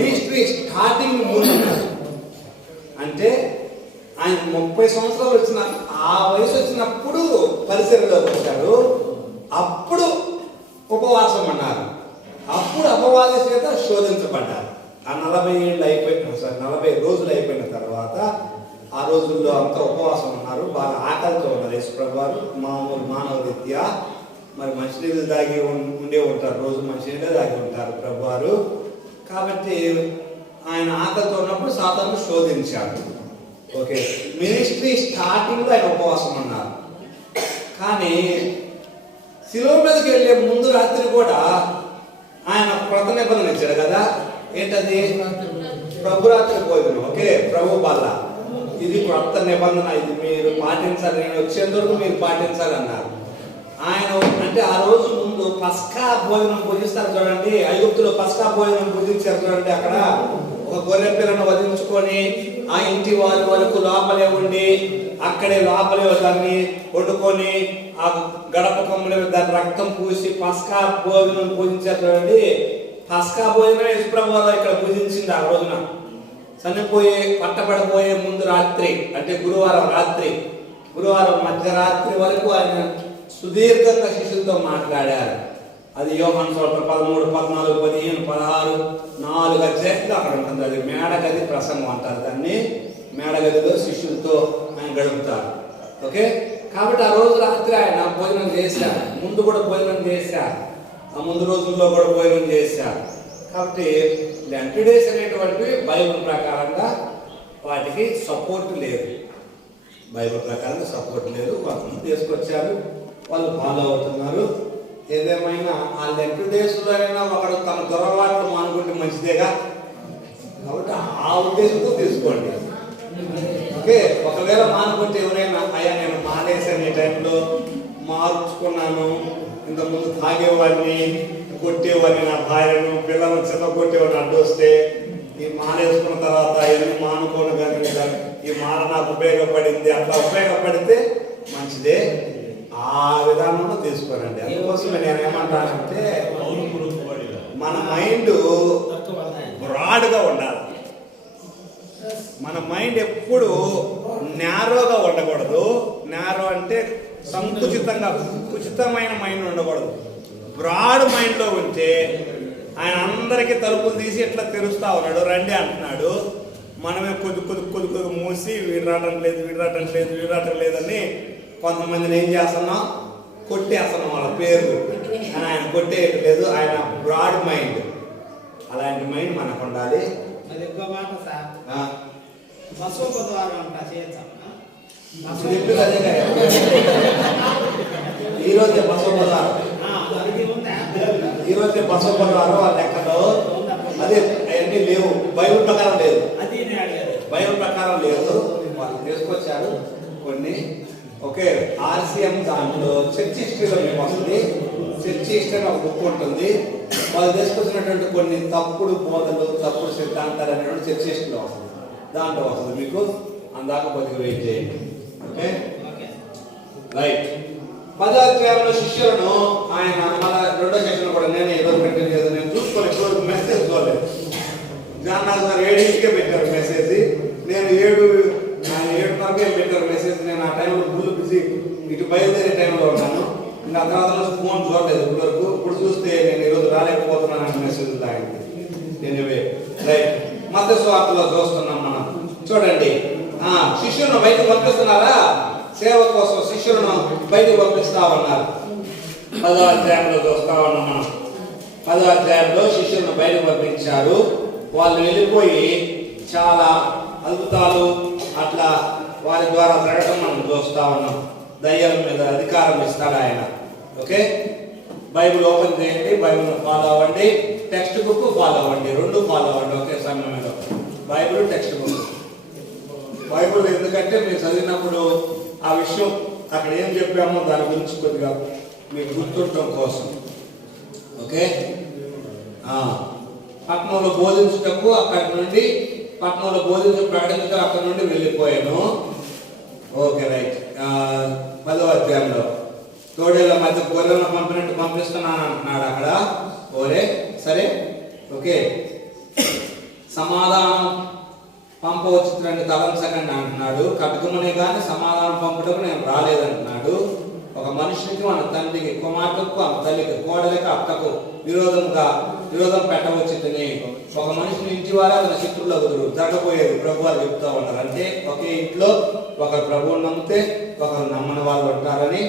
Ministry starting అంటే ఆయన 30 సంవత్సరాలు వచ్చిన ఆ వయసు వచ్చినప్పుడు పరిసరలోకి వచ్చారు. అప్పుడు ఉపవాసం అన్నారు. అప్పుడు అపవాది చేత శోధించబడ్డారు. ఆ 40 రోజులు అయిపోయిన తర్వాత ఆ రోజుల్లో అంతా ఉపవాసం ఉన్నారు. బాగా ఆకలితో ఉన్నారు. యేసుప్రభు వారు మామూలు మానవ రీత్యా మరి మంచినీళ్ళు దాగి ఉండే ఉంటారు. రోజు మంచినీళ్ళే దాగి ఉంటారు ప్రభువారు. కాబట్టి ఆయన ఆకలితో ఉన్నప్పుడు సాతాను శోధించాడు. ఓకే, మినిస్ట్రీ స్టార్టింగ్లో ఆయన ఉపవాసం అన్నారు. కానీ శిలువ మీదకి వెళ్ళే ముందు రాత్రి కూడా ఆయన వ్రత నిబంధన ఇచ్చాడు కదా. ఏంటది? ప్రభురాత్రి భోజనం. ఓకే, ప్రభు బల్ల. ఇది వ్రత నిబంధన, ఇది మీరు పాటించాలి, నేను వచ్చేంత వరకు మీరు పాటించాలి అన్నారు. ఆయన అంటే ఆ రోజు ముందు పస్కా భోజనం పూజిస్తారు చూడండి. ఐగుప్తులో పస్కా భోజనం పూజించారు చూడండి. అక్కడ ఒక గొర్రె పిల్లను వధించుకొని ఆ ఇంటి వాళ్ళ వరకు లోపలే ఉండి అక్కడే లోపలే దాన్ని వండుకొని ఆ గడప కొమ్మల దాని రక్తం పూసి పస్కా భోజనం పూజించారు చూడండి. పస్కా భోజనం యేసుప్రభు ఇక్కడ పూజించింది ఆ రోజున. చనిపోయే పట్టబడిపోయే ముందు రాత్రి అంటే గురువారం రాత్రి, గురువారం మధ్యరాత్రి వరకు ఆయన సుదీర్ఘంగా శిష్యులతో మాట్లాడారు. అది యోహాను సువార్త 13, 14, 15, 16 4 అధ్యాయాలు అక్కడ ఉంటుంది. అది మేడగది ప్రసంగం అంటారు దాన్ని. మేడగదిలో శిష్యులతో ఆయన గడుపుతారు. ఓకే, కాబట్టి ఆ రోజు రాత్రి ఆయన భోజనం చేశారు. ముందు కూడా భోజనం చేశారు. ఆ ముందు రోజుల్లో కూడా భోజనం చేశారు. కాబట్టి లెంట్ డేస్ అనేటువంటివి బైబిల్ ప్రకారంగా వాటికి సపోర్ట్ లేదు. బైబిల్ ప్రకారంగా సపోర్ట్ లేదు. కొంతమంది తీసుకొచ్చారు, వాళ్ళు ఫాలో అవుతున్నారు. ఏదేమైనా ఆ లెంట్ డేస్లో అయినా ఒకడు తన దొరవాట్లు మానుకుంటే మంచిదేగా. కాబట్టి ఆ ఉద్దేశంతో తీసుకోండి. ఓకే, ఒకవేళ మానుకుంటే ఎవరైనా అయ్యా నేను మానేసాను, ఈ టైంలో మార్చుకున్నాను, ఇంతకుముందు తాగేవాడిని, కొట్టేవాడిని, నా భార్యను పిల్లలను చిన్న కొట్టేవాడిని అడ్డొస్తే ఈ మానేసుకున్న తర్వాత ఇవన్నీ మానుకోను కానీ ఈ మాల నాకు ఉపయోగపడింది, అట్లా ఉపయోగపడితే మంచిదే. ఆ విధానంలో తీసుకోనండి. అందుకోసం నేను ఏమంటానంటే మన మైండ్ బ్రాడ్గా ఉండాలి. మన మైండ్ ఎప్పుడు నేరోగా ఉండకూడదు. నేరో అంటే సంకుచితంగా, కుచితమైన మైండ్ ఉండకూడదు. బ్రాడ్ మైండ్లో ఉంటే ఆయన అందరికీ తలుపులు తీసి ఎట్లా తెరుస్తా ఉన్నాడు, రండి అంటున్నాడు. మనమే కొద్ది మూసి వీడు రావటం లేదని కొంతమందిని ఏం చేస్తున్నాం, కొట్టేస్తున్నాం వాళ్ళ పేర్లు. అని ఆయన కొట్టేయట్లేదు. ఆయన బ్రాడ్ మైండ్. అలాంటి మైండ్ మనకు ఉండాలి. ఈరోజే బసవపదారం, ఈరోజే బసవపదారం. ఆ లెక్కలో అదే అవన్నీ లేవు. బైబిల్ ప్రకారం లేదు, బైబిల్ ప్రకారం లేదు. వాళ్ళు తీసుకొచ్చారు కొన్ని. ఓకే, RCM దాంట్లో చర్చ్ హిస్టరీలో మీకు వస్తుంది. చర్చ్ హిస్టరీ ఒక బుక్ ఉంటుంది. వాళ్ళు తీసుకొచ్చినటువంటి కొన్ని తప్పుడు బోధలు, తప్పుడు సిద్ధాంతాలు అనేటువంటి చర్చ్ హిస్టరీలో వస్తుంది. దాంట్లో వస్తుంది మీకు. అందాక కొద్దిగా వెయిట్ చేయండి. Okay, right. 10వ అధ్యాయంలో శిష్యులను ఆయన మళ్ళా 2వ సెక్షన్ కూడా నేనే ఈరోజు పెట్టలేదు. నేను చూసుకోలేదు, మెసేజ్ చూడలేదు. జాన్ 7కే పెట్టారు మెసేజ్. నేను 7:30కే పెట్టారు మెసేజ్. నేను ఆ టైంలో ఫుల్ బిజీ, ఇటు బయలుదేరే టైంలో ఉన్నాను. ఇంకా ఆ తర్వాత ఫోన్ చూడలేదు ఇప్పుడు వరకు. ఇప్పుడు చూస్తే నేను ఈరోజు రాలేకపోతున్నాను మెసేజ్ లాగింది. Anyway, right. మత్తయి సువార్తలో చూస్తున్నాం మనం. చూడండి, శిష్యులను బయటకు పంపిస్తున్నారా? సేవ కోసం శిష్యులను బయటకు పంపిస్తా ఉన్నారు. 10వ అధ్యాయంలో చూస్తా ఉన్నాం మనం. 10వ అధ్యాయంలో శిష్యులను బయటకు పంపించారు. వాళ్ళు వెళ్ళిపోయి చాలా అద్భుతాలు అట్లా వారి ద్వారా జరగడం మనం చూస్తా ఉన్నాం. దయ్యాల మీద అధికారం ఇస్తాడు ఆయన. ఓకే, బైబిల్ ఓపెన్ చేయండి, బైబిల్ ఫాలో అవ్వండి, టెక్స్ట్ బుక్ ఫాలో అవ్వండి, 2 ఫాలో అవ్వండి ఒకే సమయంలో. Bible, text book. బైబిల్ ఎందుకంటే మీరు చదివినప్పుడు ఆ విషయం అక్కడ ఏం చెప్పామో దాని గురించి కొద్దిగా మీకు గుర్తుండటం కోసం. ఓకే, పట్టణంలో బోధించుటకు అక్కడి నుండి పట్టణంలో ప్రకటించడం అక్కడి నుండి వెళ్ళిపోయాను. Okay, right. 10వ అధ్యాయంలో తోడేళ్ళ మధ్య గొర్రెలను పంపినట్టు పంపిస్తున్నాను అంటున్నాడు అక్కడ. ఓరే, సరే ఓకే, సమాధానం పంపవచ్చునని తలంచకండి అంటున్నాడు. ఖడ్గమునే కానీ సమాధానం పంపటకు నేను రాలేదంటున్నాడు. ఒక మనిషికి మన తండ్రికి, కుమార్తెకు మన తల్లికి, కోడలికి, అక్కకు విరోధం పెట్టవచ్చుని. ఒక మనిషిని ఇంటి వారు అతని శత్రువులు అగుదురు. జరగబోయేది ప్రభు వారు చెప్తా ఉన్నారు. అంటే ఒకే ఇంట్లో ఒకరు ప్రభువుని నమ్మితే ఒకరు నమ్మని వాళ్ళు ఉంటారని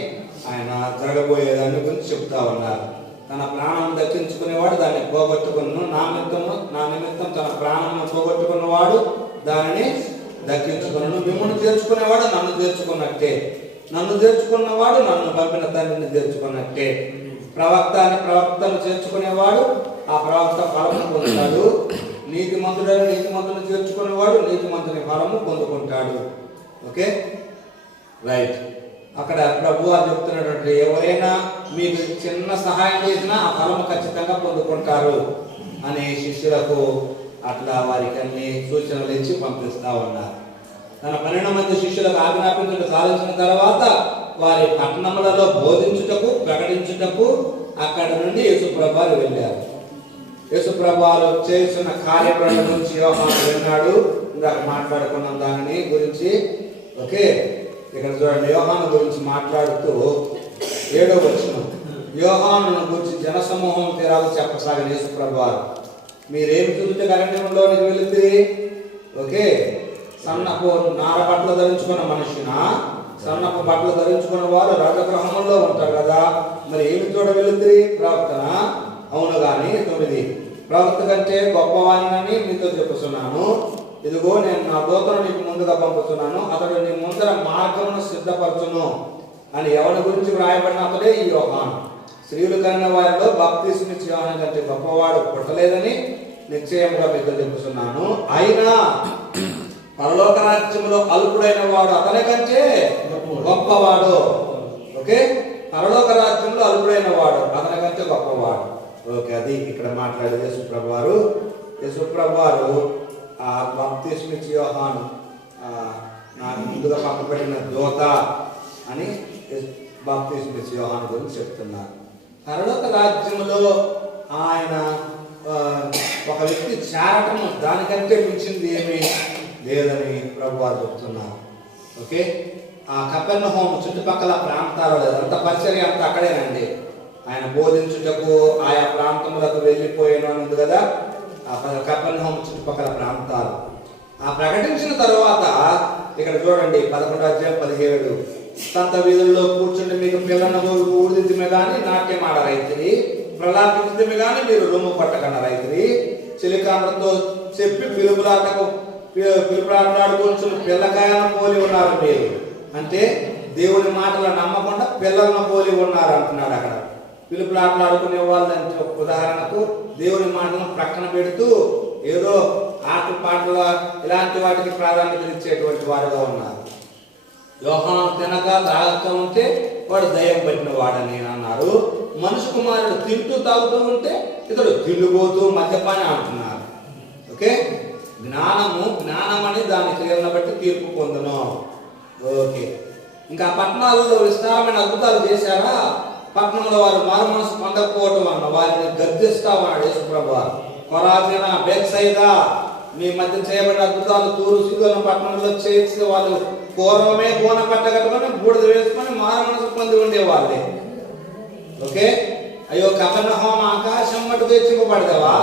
ఆయన జరగబోయేదాన్ని గురించి చెప్తా ఉన్నారు. తన ప్రాణం దక్కించుకునేవాడు దాన్ని పోగొట్టుకును. నా నిమిత్తం తన ప్రాణం పోగొట్టుకున్నవాడు దానిని దక్కించుకును. మిమ్మల్ని చేర్చుకునేవాడు నన్ను చేర్చుకున్నట్టే, నన్ను చేర్చుకున్నవాడు నన్ను పంపిన తండ్రిని చేర్చుకున్నట్టే. ప్రవక్తను చేర్చుకునేవాడు ఆ ప్రవక్త ఫలము పొందుతాడు. నీతిమంతులను చేర్చుకునేవాడు నీతిమంతుని ఫలము పొందుకుంటాడు. Okay, right. అక్కడ ప్రభు అని చెప్తున్నటువంటి ఎవరైనా మీకు చిన్న సహాయం చేసినా ఆ ఫలము ఖచ్చితంగా పొందుకుంటారు అని శిష్యులకు అట్లా వారికి అన్ని సూచనలు ఇచ్చి పంపిస్తా ఉన్నారు. తన 12 మంది శిష్యులకు ఆజ్ఞాపించడం సాధించిన తర్వాత వారి పట్టణములలో బోధించుటకు, ప్రకటించుటకు అక్కడ నుండి యేసుప్రభు వారు వెళ్ళారు. యేసుప్రభు వారు చేస్తున్న కార్యక్రమం గురించి యోహాను విన్నాడు. ఇందాక మాట్లాడుకున్నాం దాని గురించి. ఓకే, ఇక్కడ చూడండి, యోహాను గురించి మాట్లాడుతూ 7వ వచనం, యోహాను గురించి జనసమూహం తీరాలు చెప్పసాగిన యేసుప్రభు వారు, మీరేమి చూస్తే అరణ్యంలోనికి వెళితే, ఓకే, సన్నపు నార బట్టలు ధరించుకున్న మనిషిన, సన్నపు బట్టలు ధరించుకున్న వారు రాజగృహంలో ఉంటారు కదా, మరి ఏమి చూడ వెళితే? ప్రవక్తన? అవును గాని 9, ప్రవక్త కంటే గొప్పవాణినని మీతో చెప్పుతున్నాను. ఇదిగో నేను నా దూతను నీకు ముందుగా పంపుతున్నాను, అతడు నీ ముందర మార్గమును సిద్ధపరచును అని ఎవరి గురించి వ్రాయబడిన అతడే ఈ యోహాను. స్త్రీలు కన్న వారిలో బాప్తిస్మిచ్చే యోహాను కంటే గొప్పవాడు పుట్టలేదని నిశ్చయంగా మీతో చెప్పుతున్నాను. అయినా పరలోక రాజ్యంలో అల్పుడైన వాడు అతని కంటే గొప్పవాడు. ఓకే, పరలోక రాజ్యంలో అల్పుడైన వాడు అతని కంటే గొప్పవాడు. ఓకే, అది ఇక్కడ మాట్లాడేది యేసుప్రభు వారు. యేసుప్రభు వారు ఆ బాప్తిస్మిచ్చే యోహాను నాకు ముందుగా పంపబడిన దూత అని బాప్తిస్మిచ్చే యోహాను గురించి చెప్తున్నారు. పరలోక రాజ్యంలో ఆయన ఒక వ్యక్తి చేరటం దానికంటే మించింది ఏమీ లేదని ప్రభు వారు చెప్తున్నారు. ఓకే, ఆ కపెర్నహూము చుట్టుపక్కల ప్రాంతాలలో అంత పరిచర్య అంతా అక్కడేనండి. ఆయన బోధించుటకు ఆయా ప్రాంతములకు వెళ్ళిపోయిన ఉంది కదా, ఆ కపెర్నహూము చుట్టుపక్కల ప్రాంతాలు. ఆ ప్రకటించిన తరువాత ఇక్కడ చూడండి 11:17, సంత వీధుల్లో కూర్చుండి మీకు పిల్లలను ఊడిదిమే కానీ నాట్యం ఆడరైతుంది, ప్రలాపించడమే కానీ మీరు రొమ్ము పట్టకన్న రైతుని, చిలికాండ్రతో చెప్పి పిలుపులాడుకుంటున్న పిల్లకాయలను పోలి ఉన్నారు మీరు. అంటే దేవుని మాటలు నమ్మకుండా పిల్లలను పోలి ఉన్నారు అంటున్నాడు. అక్కడ పిలుపులాడుకునే వాళ్ళంటే ఉదాహరణకు దేవుని మాటలను ప్రక్కన పెడుతూ ఏదో ఆట పాటల ఇలాంటి వాటికి ప్రాధాన్యత ఇచ్చేటువంటి వారుగా ఉన్నారు. యోహాను తినక తాగక ఉంటే వాడు దయ్యం పట్టిన వాడని అన్నారు. మనుషు కుమారుడు తింటూ తాగుతూ ఉంటే ఇతడు తిండిపోతూ మద్యపాని అంటున్నారు. ఓకే, జ్ఞానం అని దాని క్రియలను బట్టి తీర్పు పొందును. ఓకే, ఇంకా పట్టణాలలో విస్తారమైన అద్భుతాలు చేశారా? పట్టణంలో వారు మారు మనసు పొందకపోవటం వలన వారిని గర్జిస్తామన్నాడు యేసుప్రభు. కొరాజిన, బేత్సైదా మీ మధ్య చేయబడిన అద్భుతాలు తూరు సీదోను పట్టణంలో చేసి వాళ్ళు పూర్వమే గోన పెట్టగట్టుకొని బూడిద వేసుకొని మారు మనసు పొంది ఉండేవాళ్ళే. ఓకే, అయ్యో కపెర్నహూము ఆకాశం మటుకు హెచ్చింపబడదేవా,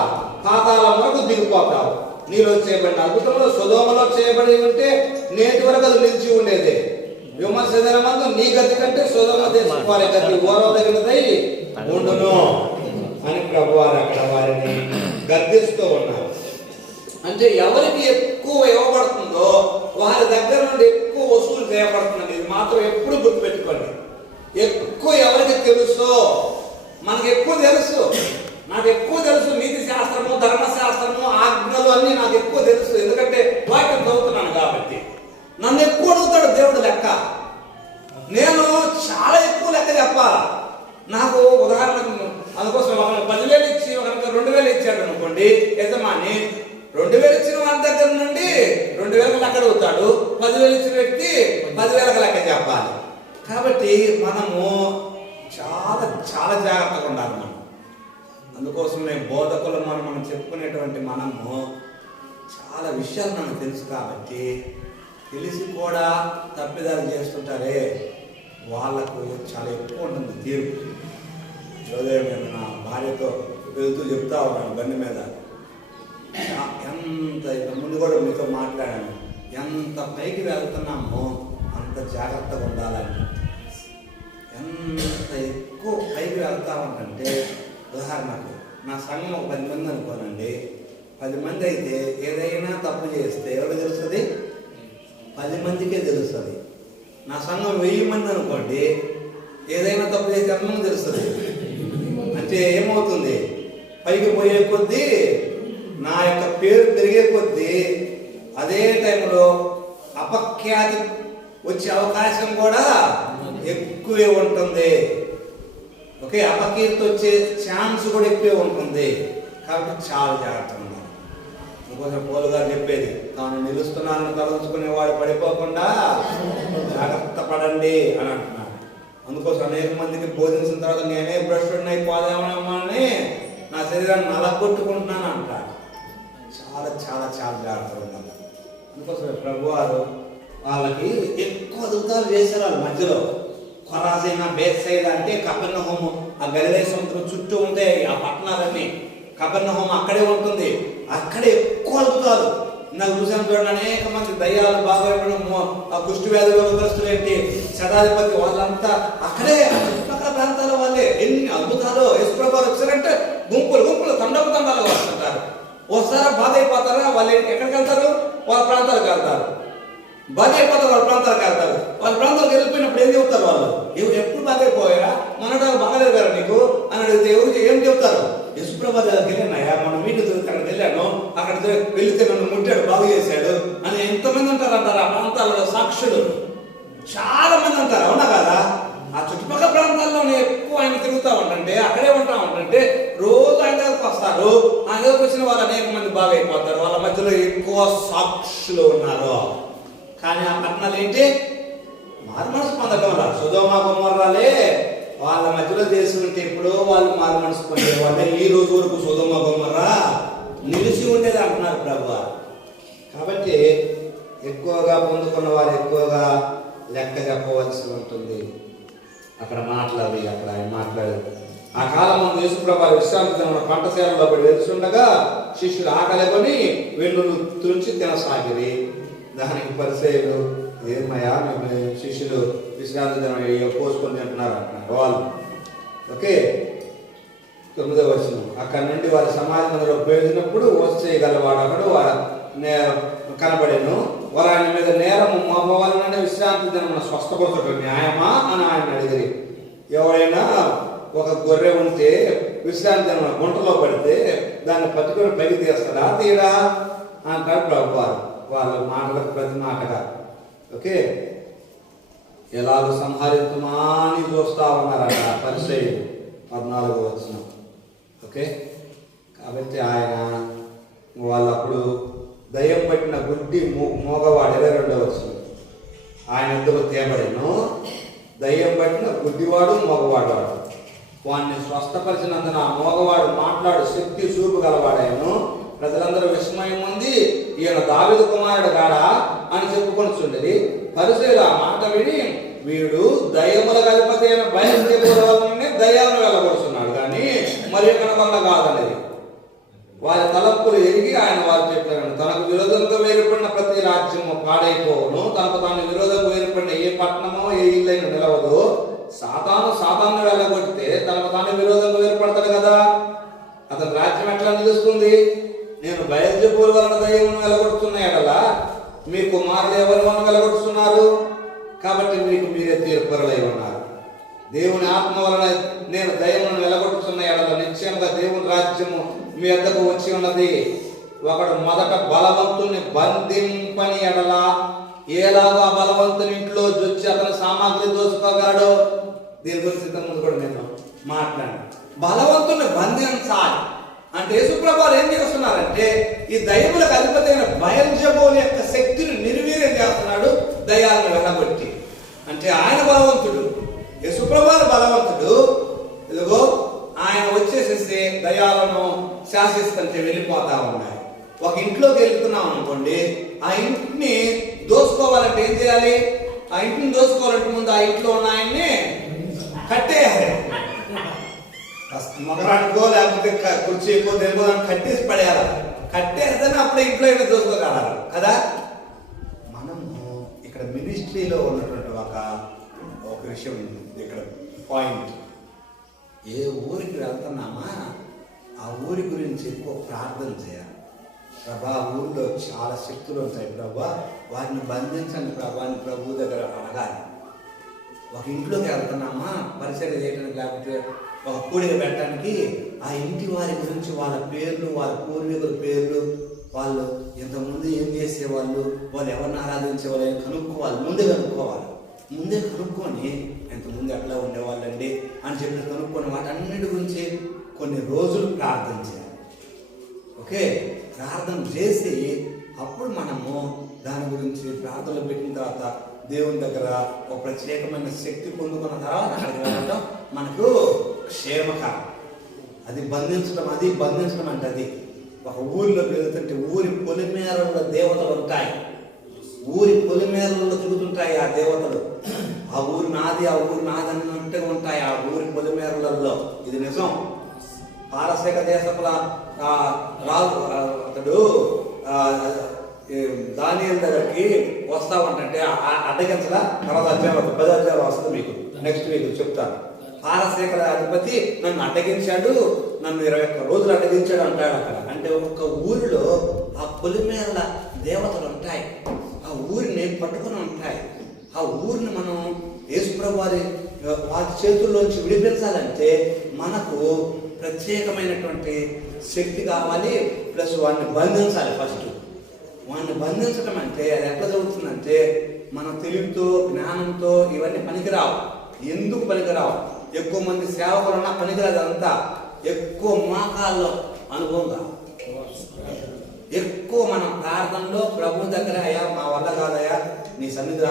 పాతాళం వరకు దిగిపోతావు. నీలో చేయబడిన అద్భుతంలో సొదొమలో చేయబడి ఉంటే నేటి వరకు అది నిలిచి ఉండేది. విమర్శ దినమందు నీ గతి కంటే సొదొమ దేశం వారి గతి ఓర్వదగినదై ఉండును అని ప్రభు వారు అక్కడ వారిని గద్దిస్తూ ఉన్నారు. అంటే ఎవరికి ఎక్కువ ఇవ్వబడుతుందో వారి దగ్గర నుండి ఎక్కువ వసూలు చేయబడుతుంది. ఇది మాత్రం ఎప్పుడు గుర్తుపెట్టుకోండి. ఎక్కువ ఎవరికి తెలుసో, మనకు ఎక్కువ తెలుసు, నాకు ఎక్కువ తెలుసు, నీతి శాస్త్రము, ధర్మశాస్త్రము, ఆజ్ఞలు అన్నీ నాకు ఎక్కువ తెలుసు. ఎందుకంటే వాక్యం చదువుతున్నాను కాబట్టి. నన్ను ఎక్కువ అడుగుతాడు దేవుడు లెక్క. నేను చాలా ఎక్కువ లెక్క చెప్పాలా. నాకు ఉదాహరణకు అందుకోసం ఒకరికి 10,000 ఇచ్చి ఒకరికి 2,000 ఇచ్చాడు అనుకోండి యజమాని, 2,000 ఇచ్చిన వారి దగ్గర నుండి 2,000 లెక్క అడుగుతాడు. 10,000 ఇచ్చిన వ్యక్తి 10,000 లెక్క చెప్పాలి. కాబట్టి మనము చాలా చాలా జాగ్రత్తగా ఉండాలి. మనం అందుకోసమే బోధకులు మనం చెప్పుకునేటువంటి మనము చాలా విషయాలు మనకు తెలుసు కాబట్టి తెలిసి కూడా తప్పిదాలు చేస్తుంటారే వాళ్ళకు చాలా ఎక్కువ ఉంటుంది తీర్పు. ఈరోజు నేను నా భార్యతో వెళ్తూ చెప్తా ఉన్నాను బండి మీద, ఎంత ముందు కూడా మీతో మాట్లాడాను, ఎంత పైకి వెళ్తున్నామో అంత జాగ్రత్తగా ఉండాలని. ఎంత ఎక్కువ పైకి వెళ్తామంటే, ఉదాహరణకు నా సంఘం ఒక 10 మంది అనుకోనండి, 10 మంది అయితే ఏదైనా తప్పు చేస్తే ఎవరికి తెలుస్తుంది? 10 మందికే తెలుస్తుంది. నా సంఘం 1000 మంది అనుకోండి, ఏదైనా తప్పు చేస్తే ఎంతమంది తెలుస్తుంది? అంటే ఏమవుతుంది? పైకి పోయే కొద్దీ నా యొక్క పేరు పెరిగే కొద్దీ అదే టైంలో అపఖ్యాతి వచ్చే అవకాశం కూడా ఎక్కువే ఉంటుంది. ఓకే, అపకీర్తి వచ్చే ఛాన్స్ కూడా ఎక్కువే ఉంటుంది. కాబట్టి చాలా జాగ్రత్తగా ఉండాలి. ఇంకోసం పోలు గారు చెప్పేది, తాను నిలుస్తున్నానని తలంచుకునే వాడు పడిపోకుండా జాగ్రత్త పడండి అని అంటున్నాడు. అందుకోసం అనేక మందికి బోధించిన తర్వాత నేనే భ్రష్టుడిని అయిపోదామని నా శరీరాన్ని నలగొట్టుకుంటున్నాను అంటాడు. చాలా చాలా చాలా జాగ్రత్తగా ఉండాలి. అందుకోసం ప్రభు వారు వాళ్ళకి ఎక్కువ అద్భుతాలు చేశారు. వాళ్ళ మధ్యలో కొరాజైనా బేత్సైదా అంటే కపెర్నహూము, ఆ గలిలయ సముద్రం చుట్టూ ఉంటాయి ఆ పట్టణాలన్నీ. కపెర్నహూము అక్కడే ఉంటుంది, అక్కడే ఎక్కువ అద్భుతాలు. నాకు చూసాను చూడండి, అనేక మంది దయ్యాలు బాగా ఆ కుష్టి వ్యాధి రోగగ్రస్తులు ఏంటి, శతాధిపతి వాళ్ళంతా అక్కడే చుట్టుపక్కల ప్రాంతాల వాళ్ళే. ఎన్ని అద్భుతాలు! యేసుప్రభు వచ్చారంటే గుంపులు తండాలుగా వస్తుంటారు. ఒకసారి బాధ అయిపోతారా, వాళ్ళు ఎక్కడికి వెళ్తారు? వాళ్ళ ప్రాంతాలకు వెళ్తారు. బాధ అయిపోతారు, వాళ్ళ ప్రాంతాలకు వెళ్తారు. వాళ్ళ ప్రాంతాలకు వెళ్ళిపోయినప్పుడు ఏం చెబుతారు? వాళ్ళు ఎప్పుడు బాధ అయిపోయారా, మనటాలు బాగాలేదు కదా నీకు అని అడిగితే ఎవరికి ఏం చెబుతారు? యేసుప్రభు దగ్గరికి వెళ్ళానయ్యా, మన మీటింగ్ అక్కడికి వెళ్ళాను, అక్కడ వెళితే నన్ను ముట్టాడు, బాగు చేశాడు అని ఎంతమంది అంటారు ఆ ప్రాంతాల్లో సాక్షులు చాలా మంది అంటారు. అవునా కదా? ఆ చుట్టుపక్కల ప్రాంతాల్లోనే ఎక్కువ ఆయన తిరుగుతూ ఉంటుంటే, అక్కడే ఉంటా ఉంటుంటే రోజు ఆయన దగ్గరకు వస్తారు. ఆయన దగ్గరకు వచ్చిన వాళ్ళు అనేక మంది బాగా అయిపోతారు. వాళ్ళ మధ్యలో ఎక్కువ సాక్షులు ఉన్నారు. కానీ ఆ పట్టణాలు ఏంటి? మారుమనసు పొందడం వల్ల సొదొమ గొమొర్రాలే వాళ్ళ మధ్యలో చేసుకుంటే ఎప్పుడో వాళ్ళు మారుమనసు పొందే వాళ్ళే. ఈ రోజు వరకు సొదొమ గొమొర్రా నిలిచి ఉండేది అంటున్నారు ప్రభువా. కాబట్టి ఎక్కువగా పొందుకున్న వారు ఎక్కువగా లెక్క చెప్పవలసి ఉంటుంది. అక్కడ మాట్లాడి అక్కడ ఆయన మాట్లాడారు. ఆ కాలం యేసుప్రభు విశ్రాంతి దినమున పంటశాలలో పడి వెళ్తుండగా శిష్యులు ఆకలి కొని వెన్నులు తుంచి తినసాగిరి. దానికి పరిసయ్యులు, ఏమయ్యా మేము శిష్యులు విశ్రాంతి దినం పోసుకొని తింటున్నారు అంటున్నారు వాళ్ళు. ఓకే, 9వ వచనం. అక్కడి నుండి వారి సమాజంలో పోయినప్పుడు వచ్చేయగలవాడు అక్కడు కనబడేను. వారు ఆయన మీద నేరము మోపవాలనే విశ్రాంతి దినమున స్వస్థపరచడం న్యాయమా అని ఆయన అడిగిరి. ఎవరైనా ఒక గొర్రె ఉంటే విశ్రాంతి దినమున గుంటలో పడితే దాన్ని పట్టుకొని పైకి తీస్తాడా, తీయడా అంటారు ప్రభు వారు. వాళ్ళ మాటలకు ప్రతి మాటగా. ఓకే, ఎలాగో సంహరిద్దుమా అని చూస్తా ఉన్నారట పరిసయ్యులు. 14వ వచనం. ఓకే, కాబట్టి ఆయన వాళ్ళప్పుడు దయ్యం పట్టిన గుడ్డి మోగవాడు 22వ వచనం. ఆయన ఇద్దరు తేబడిను. దయ్యం పట్టిన గుడ్డివాడు మోగవాడు వాడిని స్వస్థపరిచినందున ఆ మోగవాడు మాట్లాడు శక్తి చూపు గలవాడాయను. ప్రజలందరూ విస్మయం ఉంది, ఈయన దావీదు కుమారుడు కాడా అని చెప్పుకొనిచుండేది. పరిసయ్యులు ఆ మాట విని, వీడు దయ్యముల అధిపతి అయిన బయలుదేరుల వల్లనే దయ్యాలను వెళ్ళగొడుతున్నాడు కానీ మరి కనుకొండ కాదనేది. వారి తలపులు ఎరిగి ఆయన వారు చెప్పారు, తనకు విరోధంగా వేరుపడిన ప్రతి రాజ్యము పాడైపోవును, తనకు తాను విరోధంగా వేరుపడిన ఏ పట్టణమో ఏ ఇల్లైనా నిలవదు. సాతాను వెళ్ళగొడితే తనకు తాను విరోధంగా వేరుపడతాడు కదా, అతని రాజ్యం ఎట్లా నిలుస్తుంది? నేను బయల్జెబూలు వలన దయ్యమును వెలగొడుతున్నాయడలా మీ కుమారులు ఎవరి వలన వెలగొడుతున్నారు? కాబట్టి మీకు మీరే తీర్పరులై ఉన్నారు. దేవుని ఆత్మ వలన నేను దయ్యమును వెలగొడుతున్న ఎడల నిశ్చయంగా దేవుని రాజ్యము మీ వద్దకు వచ్చి ఉన్నది. ఒకడు మొదట బలవంతుని బంధింపని ఎడల ఏలాగా బలవంతుని ఇంట్లో జొచ్చి అతని సామాగ్రి దోచుకోగలడు. దీని గురించి ముందు కూడా నేను మాట్లాడాను. బలవంతుని బంధించాలి అంటే యేసుప్రభువు ఏం చేస్తున్నారంటే ఈ దయ్యములకు అధిపతి అయిన బయల్జెబూలు యొక్క శక్తిని నిర్వీర్యం చేస్తున్నాడు దయ్యాలను వెళ్ళగొట్టి. అంటే ఆయన బలవంతుడు, యేసుప్రభువు బలవంతుడు. ఇదిగో ఆయన వచ్చేసేసి దయాలను శాసిస్తుంటే వెళ్ళిపోతా ఉన్నాయి. ఒక ఇంట్లోకి వెళ్తున్నాం అనుకోండి, ఆ ఇంటిని దోసుకోవాలంటే ఏం చేయాలి? ఆ ఇంటిని దోసుకోవాలంటే ముందు ఆ ఇంట్లో ఉన్న ఆయన్ని కట్టేయాలి. మగరానికో లేకపోతే కుర్చీకో దేనికో కట్టేసి పడేయాలి. కట్టేస్తేనే అప్పుడే ఇంట్లో అయినా దోసుకోగలరు కదా. మనము ఇక్కడ మినిస్ట్రీలో ఉన్నటువంటి ఒక విషయం ఇక్కడ పాయింట్, ఏ ఊరికి వెళ్తున్నామా ఆ ఊరి గురించి ఎక్కువ ప్రార్థన చేయాలి. ప్రభా, ఊరిలో చాలా శక్తులు ఉంటాయి ప్రభా, వారిని బంధించండి ప్రభా అని ప్రభు దగ్గర అడగాలి. ఒక ఇంట్లోకి వెళ్తున్నామా పరిచయం చేయడానికి, లేకపోతే ఒక కూడిక పెట్టడానికి, ఆ ఇంటి వారి గురించి వాళ్ళ పేర్లు, వాళ్ళ పూర్వీకుల పేర్లు, వాళ్ళు ఇంతకుముందు ఏం చేసేవాళ్ళు, వాళ్ళు ఎవరిని ఆరాధించేవాళ్ళు అని కనుక్కోవాలి. ముందే కనుక్కొని ఇంతకుముందు ఎట్లా ఉండేవాళ్ళండి అని చెప్పి కనుక్కొని వాటన్నిటి గురించి కొన్ని రోజులు ప్రార్థన చేయాలి. ఓకే, ప్రార్థన చేసి అప్పుడు మనము దాని గురించి ప్రార్థనలు పెట్టిన తర్వాత దేవుని దగ్గర ఒక ప్రత్యేకమైన శక్తి పొందుకున్న తర్వాత అక్కడికి వెళ్ళడం మనకు క్షేమకరం. అది బంధించడం అంటే అది ఒక ఊరిలోకి వెళ్తుంటే ఊరి పొలిమేరల్లో దేవతలు ఉంటాయి. ఊరి పొలిమేరల్లో తిరుగుతుంటాయి ఆ దేవతలు. ఆ ఊరు నాది అన్నట్టు ఉంటాయి ఆ ఊరి పొలిమేరలలో. ఇది నిజం. పారసీక దేశపుల రాజు అతడు దానియేలు దగ్గరికి వస్తా ఉంటే అడ్డగించగా తర్వాత అధ్యాయం 10 అధ్యాయం వస్తుంది మీకు నెక్స్ట్ వీక్ చెప్తాను. పారసీకల అధిపతి నన్ను అడ్డగించాడు, నన్ను 21 రోజులు అడ్డగించాడు అంటాడు అక్కడ. అంటే ఒక్క ఊరిలో ఆ పొలిమేరల దేవతలు ఉంటాయి, ఆ ఊరిని పట్టుకుని ఉంటాయి. ఆ ఊరిని మనం యేసుప్రభు వారి చేతుల్లోంచి విడిపించాలంటే మనకు ప్రత్యేకమైనటువంటి శక్తి కావాలి, ప్లస్ వాడిని బంధించాలి. ఫస్ట్ వాడిని బంధించడం అంటే అది ఎట్లా జరుగుతుందంటే మన తెలివితో జ్ఞానంతో ఇవన్నీ పనికిరావు. ఎందుకు పనికిరావు? ఎక్కువ మంది సేవకులు ఉన్నా పనికిరాదు. అంతా ఎక్కువ మోకాల్లో అనుభవంగా, ఎక్కువ మనం ప్రార్థనలో ప్రభు దగ్గర, అయ్యా మా వల్ల కాదయ్యా, నీ సన్నిధి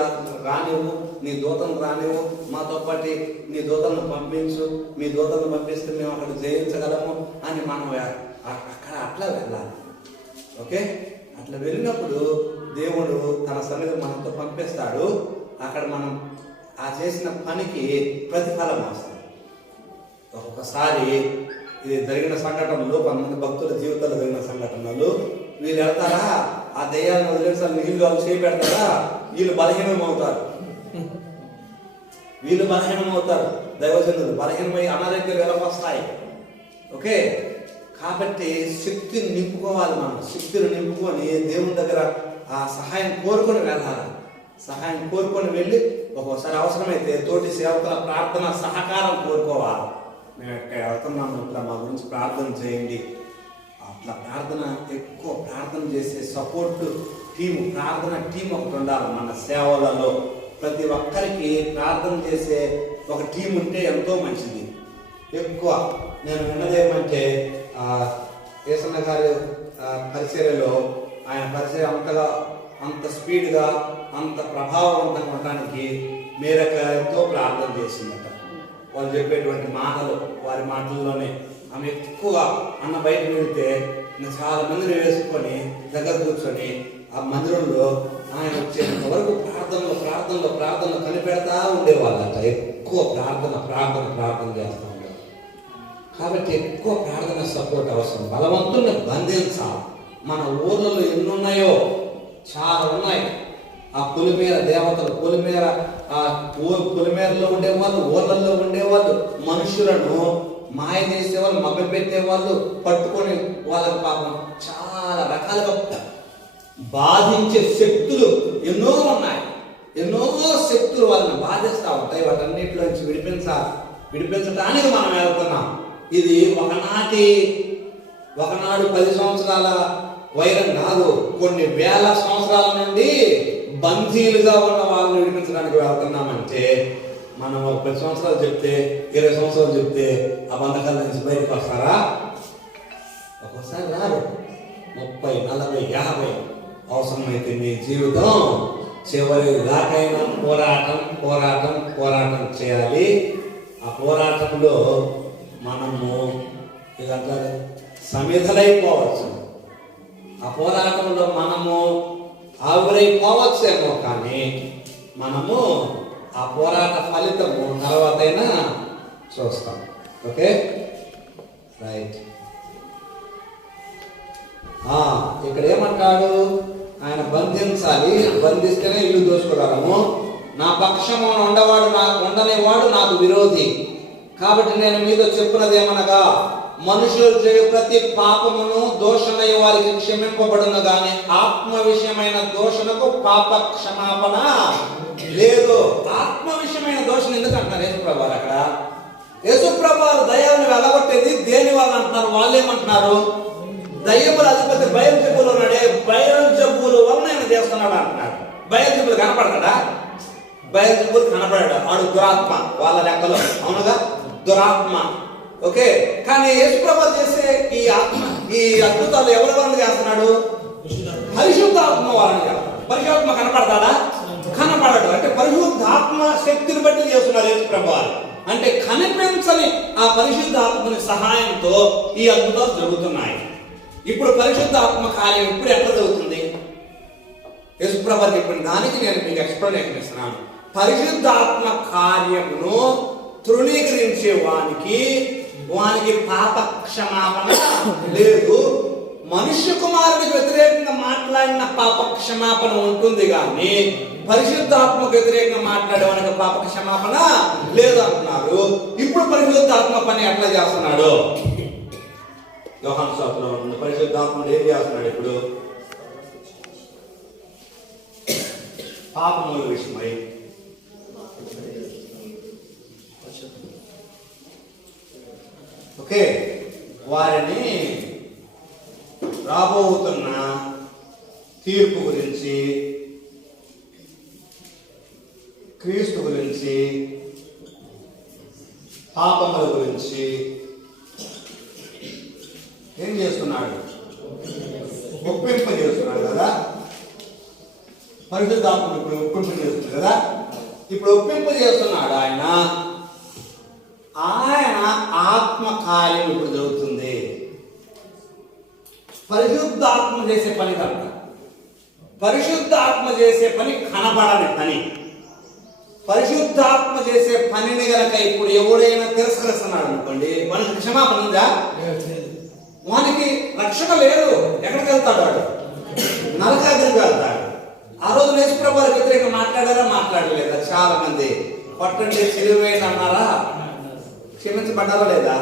రానివ్వు, నీ దూతలను రానివ్వు, మాతో పాటు నీ దూతలను పంపించు, మీ దూతలను పంపిస్తే మేము అక్కడ జయించగలము అని మనం అక్కడ అట్లా వెళ్ళాలి. ఓకే, అట్లా వెళ్ళినప్పుడు దేవుడు తన సన్నిధి మనతో పంపిస్తాడు. అక్కడ మనం ఆ చేసిన పనికి ప్రతిఫలం వస్తుంది. ఒక్కొక్కసారి ఇది జరిగిన సంఘటనలు, కొంతమంది భక్తుల జీవితాల్లో జరిగిన సంఘటనలు, వీళ్ళు వెళ్తారా ఆ దయ్యాలను వదిలేసారి నీళ్ళు వాళ్ళు చేపెడతారా, వీళ్ళు బలహీనమవుతారు. దైవజనులు బలహీనమై అనారోగ్యాలు వెళ్ళకొస్తాయి. ఓకే, కాబట్టి శక్తిని నింపుకోవాలి. మనం శక్తిని నింపుకొని దేవుని దగ్గర ఆ సహాయం కోరుకొని వెళ్ళాలి. సహాయం కోరుకొని వెళ్ళి ఒక్కోసారి అవసరమైతే తోటి సేవకుల ప్రార్థన సహకారం కోరుకోవాలి. మేము ఎక్కడ వెళ్తున్నాము, ఇట్లా మా గురించి ప్రార్థన చేయండి. అట్లా ఎక్కువ ప్రార్థన చేసే సపోర్ట్ టీము, ప్రార్థన టీం ఒకటి ఉండాలి మన సేవలలో. ప్రతి ఒక్కరికి ప్రార్థన చేసే ఒక టీం ఉంటే ఎంతో మంచిది. ఎక్కువ నేను విన్నదేమంటే యేసన్న గారి పరిచర్యలో ఆయన పరిచయం అంత స్పీడ్గా, అంత ప్రభావవంతంగా ఉండడానికి మేరక ఎంతో ప్రార్థన చేసిందట. వాళ్ళు చెప్పేటువంటి మాటలు, వారి మాటల్లోనే ఆమె ఎక్కువ అన్న బయటకు వెళ్తే చాలా మందిని వేసుకొని దగ్గర కూర్చొని ఆ మందిరంలో ఆయన వచ్చేంత వరకు ప్రార్థనలో కనిపెడతా ఉండేవాళ్ళట. ఎక్కువ ప్రార్థన చేస్తూ ఉండేవాళ్ళు. కాబట్టి ఎక్కువ ప్రార్థన సపోర్ట్ అవసరం. బలవంతుల్ని బంధించాలి. మన ఊర్లలో ఎన్నున్నాయో చాలా ఉన్నాయి. ఆ పొలిమేర దేవతలు, పొలిమేరలో ఉండేవాళ్ళు, ఊర్లలో ఉండేవాళ్ళు, మనుషులను మాయ చేసేవాళ్ళు, మభ్య పెట్టేవాళ్ళు, పట్టుకొని వాళ్ళకి పాపం చాలా రకాలుగా బాధించే శక్తులు ఎన్నో ఉన్నాయి. ఎన్నో శక్తులు వాళ్ళని బాధిస్తూ ఉంటాయి. వాటన్నిటిలోంచి విడిపించడానికి మనం వెళ్తున్నాం. ఇది ఒకనాడు 10 సంవత్సరాల వైరం కాదు, కొన్ని వేల సంవత్సరాల నుండి బందీలుగా ఉన్న వాళ్ళని విడిపించడానికి వెళ్తున్నామంటే మనం 10 సంవత్సరాలు చెప్తే, 20 సంవత్సరాలు చెప్తే ఆ బంధకాల నుంచి బయటకు వస్తారా? ఒక్కోసారి రారు. 30, 40, 50 అవసరమైతే మీ జీవితం చివరి దాకైనా పోరాటం చేయాలి. ఆ పోరాటంలో మనము ఇదంతా సమిధలైపోవచ్చు. ఆ పోరాటంలో మనము ఆవిరైపోవచ్చేమో, కానీ మనము ఆ పోరాట ఫలితము తర్వాతైనా చూస్తాం. Okay, right. ఇక్కడ ఏమంటాడు ఆయన? బంధించాలి, బంధిస్తేనే ఇల్లు దోచుకోగలము. నా పక్షము ఉండనేవాడు నాకు విరోధి. కాబట్టి నేను మీతో చెప్పున్నది ఏమనగా, మనుషులు చేయు ప్రతి పాపమును దోషణయ వారికి క్షమింపబడును, గాని ఆత్మ విషయమైన దోషణకు పాప క్షమాపణ లేదు. ఆత్మ విషయమైన దోషణ ఎందుకు అంటున్నారు యేసుప్రభు అక్కడ? యేసుప్రభు దయ్యాలను వెళ్ళగొట్టేది దేని వల్ల అంటున్నారు? వాళ్ళు ఏమంటున్నారు? దయ్యముల అధిపతి బయల్జెబూలు ఉన్నాడే, బయల్జెబూలు వలన ఆయన చేస్తున్నాడు అంటున్నారు. బయల్జెబూలు కనపడతాడా? బయల్జెబూలు కనపడాడు, వాడు దురాత్మ వాళ్ళ లెక్కలో, అవునుగా, దురాత్మ. ఓకే, కానీ యేసుప్రభు చేసే ఈ అద్భుతాలు ఎవరి వలన చేస్తున్నాడు? పరిశుద్ధాత్మ వలన చేస్తున్నాడు. పరిశుద్ధాత్మ కనపడతాడా? కనపడడు. అంటే పరిశుద్ధాత్మ శక్తిని బట్టి చేస్తున్నారు యేసుప్రభు. అంటే కనిపించని ఆ పరిశుద్ధాత్మని సహాయంతో ఈ అద్భుతాలు జరుగుతున్నాయి. ఇప్పుడు పరిశుద్ధాత్మ కార్యం ఇప్పుడు ఎట్లా జరుగుతుంది? యేసుప్రభు చెప్పిన దానికి నేను మీకు ఎక్స్ప్లెనేషన్ ఇస్తున్నాను. పరిశుద్ధాత్మ కార్యమును తృణీకరించే వానికి పాప క్షమాపణ లేదు. మనుష్య కుమారునికి వ్యతిరేకంగా మాట్లాడిన పాప క్షమాపణ ఉంటుంది, కానీ పరిశుద్ధాత్మకు వ్యతిరేకంగా మాట్లాడే వానికి పాప క్షమాపణ లేదు అంటున్నారు. ఇప్పుడు పరిశుద్ధాత్మ పని ఎట్లా చేస్తున్నాడు? యోహాను సువార్తలో ఉంటుంది. పరిశుద్ధాత్ముడు ఏం చేస్తున్నాడు? ఇప్పుడు పాపముల విషయమై ఓకే వారిని రాబోతున్న తీర్పు గురించి, క్రీస్తు గురించి, పాపముల గురించి ఏం చేస్తున్నాడు? ఒప్పింపజేస్తున్నాడు కదా. పరిశుద్ధాత్ముడు ఇప్పుడు ఒప్పింపజేస్తున్నాడు కదా. ఇప్పుడు ఒప్పింపజేస్తున్నాడు ఆయన ఆత్మ కార్యం ఇప్పుడు జరుగుతుంది. పరిశుద్ధాత్మ చేసే పని కనుక, పరిశుద్ధాత్మ చేసే పని కనబడని పని. పరిశుద్ధాత్మ చేసే పనిని గనక ఇప్పుడు ఎవడైనా తిరస్కరిస్తున్నాడు అనుకోండి, వానికి క్షమాపణ ఉందా? వానికి రక్షణ లేదు. ఎక్కడికి వెళ్తాడు? వాడు నరకాగ్నికి వెళ్తాడు. ఆ రోజు యేసుప్రభు వ్యతిరేకంగా మాట్లాడారా? మాట్లాడలేదా? చాలా మంది పట్టండి సిలువేయండి అన్నారా? క్షమించబడ్డారా లేదా?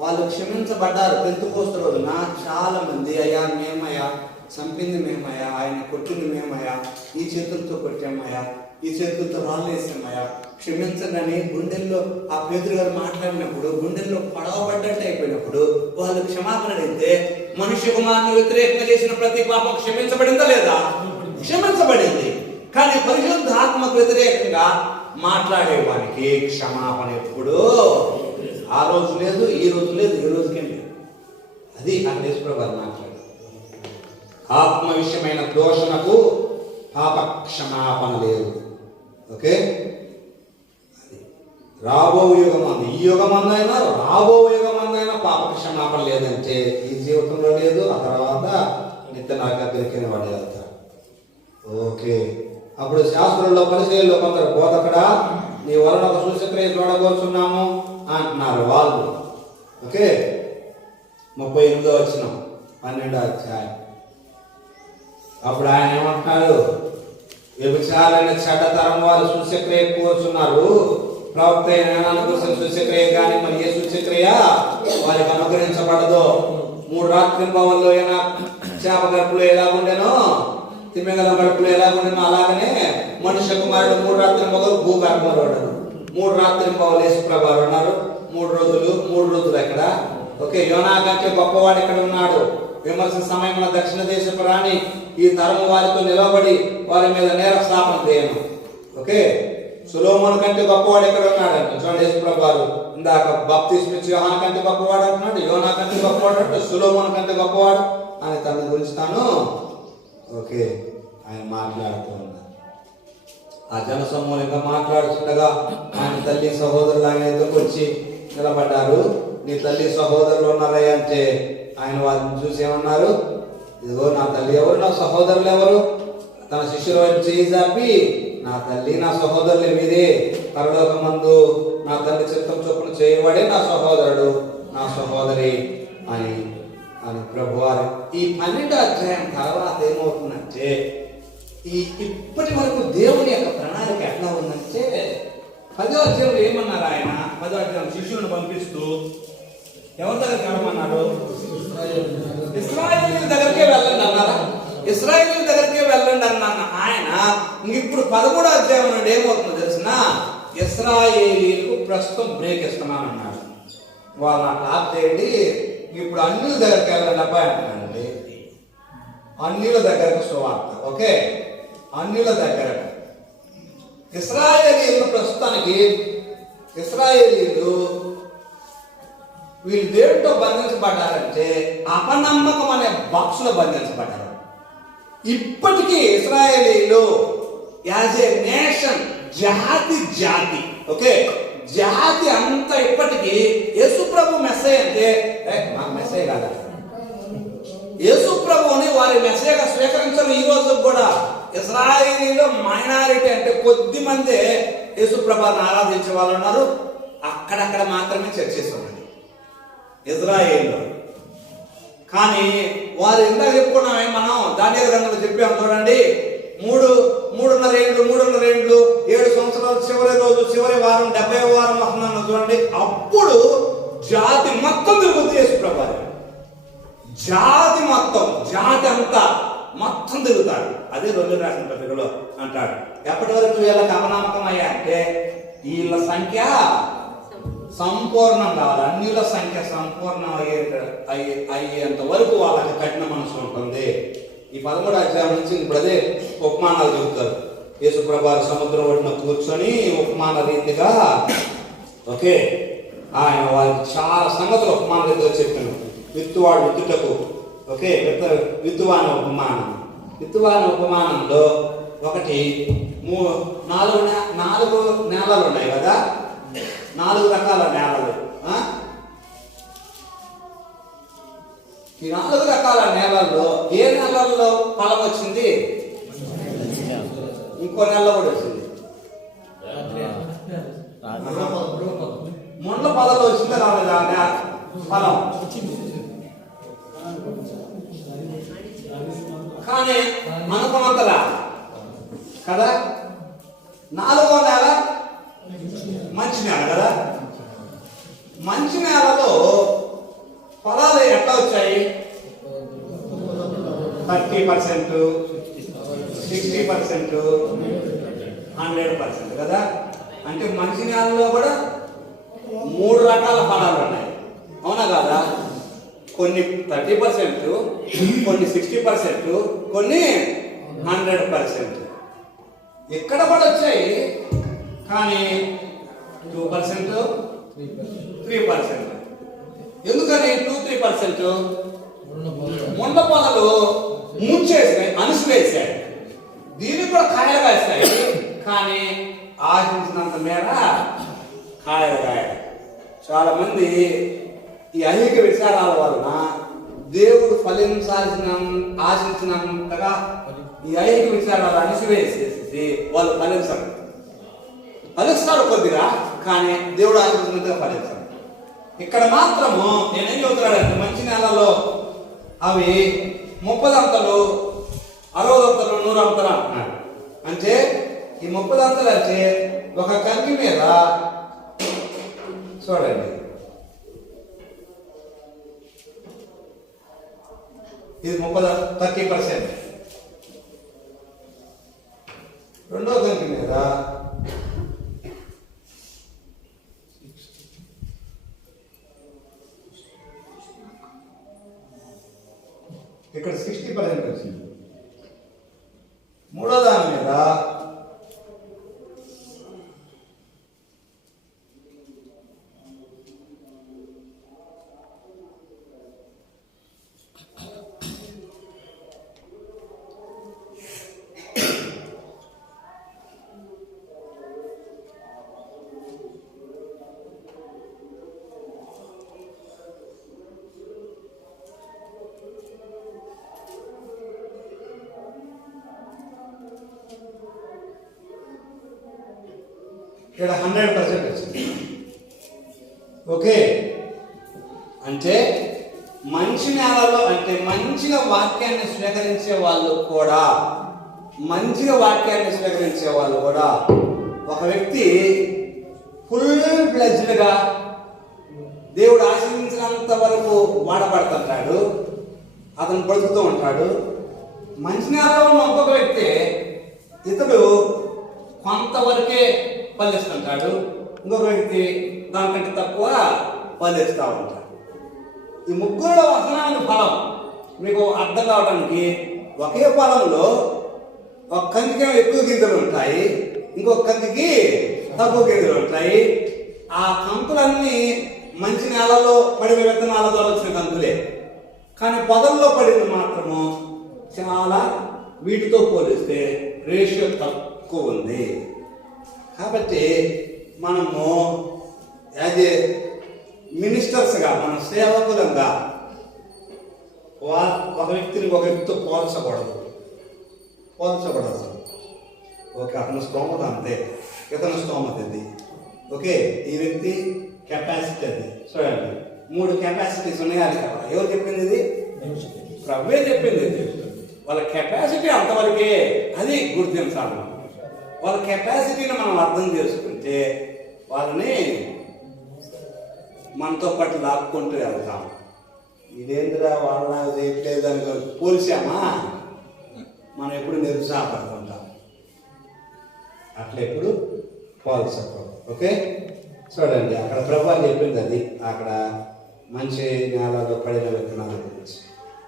వాళ్ళు క్షమించబడ్డారు. పెంతెకోస్తు రోజున చాలా మంది, అయ్యా మేమయ్యా, చంపింది మేమయ్యా, ఆయన కొట్టింది మేమయ్యా, ఈ చేతులతో కొట్టామయ్యా, ఈ చేతులతో రాళ్ళు వేసామయ్యా, క్షమించండి గుండెల్లో ఆ పేతురు గారు మాట్లాడినప్పుడు గుండెల్లో పడవబడ్డట్టు అయిపోయినప్పుడు వాళ్ళు క్షమాపణ అడిగితే, మనుష్య కుమారుని వ్యతిరేకంగా చేసిన ప్రతి పాపం క్షమించబడిందా లేదా? క్షమించబడింది. కానీ పరిశుద్ధాత్మకు వ్యతిరేకంగా మాట్లాడేవానికి క్షమాపణ ఎప్పుడు ఆ రోజు లేదు, ఈ రోజు లేదు, ఈ రోజుకే లేదు. అది యేసుప్రభు మాట్లాడు. ఆత్మ విషయమైన దోషణకు పాప క్షమాపణ లేదు. ఓకే, రాబో యుగమందు, ఈ యుగమందైనా రాబో యుగమందైనా పాప క్షమాపణ లేదంటే ఈ జీవితంలో లేదు, ఆ తర్వాత నిత్య నరకాగ్నికి వాడు వెళ్తారు. ఓకే, అప్పుడు శాస్త్రంలో పరిచయంలో కొందరు బోధకుడా నీ వలన ఒక సూచక్రియ చూడబోతున్నాము అంటున్నారు వాళ్ళు. ఓకే, 38వ వచనం 12వ అధ్యాయం. అప్పుడు ఆయన ఏమంటున్నారు? వ్యభిచారైన చెడ్డతరం వారు సూచక్రియ కోరుచున్నారు, ప్రవక్త అయిన కోసం సూచక్రియ కానీ మరి ఏ సూచక్రియ వారికి అనుగ్రహించబడదు. 3 రాత్రింబవల్లో అయినా చేప గడుపులో ఎలాగుండేనో, తిమ్మెగల గడుపులో ఎలాగుండేనో అలాగనే మనుష్య కుమారుడు 3 రాత్రింబవలు భూగర్భంలో ఉన్నాడు. 3 రాత్రింబవలు యేసుప్రభు ఉన్నారు. 3 రోజులు ఎక్కడ? ఓకే, యోనా కంటే గొప్పవాడు ఇక్కడ ఉన్నాడు. విమర్శ సమయంలో దక్షిణ దేశపు రాణి ఈ తరము వారితో నిలబడి వారి మీద నేర స్థాపన చేయను. ఓకే, సొలొమోను కంటే గొప్పవాడు ఎక్కడ ఉన్నాడు అంటే చూడండి, యేసుప్రభు వారు ఇందాక బాప్తిస్మా ఇచ్చే యోహాను కంటే గొప్పవాడు అంటున్నాడు, యోనా కంటే గొప్పవాడు అంటే సొలొమోను కంటే గొప్పవాడు అని తన గురించి తాను ఓకే ఆయన మాట్లాడుతూ ఉన్నారు. ఆ జన సమూహంగా మాట్లాడుతుండగా ఆయన తల్లి సహోదరులు ఆయన ఎదురుకు వచ్చి నిలబడ్డారు. నీ తల్లి సహోదరులు ఉన్నారయ్యా అంటే ఆయన వారిని చూసి ఏమన్నారు? ఇదిగో నా తల్లి ఎవరు, నా సహోదరులు ఎవరు? తన శిష్యుల వైపు చేయి చాపి, నా తల్లి నా సహోదరులు మీరే, పరలోకమందు నా తల్లి చిత్తం చొప్పున చేయబడే నా సహోదరుడు నా సహోదరి అని అని ప్రభువారు ఈ 12వ అధ్యాయం తర్వాత ఏమవుతుందంటే, ఇప్పటి వరకు దేవుని యొక్క ప్రణాళిక ఎట్లా ఉందంటే, 10వ అధ్యాయంలో ఏమన్నారు ఆయన? 10వ అధ్యాయం శిష్యులను పంపిస్తూ ఎవరి దగ్గరికి వెళ్ళమన్నారు? ఇశ్రాయేలీయుల దగ్గరికే వెళ్ళండి అన్నారా? ఇశ్రాయేలీయుల దగ్గరికే వెళ్ళండి అన్న ఆయన ఇప్పుడు 13వ అధ్యాయం నుండి ఏమవుతుందో తెలిసిన, ఇశ్రాయేలీయులకు ప్రస్తుతం బ్రేక్ ఇస్తున్నానన్నాడు. వాళ్ళు నాకు ఆప్ చేయండి, ఇప్పుడు అన్యుల దగ్గరికి వెళ్ళండి అబ్బాయి అంటున్నానండి. అన్యుల దగ్గరకు సువార్త. ఓకే, అన్యుల దగ్గర ఇశ్రాయేలీయులు ప్రస్తుతానికి ఇశ్రాయేలీయులు వీళ్ళు దేవుడితో బంధించబడ్డారంటే అపనమ్మకం అనే బాక్సులో బంధించబడ్డారు. ఇప్పటికీ ఇశ్రాయేలీయులు యాజ్ ఏ నేషన్, జాతి ఓకే, జాతి అంతా ఇప్పటికీ యేసు ప్రభు మెస్సయ్య అంటే మా మెస్సయ్య కాదు, యేసు ప్రభువుని వారి మెస్సయ్యగా స్వీకరించరు. ఈ రోజు కూడా ఇశ్రాయేలీలో మైనారిటీ అంటే కొద్ది మందే యేసు ప్రభువుని ఆరాధించే వాళ్ళు ఉన్నారు. అక్కడక్కడ మాత్రమే చర్చెస్ ఉన్నాయి ఇజ్రాయేల్లో. కానీ వారు ఇందాక చెప్పుకున్నామే, మనం దానియేలు గ్రంథంలో చెప్పాము చూడండి, 3.5 ఏండ్లు 7 సంవత్సరాలు చివరి రోజు చివరి వారం 70వ వారం వస్తున్నాను చూడండి. అప్పుడు జాతి మొత్తం తిరుగుతుంది యేసు ప్రభువు. జాతి మొత్తం, జాతి అంతా మొత్తం తిరుగుతాడు. అదే 2 రాసిన పత్రికలో అంటాడు. ఎప్పటి వరకు వీళ్ళకి అపనమ్మకం అయ్యా అంటే వీళ్ళ సంఖ్య సంపూర్ణం కావాలి, అన్యుల సంఖ్య సంపూర్ణం అయ్యేంత వరకు వాళ్ళకి కఠిన మనసు ఉంటుంది. ఈ 13వ అధ్యాయం నుంచి ఇప్పుడు అదే ఉపమానాలు చెబుతారు. యేసు ప్రభువు సముద్రం ఒడ్డున కూర్చొని ఉపమాన రీతిగా ఓకే ఆయన వారికి చాలా సంగతులు ఉపమాన రీతిగా చెప్పాను. విత్తువాడు విత్తుటకు ఓకే, విత్తువాన ఉపమానంలో ఒకటి 4 నేలలు ఉన్నాయి కదా, 4 రకాల నేలలు. ఈ 4 రకాల నేలల్లో ఏ నెలల్లో ఫలం వచ్చింది? ఇంకో నెలలో కూడా వచ్చింది. మొండ్ల పొదలో వచ్చింది రాలేదా ఫలం? కానీ అనుకున్నంతలా కదా. 4వ నేల మంచి నేల కదా. మంచి నేలలో ఫలాలు ఎట్లా వచ్చాయి? 30%, 60%, 100% కదా. అంటే మంచి నేలలో కూడా 3 రకాల ఫలాలు ఉన్నాయి, అవునా కదా? కొన్ని 30%, కొన్ని 60%, కొన్ని 100%. ఇక్కడ కూడా వచ్చాయి, కానీ 2%, 3%. ఎందుకని 2-3%? ముండ పొదలు ముంచేసాయి, అణిసివేసాయి. దీనికి కూడా కాయలు కాస్తాయి, కానీ ఆశించినంత మేర కాయలు కాయలు. చాలా మంది ఈ ఐహిక విచారాల వలన దేవుడు ఆశించినంతగా ఈ ఐహిక విచారాలు అణిసివేసేసి వాళ్ళు ఫలిస్తారు కొద్దిగా, కానీ దేవుడు ఆశించినంతగా ఫలిస్తారు. ఇక్కడ మాత్రము నేనేం చెబుతున్నాడంటే, మంచి నేలలో అవి 30 అంతలు, 60 అంతలు, 100 అంతలు అంటున్నాడు. అంటే ఈ 30 అంతలు అంటే ఒక కంకి మీద చూడండి, ఇది 30% రెండో కంకి మీద ఇక్కడ 60% వచ్చింది. మూడో దాని మీద ఇక్కడ 100% వచ్చింది. ఓకే, అంటే మంచి నేలలో అంటే మంచిగా వాక్యాన్ని స్వీకరించే వాళ్ళు కూడా ఒక వ్యక్తి ఫుల్ ఫ్లెడ్జ్డ్గా దేవుడు ఆశీర్వదించినంత వరకు వాడబడుతుంటాడు, అతను బ్రతుకుతూ ఉంటాడు. మంచి నేలలో ఉన్న ఒక్కొక్క వ్యక్తి ఇతడు కొంతవరకే ఫలిస్తుంటాడు, ఇంకొక వ్యక్తి దానికంటే తక్కువ ఫలిస్తూ ఉంటాడు. ఈ ముగ్గురులో వసనాల ఫలం మీకు అర్థం కావడానికి, ఒకే పొలంలో ఒక కందికి ఎక్కువ గింజలు ఉంటాయి, ఇంకొక కందికి తక్కువ గింజలు ఉంటాయి. ఆ కంకులన్నీ మంచి నేలలో పడిన విత్తనాల ద్వారా వచ్చిన కంకులే, కానీ పొదల్లో పడింది మాత్రము చాలా వీటితో పోలిస్తే రేషియో తక్కువ ఉంది. కాబట్టి మనము యాజ్ ఏ మినిస్టర్స్గా, మన సేవకులంగా ఒక వ్యక్తిని ఒక వ్యక్తితో పోల్చకూడదు. ఓకే, అతని స్తోమత అంతే, ఇతని స్తోమత ఇది. ఓకే, ఈ వ్యక్తి కెపాసిటీ అది. చూడండి, 3 కెపాసిటీస్ ఉన్నాయి కదా. ఎవరు చెప్పింది ఇది? ప్రభువే చెప్పింది. వాళ్ళ కెపాసిటీ అంతవరకే, అది గుర్తించాలి. వాళ్ళ కెపాసిటీని మనం అర్థం చేసుకుంటే వాళ్ళని మనతో పాటు లాక్కుంటూ వెళ్తాం. ఇదేంద్రా వాళ్ళ చేయట్లేదు అని పోల్చామా, మనం ఎప్పుడు నిరుత్సాహపడుతుంటాం. అట్లా ఎప్పుడు పోల్చకూడదు. ఓకే, చూడండి, అక్కడ ప్రభువు చెప్పింది అది, అక్కడ మంచి నేలలో పడిన విత్తనాల గురించి.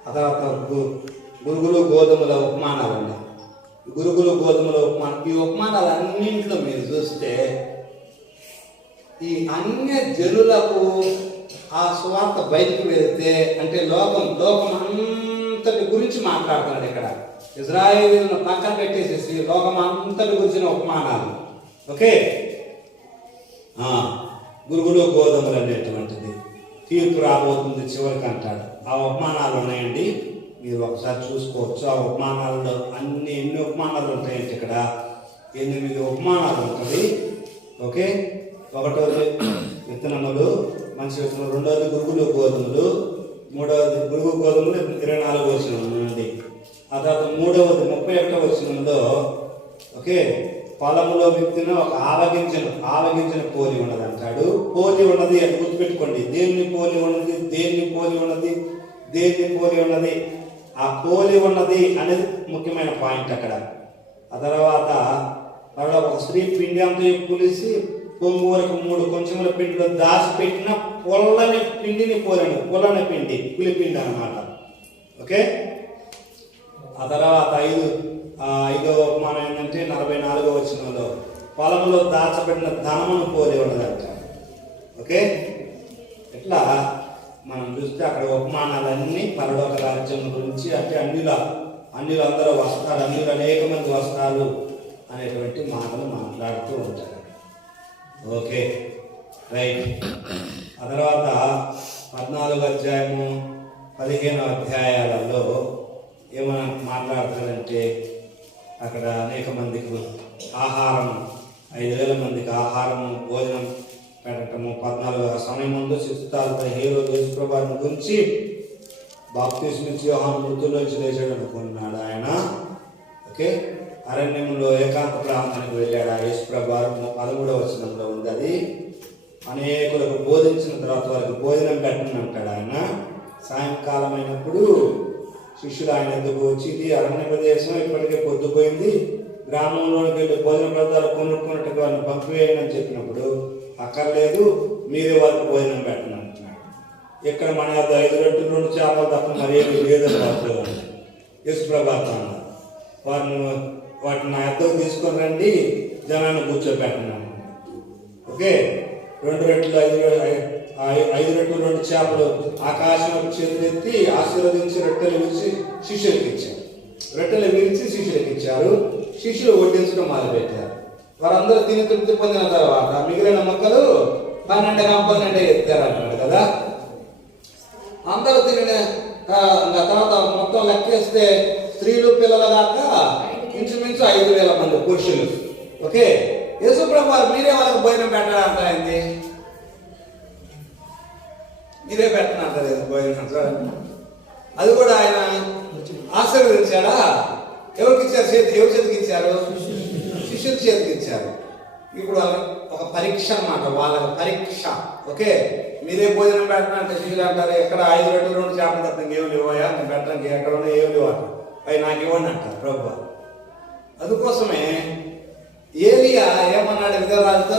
ఆ తర్వాత గురుగులు గోధుమల ఉపమానాలు ఉన్నాయి. గురుగులు గోధుమల ఉపమానం, ఈ ఉపమానాలు అన్నింటిలో మీరు చూస్తే ఈ అన్య జనులకు ఆ సువార్త బయటికి వెళ్తే, అంటే లోకం అంతటి గురించి మాట్లాడుతున్నాడు ఇక్కడ. ఇజ్రాయేలును పక్కన పెట్టేసేసి లోకం అంతటి గురించిన ఉపమానాలు. ఓకే, గురుగులు గోధుమలు అనేటువంటిది తీర్పు రాబోతుంది చివరికి అంటాడు. ఆ ఉపమానాలు ఉన్నాయండి, మీరు ఒకసారి చూసుకోవచ్చు. ఆ ఉపమానాలలో ఎన్ని ఉపమానాలు ఉంటాయంటే ఇక్కడ 8 ఉపమానాలు ఉంటుంది. ఓకే, ఒకటోది విత్తనములు, మంచి విత్తనములు, రెండవది గురుగులు గోధుమలు, మూడవది గురుగు గోధుమలు 24వ వచనం నుండి. ఆ తర్వాత మూడవది 31వ వచనంలో ఓకే, పొలంలో విత్తిన ఒక ఆవగించిన పోలి ఉన్నది అంటాడు. పోలి ఉన్నది అని గుర్తుపెట్టుకోండి. దేన్ని పోలి ఉన్నది, ఆ పోలి ఉన్నది అనేది ముఖ్యమైన పాయింట్ అక్కడ. ఆ తర్వాత ఒక స్త్రీ పిండి అంతా పులిసి పొంగు వరకు 3 కొంచెముల పిండిలో దాచిపెట్టిన పొల్లని పిండిని పోలండి. పొల్లని పిండి, పులిపిండి అన్నమాట. ఓకే, ఆ తర్వాత ఐదో ఉపమానం ఏంటంటే 44వ వచనంలో పొలంలో దాచబడిన ధనమును పోలి ఉన్నదంట. ఓకే, ఇట్లా మనం చూస్తే అక్కడ ఉపమానాలన్నీ పరలోక రాజ్యం గురించి, అంటే అన్యులు అందరూ వస్తారు, అన్యులు అనేక మంది వస్తారు అనేటువంటి మాటలు మాట్లాడుతూ ఉంటారు. Okay, right. ఆ తర్వాత 14వ అధ్యాయము 15వ అధ్యాయాలలో ఏమైనా మాట్లాడతారంటే, అక్కడ అనేక మందికి ఆహారం, 5,000 మందికి ఆహారము, భోజనం పెట్టడము. 14వ సమయం ముందు శిశుతాలతో హేరోదు యేసుప్రభువుని గురించి బాప్తిస్మిచ్చి యోహాను మృతుల్లోంచి లేచాడు అనుకున్నాడు ఆయన. ఓకే, అరణ్యంలో ఏకాంత ప్రాంతానికి వెళ్ళాడు. యేసుప్రభువు 13వ వచనంలో ఉంది అది. అనేకులకు బోధించిన తర్వాత వారికి భోజనం పెట్టండి అంటాడు ఆయన. సాయంకాలం అయినప్పుడు శిష్యులు ఆయన ఎందుకు వచ్చి, ఇది అరణ్య ప్రదేశం, ఇప్పటికే పొద్దుపోయింది, గ్రామంలోనికి వెళ్ళి భోజన పదార్థాలు కొనుక్కున్నట్టుగా వారిని పంపివేయండి అని చెప్పినప్పుడు, అక్కర్లేదు, మీరే వారికి భోజనం పెట్టండి అంటున్నాడు. ఇక్కడ మన 5 రొట్టెలు 2 చేపలు తప్ప మరేమి లేదని వాటిలో యేసుప్రభువు అన్నారు. వాటిని నా యొద్దకు తీసుకొని రండి, జనాన్ని కూర్చోబెట్టండి. ఓకే, 2 రొట్టెలు 5 రొట్టెలు 2 చేపలు ఆకాశం చేతులెత్తి ఆశీర్వదించి రొట్టెలు విరిచి శిష్యులకు ఇచ్చారు. రొట్టెలు విరిచి శిష్యులకు ఇచ్చారు. శిష్యులు వడ్డించడం మొదలుపెట్టారు. వారందరూ తిని తృప్తి పొందిన తర్వాత మిగిలిన మొక్కలు 12 గంపలు ఎత్తారు అంటున్నాడు కదా. అందరూ తిని తర్వాత మొత్తం లెక్కేస్తే స్త్రీలు పిల్లల దాకా ఇంచుమించు 5,000 మంది పురుషులు. ఓకే, యేసు ప్రభు మీరే వాళ్ళకి భోజనం పెట్టాలంటారండి, మీరే పెట్టనంటారు భోజనం. చూడండి, అది కూడా ఆయన ఆశీర్వదించాడా? ఎవరికి ఇచ్చారు? ఎవరి చేతికి ఇచ్చారు? శిష్యుల చేతికి ఇచ్చారు. ఇప్పుడు ఒక పరీక్ష అన్నమాట, వాళ్ళకి పరీక్ష. ఓకే, మీరే భోజనం పెట్టనంటే శిష్యులు అంటారు, ఎక్కడ 5 రొట్టెలు 2 చేపలు తప్ప ఇంకేం లేవయా, నేను పెట్టడానికి ఎక్కడ ఉన్నా ఏం లేవు అంటారు. పై నాకు ఇవ్వండి అంటారు ప్రభు. అందుకోసమే ఏలియా ఏమన్నాడు విధవరాలతో?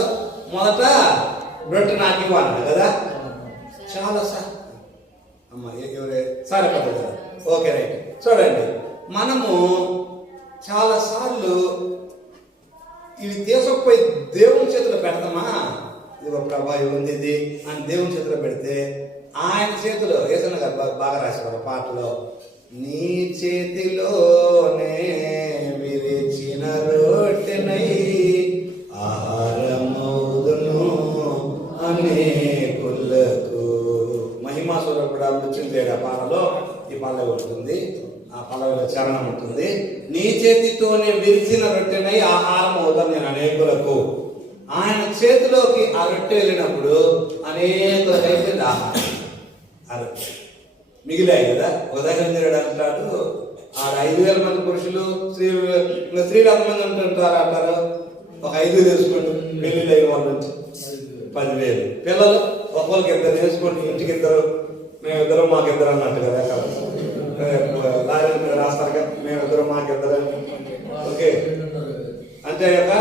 మొదట రొట్టె నాకు ఇవ్వన్నాడు కదా. చాలా సార్ అమ్మ ఎవరే సరే కదా, ఓకే రైట్. చూడండి, మనము చాలాసార్లు ఇవి తీసుకుపోయి దేవుని చేతిలో పెడతామా? ఇదిగో ప్రభా ఉంది ఇది అని దేవుని చేతిలో పెడితే ఆయన చేతిలో ఏదైనా కదా బాగా రాసేవారు పాటలో, నీ చేతిలోనే విరిచిన రొట్టెనై ఆహారమౌదును అనేకులకు. మహిమా స్వరూపుడు వచ్చింది ఆ పాటలో, ఈ పల్లవి ఉంటుంది, ఆ పల్లవిలో చరణం ఉంటుంది. నీ చేతితోనే విరిచిన రొట్టెనై ఆహారం అవుతాను నేను అనేకులకు. ఆయన చేతిలోకి ఆ రొట్టె వెళ్ళినప్పుడు అనేకులకైతే ఆహారం ఆ రొట్టె మిగిలాయి కదా. ఉదయం అంటాడు, ఆ 5,000 మంది పురుషులు, స్త్రీలు ఎంతమంది ఉంటుంటారు అంటారు? ఒక 5 వేసుకోండి, పెళ్లిళ్ళు అయిన వాళ్ళ నుంచి 10,000. పిల్లలు ఒక్కొక్కరికి 2 వేసుకోండి, ఇంటికి 2, మేమిద్దరం మాకిద్దరు అన్నట్టు కదా. లారీల మీద రాస్తారు కదా, మేమిద్దరం మాకిద్దరు. ఓకే, అంటే యొక్క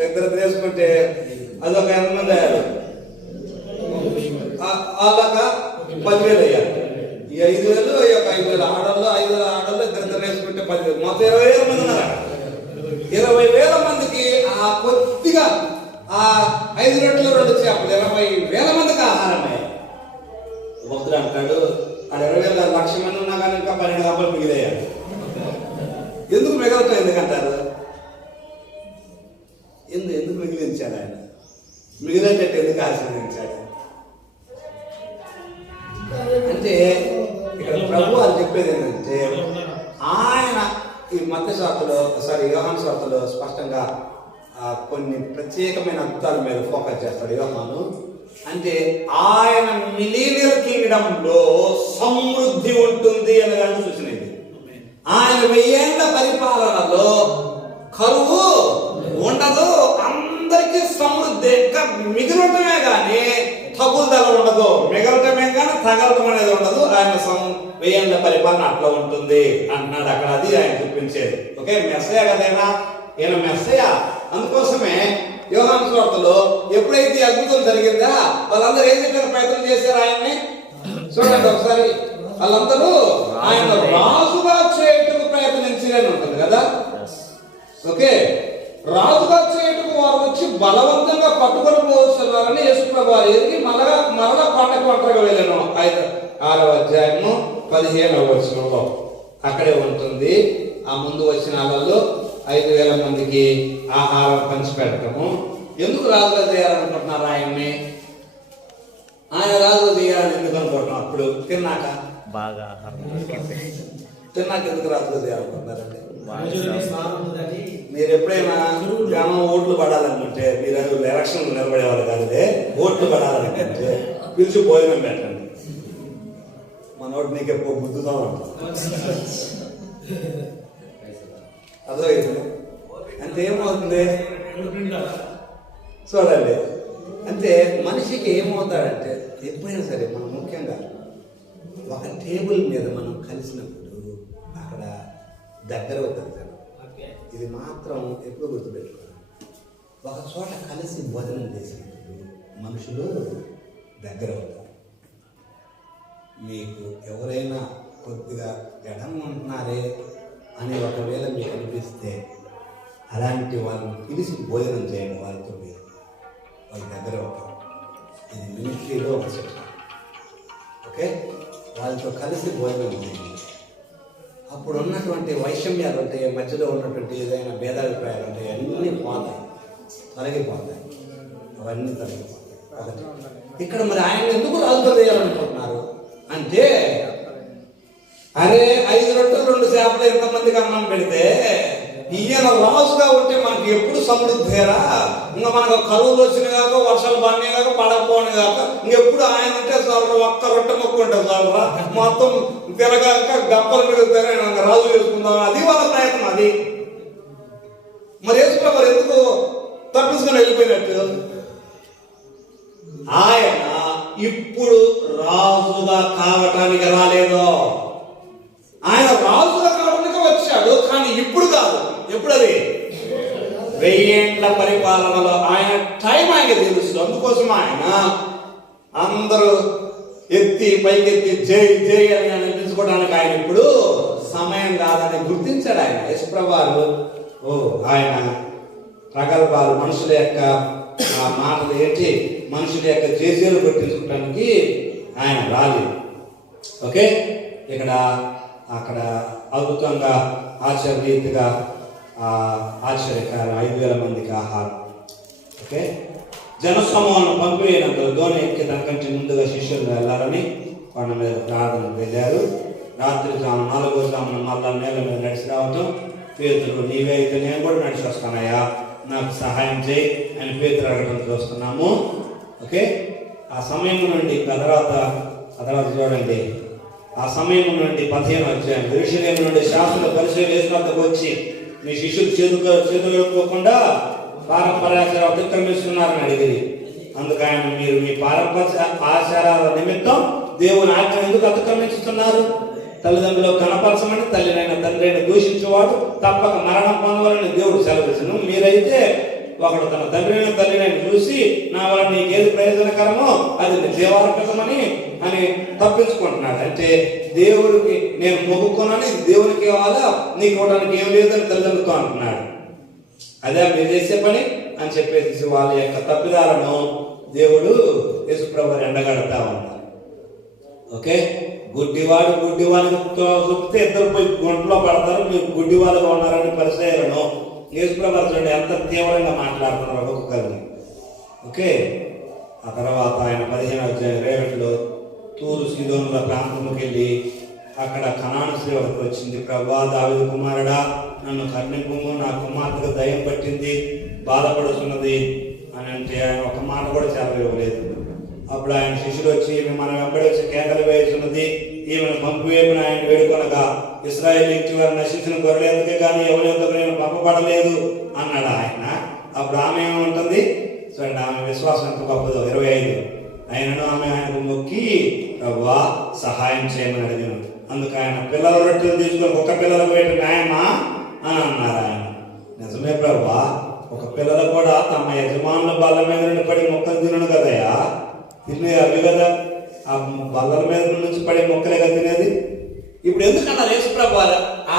2 వేసుకుంటే అదొక 8 మంది అయ్యారు, వాళ్ళక 10,000 అయ్యారు. ఈ 5,000 ఈ యొక్క 5,000 ఆడల్లో 2 వేసుకుంటే 10,000, మొత్తం 20,000 మంది ఉన్నారు. 20,000 మందికి ఆ కొద్దిగా ఆ 5 రొట్టెలు 2 చేపలు 20,000 మందికి ఆహారమే. భక్తుడు అంటాడు, ఆ 20,000 1,00,000 మంది ఉన్నా కానీ ఇంకా 12 గంటలు మిగిలయ్యాడు. ఎందుకు మిగలటం? ఎందుకంటారు? ఎందుకు మిగిలించాడు ఆయన? మిగిలేటట్టు ఎందుకు ఆశీర్వదించాడు అంటే, ఇక్కడ ప్రభు అని చెప్పేది ఏంటంటే, ఆయన ఈ మత్తయి సువార్తలో యోహాను సువార్తలో స్పష్టంగా కొన్ని ప్రత్యేకమైన అద్భుతాల మీద ఫోకస్ చేస్తాడు యోహాను. అంటే ఆయన మిలీనియల్ కింగ్డమ్ లో సమృద్ధి ఉంటుంది అనే దాన్ని సూచన. ఆయన 1000 ఏళ్ల పరిపాలనలో కరువు ఉండదు, అందరికీ సమృద్ధి. ఇంకా మిగిలటమే కానీ తగుదల ఉండదు, మిగలటమే కానీ తగలటం అనేది ఉండదు. ఆయన 1000 ఏళ్ల పరిపాలన అట్లా ఉంటుంది అంటున్నాడు అక్కడ. అది ఆయన చూపించేది. ఓకే, మెస్సయ్య కదైనా, ఈయన మెస్సయ్య. అందుకోసమే యోహాను సువార్తలో ఎప్పుడైతే అద్భుతం జరిగిందా వాళ్ళందరూ ఏం చెప్పిన ప్రయత్నం చేశారు ఆయన్ని? చూడండి ఒకసారి, వాళ్ళందరూ ఆయన రాజుగా చేయటకు ప్రయత్నించారని ఉంటుంది కదా. ఓకే, రాజుగా చేయటకు వారు వచ్చి బలవంతంగా పట్టుకొని పోతున్నారని యేసుప్రభు వారు ఎరిగి మరలా కొండకు ఒంటరిగా వెళ్ళాను. 6వ అధ్యాయము 15వ వచనంలో అక్కడే ఉంటుంది. ఆ ముందు వచ్చిన వాళ్ళలో 5,000 మందికి ఆహారం పంచిపెట్టడము. ఎందుకు రాజుగా చేయాలనుకుంటున్నారు ఆయన్ని? ఆయన రాజుగా చేయాలని ఎందుకు అనుకుంటున్నాం? అప్పుడు తిన్నాక బాగా తిన్నాక ఎందుకు రాజుగా చేయాలనుకుంటున్నారండి? మీరు ఎప్పుడైనా గ్రామం ఓట్లు పడాలనుకుంటే, మీరు ఎలక్షన్ నిలబడేవాళ్ళు కాదే, ఓట్లు పడాలనుకుంటే పిలిచి భోజనం పెట్టండి. మన ఓటు నీకు ఎక్కువ గుద్దుతా ఉంటాం. అర్థమైంది అంటే ఏమవుతుంది చూడండి. అంటే మనిషికి ఏమవుతాడంటే, ఎప్పుడైనా సరే మనం ముఖ్యంగా ఒక టేబుల్ మీద మనం కలిసినప్పుడు అక్కడ దగ్గర అవుతుంది కదా. ఇది మాత్రం ఎప్పుడు గుర్తుపెట్టుకోవాలి. ఒక చోట కలిసి భోజనం చేసినప్పుడు మనుషులు దగ్గర అవుతారు. మీకు ఎవరైనా కొద్దిగా ఎడం ఉంటున్నారే అని ఒకవేళ మీకు అనిపిస్తే అలాంటి వాళ్ళని పిలిచి భోజనం చేయండి. వాళ్ళతో మీరు వాళ్ళ దగ్గర అవుతారు. ఇది మినిస్ట్రీలో ఒక చెప్తాను. ఓకే, వాళ్ళతో కలిసి భోజనం చేయండి. అప్పుడు ఉన్నటువంటి వైషమ్యాలు ఉంటాయి, మధ్యలో ఉన్నటువంటి ఏదైనా భేదాభిప్రాయాలు ఉంటాయి, అన్నీ పోతాయి, తొలగిపోతాయి. అవన్నీ తొలగిపోతాయి. ఒకటి ఇక్కడ మరి ఆయన ఎందుకు రాజుగా చేయాలనుకుంటున్నారు అంటే, అరే 5 రొట్టెలు 2 చేపలు ఎంతమందికి అన్నం పెడితే ఈయన రాజుగా ఉంటే మనకి ఎప్పుడు సమృద్ధిరా. ఇంకా మనకు కరువులు వచ్చినాయి కాక, వర్షాలు పడినాయి కాక, పడకపోని కాక, ఇంకెప్పుడు ఆయన ఉంటే చాలరా, ఒక్క రొట్టె మొక్కు ఉంటే చాలరా, మొత్తం తిరగాక గప్పల మీద తిరగ రాజు చేసుకుందాం, అది వాళ్ళ ప్రయత్నం. అది మరి యేసుప్రభు ఎందుకు తప్పించుకొని వెళ్ళిపోయినట్టు? ఆయన ఇప్పుడు రాజుగా కావటానికి రాలేదు, ఆయన రాజుగా కావడానికి వచ్చాడు, కానీ ఇప్పుడు కాదు. ఎప్పుడు? అది 1000 ఏళ్ల పరిపాలనలో ఆయన టైం ఆయన తెలుసు. అందుకోసం ఆయన అందరూ ఎత్తి పైకెత్తి జై జై అని అనిపించుకోవడానికి ఆయన ఇప్పుడు సమయం కాదని గుర్తించాడు ఆయన. యేసుప్రభువారు ఆయన ప్రగల్భాలు, మనుషుల యొక్క మాటలు ఏంటి, మనుషుల యొక్క జేజేలు కొట్టించుకోవడానికి ఆయన రాలేదు. ఓకే, ఇక్కడ అక్కడ అద్భుతంగా ఆశ్చర్యరీతిగా ఆశ్చర్యకారం 5000 మందికి ఆహారం. ఓకే, జనసమూహాలను పంపివేయనంతలో దోణి ఎక్కి దానికంటే ముందుగా శిష్యులు వెళ్ళాలని కొండ మీద ప్రార్థనకు వెళ్ళారు. రాత్రి జాము 4వ జామున మళ్ళా నేల మీద నడిచి రావటం. పేతురు, నీవే అయితే నేను కూడా నడిచి వస్తానయ్యా, నాకు సహాయం చేయి అని పేతురు అడగడం చూస్తున్నాము. ఓకే, ఆ సమయం నుండి ఆ తర్వాత చూడండి, ఆ సమయం నుండి 15వ అధ్యాయం, యెరూషలేము నుండి శాస్త్రుల పరిచయం యేసువద్దకు వచ్చి, మీ శిష్యులు చేతులుకోకుండా పారంపర్యాచారం అతిక్రమిస్తున్నారని అడిగింది. అందుకు ఆయన, మీరు మీ పారంపర్య ఆచారాల నిమిత్తం దేవుని ఆజ్ఞ ఎందుకు అతిక్రమించుతున్నారు? తల్లిదండ్రులు కనపరచమని తల్లినైన తండ్రిని దూషించేవాడు తప్పక మరణం పొందవాలని దేవుడు సెలవించను. మీరైతే ఒకడు తన తండ్రిని తల్లినైనా చూసి, నా వల్ల నీకేది ప్రయోజనకరమో అది దేవార్పితమని అని తప్పించుకుంటున్నాడు. అంటే దేవుడికి నేను మొక్కుకున్నాను, ఇది దేవునికి కావాలా, నీకు ఇవ్వడానికి ఏం లేదని తల్లిదండ్రులతో అంటున్నాడు. అదే మీరు చేసే పని అని చెప్పేసి వాళ్ళ యొక్క తప్పిదాలను దేవుడు యేసుప్రభువుని ఎండగడతా ఉన్నాడు. ఓకే, గుడ్డివాడిని చూపితే ఇద్దరు పోయి గుంటలో పడతారు, మీరు గుడ్డివాళ్ళుగా ఉన్నారని పరిచయాలను యేసుప్రభువు చూడండి ఎంత తీవ్రంగా మాట్లాడుతున్నారు ఒక్కొక్కరిని. ఓకే, ఆ తర్వాత ఆయన 15వ అధ్యాయం 21లో తూరు సీదోనుల ప్రాంతంలోకి వెళ్ళి అక్కడ కనాను స్త్రీ ఒకటి వచ్చింది. ప్రభువా, దావీదు కుమారుడా, నన్ను కరుణింపుము, నా కుమార్తెకు దయ్యం పట్టింది, బాధపడుతున్నది అని అంటే ఆయన ఒక మాట కూడా చెప్పలేదు. అప్పుడు ఆయన శిష్యులు వచ్చి, ఈమె మన వెంబడి వచ్చి కేకలు వేస్తున్నది, ఈమెను పంపివేపున ఆయన వేడుకొనగా, ఇశ్రాయేలు ఇంటి వారు నశించిన గొర్రెలకే కానీ ఎవరి ఎందుకు నేను పంపబడలేదు అన్నాడు ఆయన. అప్పుడు ఆమె ఏమంటుంది చూడండి, ఆమె విశ్వాసం ఎంత గొప్పదో. 25, ఆయనను ఆమె ఆయనకు మొక్కి, ప్రభువా సహాయం చేయమని అడిగాను. అందుకు ఆయన, పిల్లల రొట్టెలు తీసుకొని ఒక పిల్లలకు వేట న్యాయమా అని అన్నారు. ఆయన, నిజమే ప్రభువా, ఒక పిల్లలు కూడా తమ యజమానుల బల్ల మీద నుండి పడి మొక్కలు తినను కదయా, తినే అవి కదా, ఆ బల్లల మీద నుంచి పడే మొక్కలే కదా తినేది. ఇప్పుడు ఎందుకన్నారు యేసుప్రభువు ఆ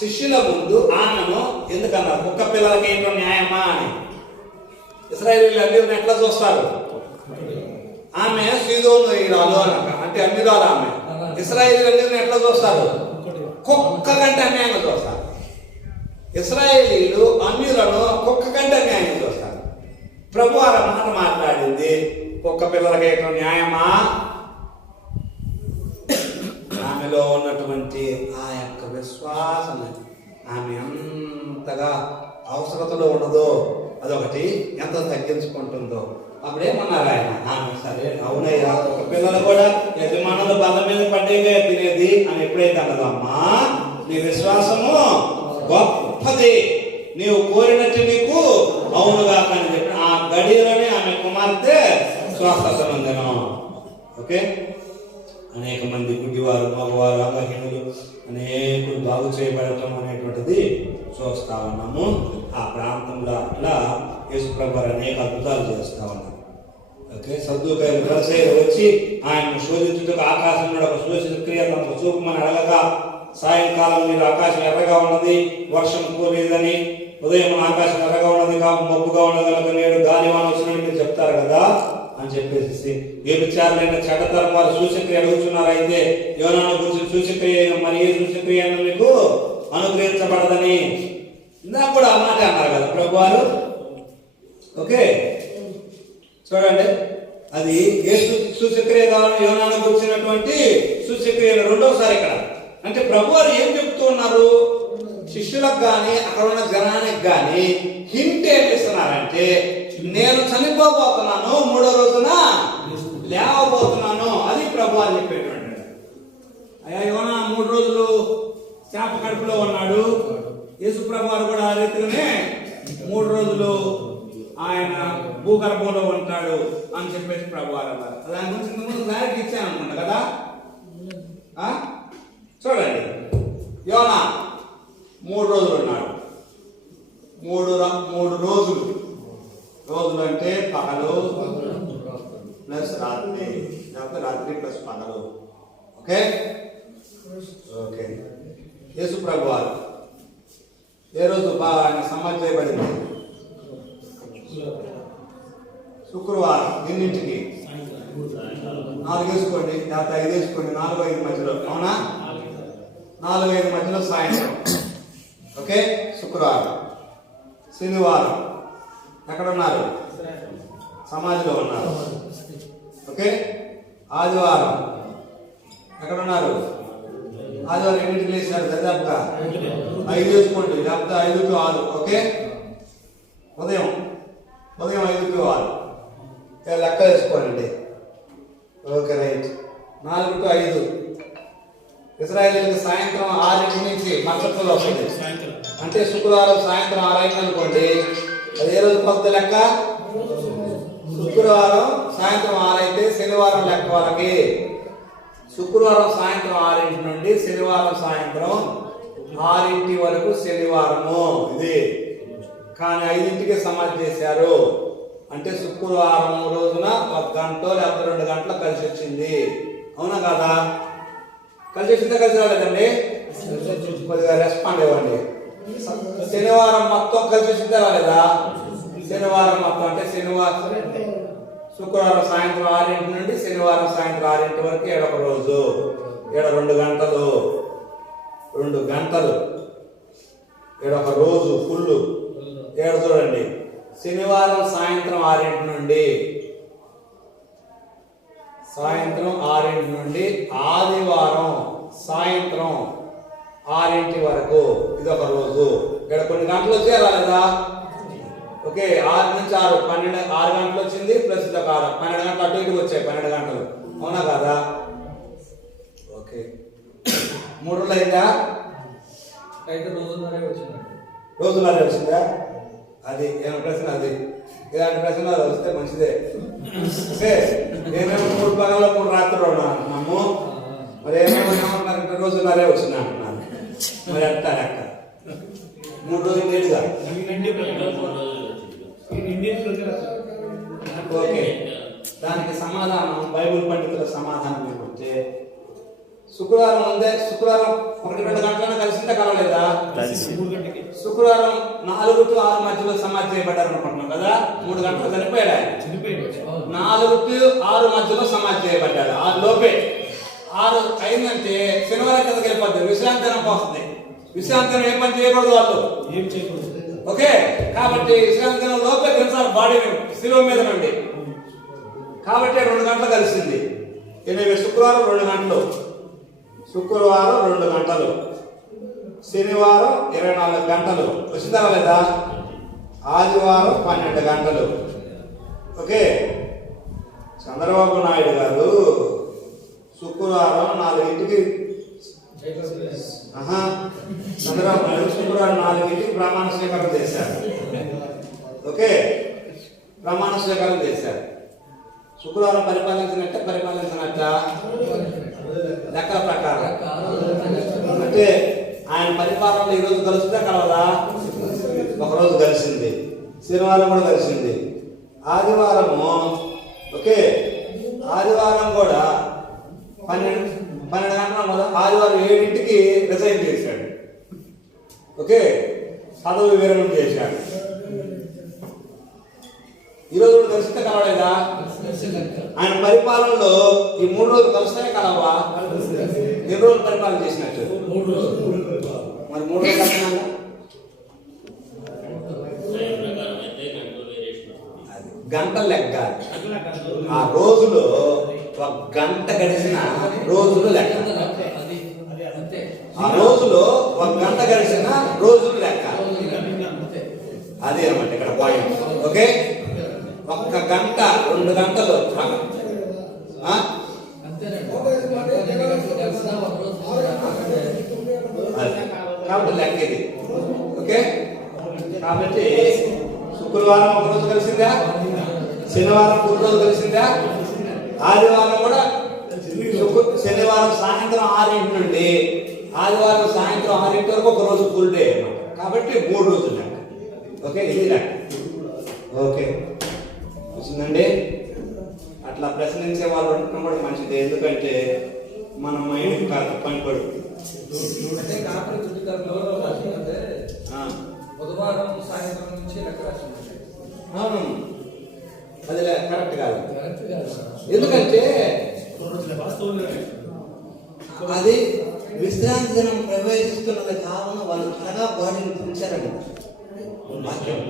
శిష్యుల ముందు ఆమెను ఎందుకన్నారు ఒక్క పిల్లలకి ఏంటో న్యాయమా అని? ఇశ్రాయేలీయులు అందరిని ఎట్లా చూస్తారు? ఆమె సీదోనీయురాలు అంటే అన్యురాలు. ఆమె ఇశ్రాయేలీయులు అందరిని ఎట్లా చూస్తారు? కుక్క కంటే అన్యాయంగా చూస్తారు. ఇశ్రాయేలీయులు అన్యులను కుక్క కంటే అన్యాయంగా చూస్తారు. ప్రభువు ఆ మాట మాట్లాడింది, కుక్క పిల్లలకి ఏంటో న్యాయమా? ఆమెలో ఉన్నటువంటి ఆ యొక్క విశ్వాసం, ఆమె ఎంతగా అవసరతలో ఉన్నదో అదొకటి, ఎంత తగ్గించుకుంటుందో. అప్పుడేమన్నారు ఆయన, ఆమె సరే అవునయ్యా, ఒక పిల్లలు కూడా యజమానుల బల్ల మీద పడ్డేగా తినేది అని ఎప్పుడైతే అన్నదమ్మా, నీ విశ్వాసము గొప్పది, నీవు కోరినట్టు నీకు అవునుగా కానీ చెప్పిన ఆ గడియలోనే ఆమె కుమార్తె స్వస్థత నొందెను. ఓకే, అనేక మంది గుడ్డివారు, మగవారు, అంగహీనులు అనేకులు బాగు చేయబడటం అనేటువంటిది చూస్తా ఉన్నాము. ఆ ప్రాంతంలో అట్లా యేసుప్రభువు అనేక అద్భుతాలు చేస్తా ఉన్నారు. ఓకే, సద్దూకయ్యులు పరిసయ్యులు వచ్చి ఆయనను శోధించుటకు ఆకాశం నుండి ఒక సూచన క్రియ తమకు చూపమని అడగగా, సాయంకాలం మీరు ఆకాశం ఎర్రగా ఉన్నది, వర్షం కూలేదని, ఉదయం ఆకాశం ఎర్రగా ఉన్నది కాక మబ్బుగా ఉన్నది కనుక నేడు గాలివాన వచ్చినట్టు మీరు చెప్తారు కదా అని చెప్పేసి, వ్యభిచారులైన చెడ్డతరం వారు సూచక్రియ అడుగుతున్నారు. అయితే యోనాను గురించి సూచక్రియ మరి ఏ సూచక్రియ మీకు అనుగ్రహించబడదని ఇందాక కూడా ఆ మాట అన్నారు కదా ప్రభువారు. ఓకే, చూడండి, అది ఏ సూచక్రియ కావాలని యోనాను గురించినటువంటి సూచక్రియలు రెండోసారి ఇక్కడ. అంటే ప్రభువారు ఏం చెప్తూ ఉన్నారు? శిష్యులకు కానీ అక్కడ ఉన్న జనానికి కానీ హింట్ ఏమి ఇస్తున్నారంటే నేను చనిపోబోతున్నాను, 3వ రోజున లేవబోతున్నాను. అది ప్రభు అని చెప్పేటువంటి. అయ్యా యోనా 3 రోజులు చేప కడుపులో ఉన్నాడు. యేసు ప్రభు వారు కూడా ఆ రీతిగానే 3 రోజులు ఆయన భూగర్భంలో ఉంటాడు అని చెప్పేసి ప్రభు వారు అన్నారు. దాని గురించి ముందు క్లారిటీ ఇచ్చాను అనుకుంటా కదా. చూడండి, యోనా 3 రోజులు ఉన్నాడు. 3 రోజులు. రోజులు అంటే పగలు ప్లస్ రాత్రి, లేకపోతే రాత్రి ప్లస్ పగలు. Okay okay. యేసు ప్రభు వారు ఏ రోజు ఆయన సమాధి చేయబడింది? శుక్రవారం. ఎన్నింటికి? 4 వేసుకోండి, లేకపోతే 5 వేసుకోండి. 4-5 మధ్యలో. అవునా? 4-5 మధ్యలో సాయంత్రం. ఓకే. శుక్రవారం. శనివారం ఎక్కడ ఉన్నారు? సమాధిలో ఉన్నారు. ఓకే. ఆదివారం ఎక్కడ ఉన్నారు? ఆదివారం ఎన్నింటికి లేచారు? దాదాపుగా 5 వేసుకోండి, లేకపోతే 5 to 6. ఓకే. ఉదయం 5 to 6 లెక్క వేసుకోండి. Okay right. 4 to 5 ఇశ్రాయేలీయులకు సాయంత్రం 6 నుంచి నక్షత్రంలో వస్తుంది. అంటే శుక్రవారం సాయంత్రం 6 అయింది అనుకోండి, అది ఏ రోజు కొత్త లెక్క? శుక్రవారం సాయంత్రం 6 అయితే శనివారం లెక్క వాళ్ళకి. శుక్రవారం సాయంత్రం 6 నుండి శనివారం సాయంత్రం 6 వరకు శనివారము ఇది. కానీ 5కి సమాధి చేశారు. అంటే శుక్రవారం రోజున 1 గంట లేకపోతే 2 గంటలు కలిసి వచ్చింది. అవునా కదా? కలిసి వచ్చిందా, కలిసి రాలేదండి? కొద్దిగా రెస్పాండ్ ఇవ్వండి. శనివారం మొత్తం కలిసి వచ్చిందా రాలేదా? శనివారం మొత్తం అంటే శుక్రవారం సాయంత్రం 6 నుండి శనివారం సాయంత్రం 6 వరకు 1 రోజు. 2 గంటలు. 2 గంటలు. 1 రోజు ఫుల్. చూడండి, శనివారం సాయంత్రం 6 నుండి ఆదివారం సాయంత్రం 6 వరకు ఇది 1 రోజు. ఇక్కడ కొన్ని గంటలు వచ్చే రాలేదా? ఓకే. 6 నుంచి 6 12 6 గంటలు వచ్చింది ప్లస్ ఇది 12 గంటలు అటు ఇటు వచ్చాయి. 12 గంటలు. అవునా కదా? ఓకే. 3 రోజులు అయిందా? అయితే రోజున్నరే వచ్చిందా? అది ఏమైనా ప్రశ్న? అది ఇలాంటి ప్రశ్న వస్తే మంచిదే. ఓకే. నేనేమో 3 పగల్లో 3 రాత్రులు ఉన్నాము. మరి ఏమేమంటారంటే రోజున్నరే వచ్చింది అంటున్నాను. మరి అట్టా లెక్క 3 రోజులు లేదుగా. ఓకే. దానికి సమాధానం బైబిల్ పండితుల సమాధానం ఏమంటే శుక్రవారం 1-2 గంటలైనా కలిసిందా కలవలేదా? శుక్రవారం 4 to 6 మధ్యలో సమాధి చేయబడ్డారు అనుకుంటున్నాం కదా. 3 గంటలు చనిపోయాడు ఆయన. 4 to 6 మధ్యలో సమాధి చేయబడ్డాడు. 6 లోపే. 6 అయిందంటే శనివారం కిందకి వెళ్ళిపోద్ది. విశ్రాంతి వస్తుంది. విశ్రాంతి ఏం పని చేయకూడదు వాళ్ళు. ఓకే. కాబట్టి విశ్రాంతి లోపే కలిసారు బాడీ శిలువ మీద నుండి. కాబట్టి 2 గంటలు కలిసింది. శుక్రవారం 2 గంటలు. శుక్రవారం 2 గంటలు. శనివారం 24 గంటలు. వచ్చిందా లేదా? ఆదివారం 12 గంటలు. ఓకే. చంద్రబాబు నాయుడు గారు శుక్రవారం 4కి చంద్రబాబు నాయుడు శుక్రవారం 4కి ప్రమాణ స్వీకారం చేశారు. ఓకే. ప్రమాణ స్వీకారం చేశారు. శుక్రవారం పరిపాలించినట్ట లెక్కల ప్రకారం. అంటే ఆయన పరిపాలనలో ఈరోజు కలుస్తుందా కలవదా? 1 రోజు కలిసింది. శనివారం కూడా కలిసింది. ఆదివారము ఓకే. ఆదివారం కూడా 12 గంటల ఆదివారం 7కి రిజైన్ చేశాడు. ఓకే. పదవి విరమణ చేశాడు. ఈరోజు కూడా కలిస్తే కలవలేదా? ఆయన పరిపాలనలో ఈ 3 రోజులు కలుస్తానే కలవా? ఎన్ని రోజులు పరిపాలన చేసినట్టు? 3 రోజులు. మరి 3 రోజులు కలిసినా గంటల లెక్క. ఆ రోజులో 1 గంట గడిచిన రోజులు లెక్క. ఆ రోజులో 1 గంట గడిచిన అదే అన్నమాట ఇక్కడ పాయింట్. ఓకే, 1 గంట 2 గంటలు ఆ? అది. కాబట్టి లెక్క ఇది. ఓకే, కాబట్టి శుక్రవారం 1 రోజు కలిసిందా, శనివారం 3 రోజులు కలిసిందా, ఆదివారం కూడా శనివారం సాయంత్రం 6 నుండి ఆదివారం సాయంత్రం 6 వరకు 1 రోజు ఫుల్ డే అన్నమాట. కాబట్టి 3 రోజులు లెక్క. ఓకే, ఇది లెక్క. ఓకే, వచ్చిందండి. అట్లా ప్రశ్నించే వాళ్ళు ఉండటం కూడా మంచిది, ఎందుకంటే మన మైండ్ పని పడుతుంది. అంటే కాపుల చుట్టుకల్లో రాసిందంటే బుధవారం సాయంత్రం నుంచి లెక్క రాసింది. అవును, అది కరెక్ట్ కాదు. ఎందుకంటే అది విశ్రాంతి దినం ప్రవేశిస్తున్నది కావున వాళ్ళు త్వరగా బాడీని పెంచారండి. వాక్యం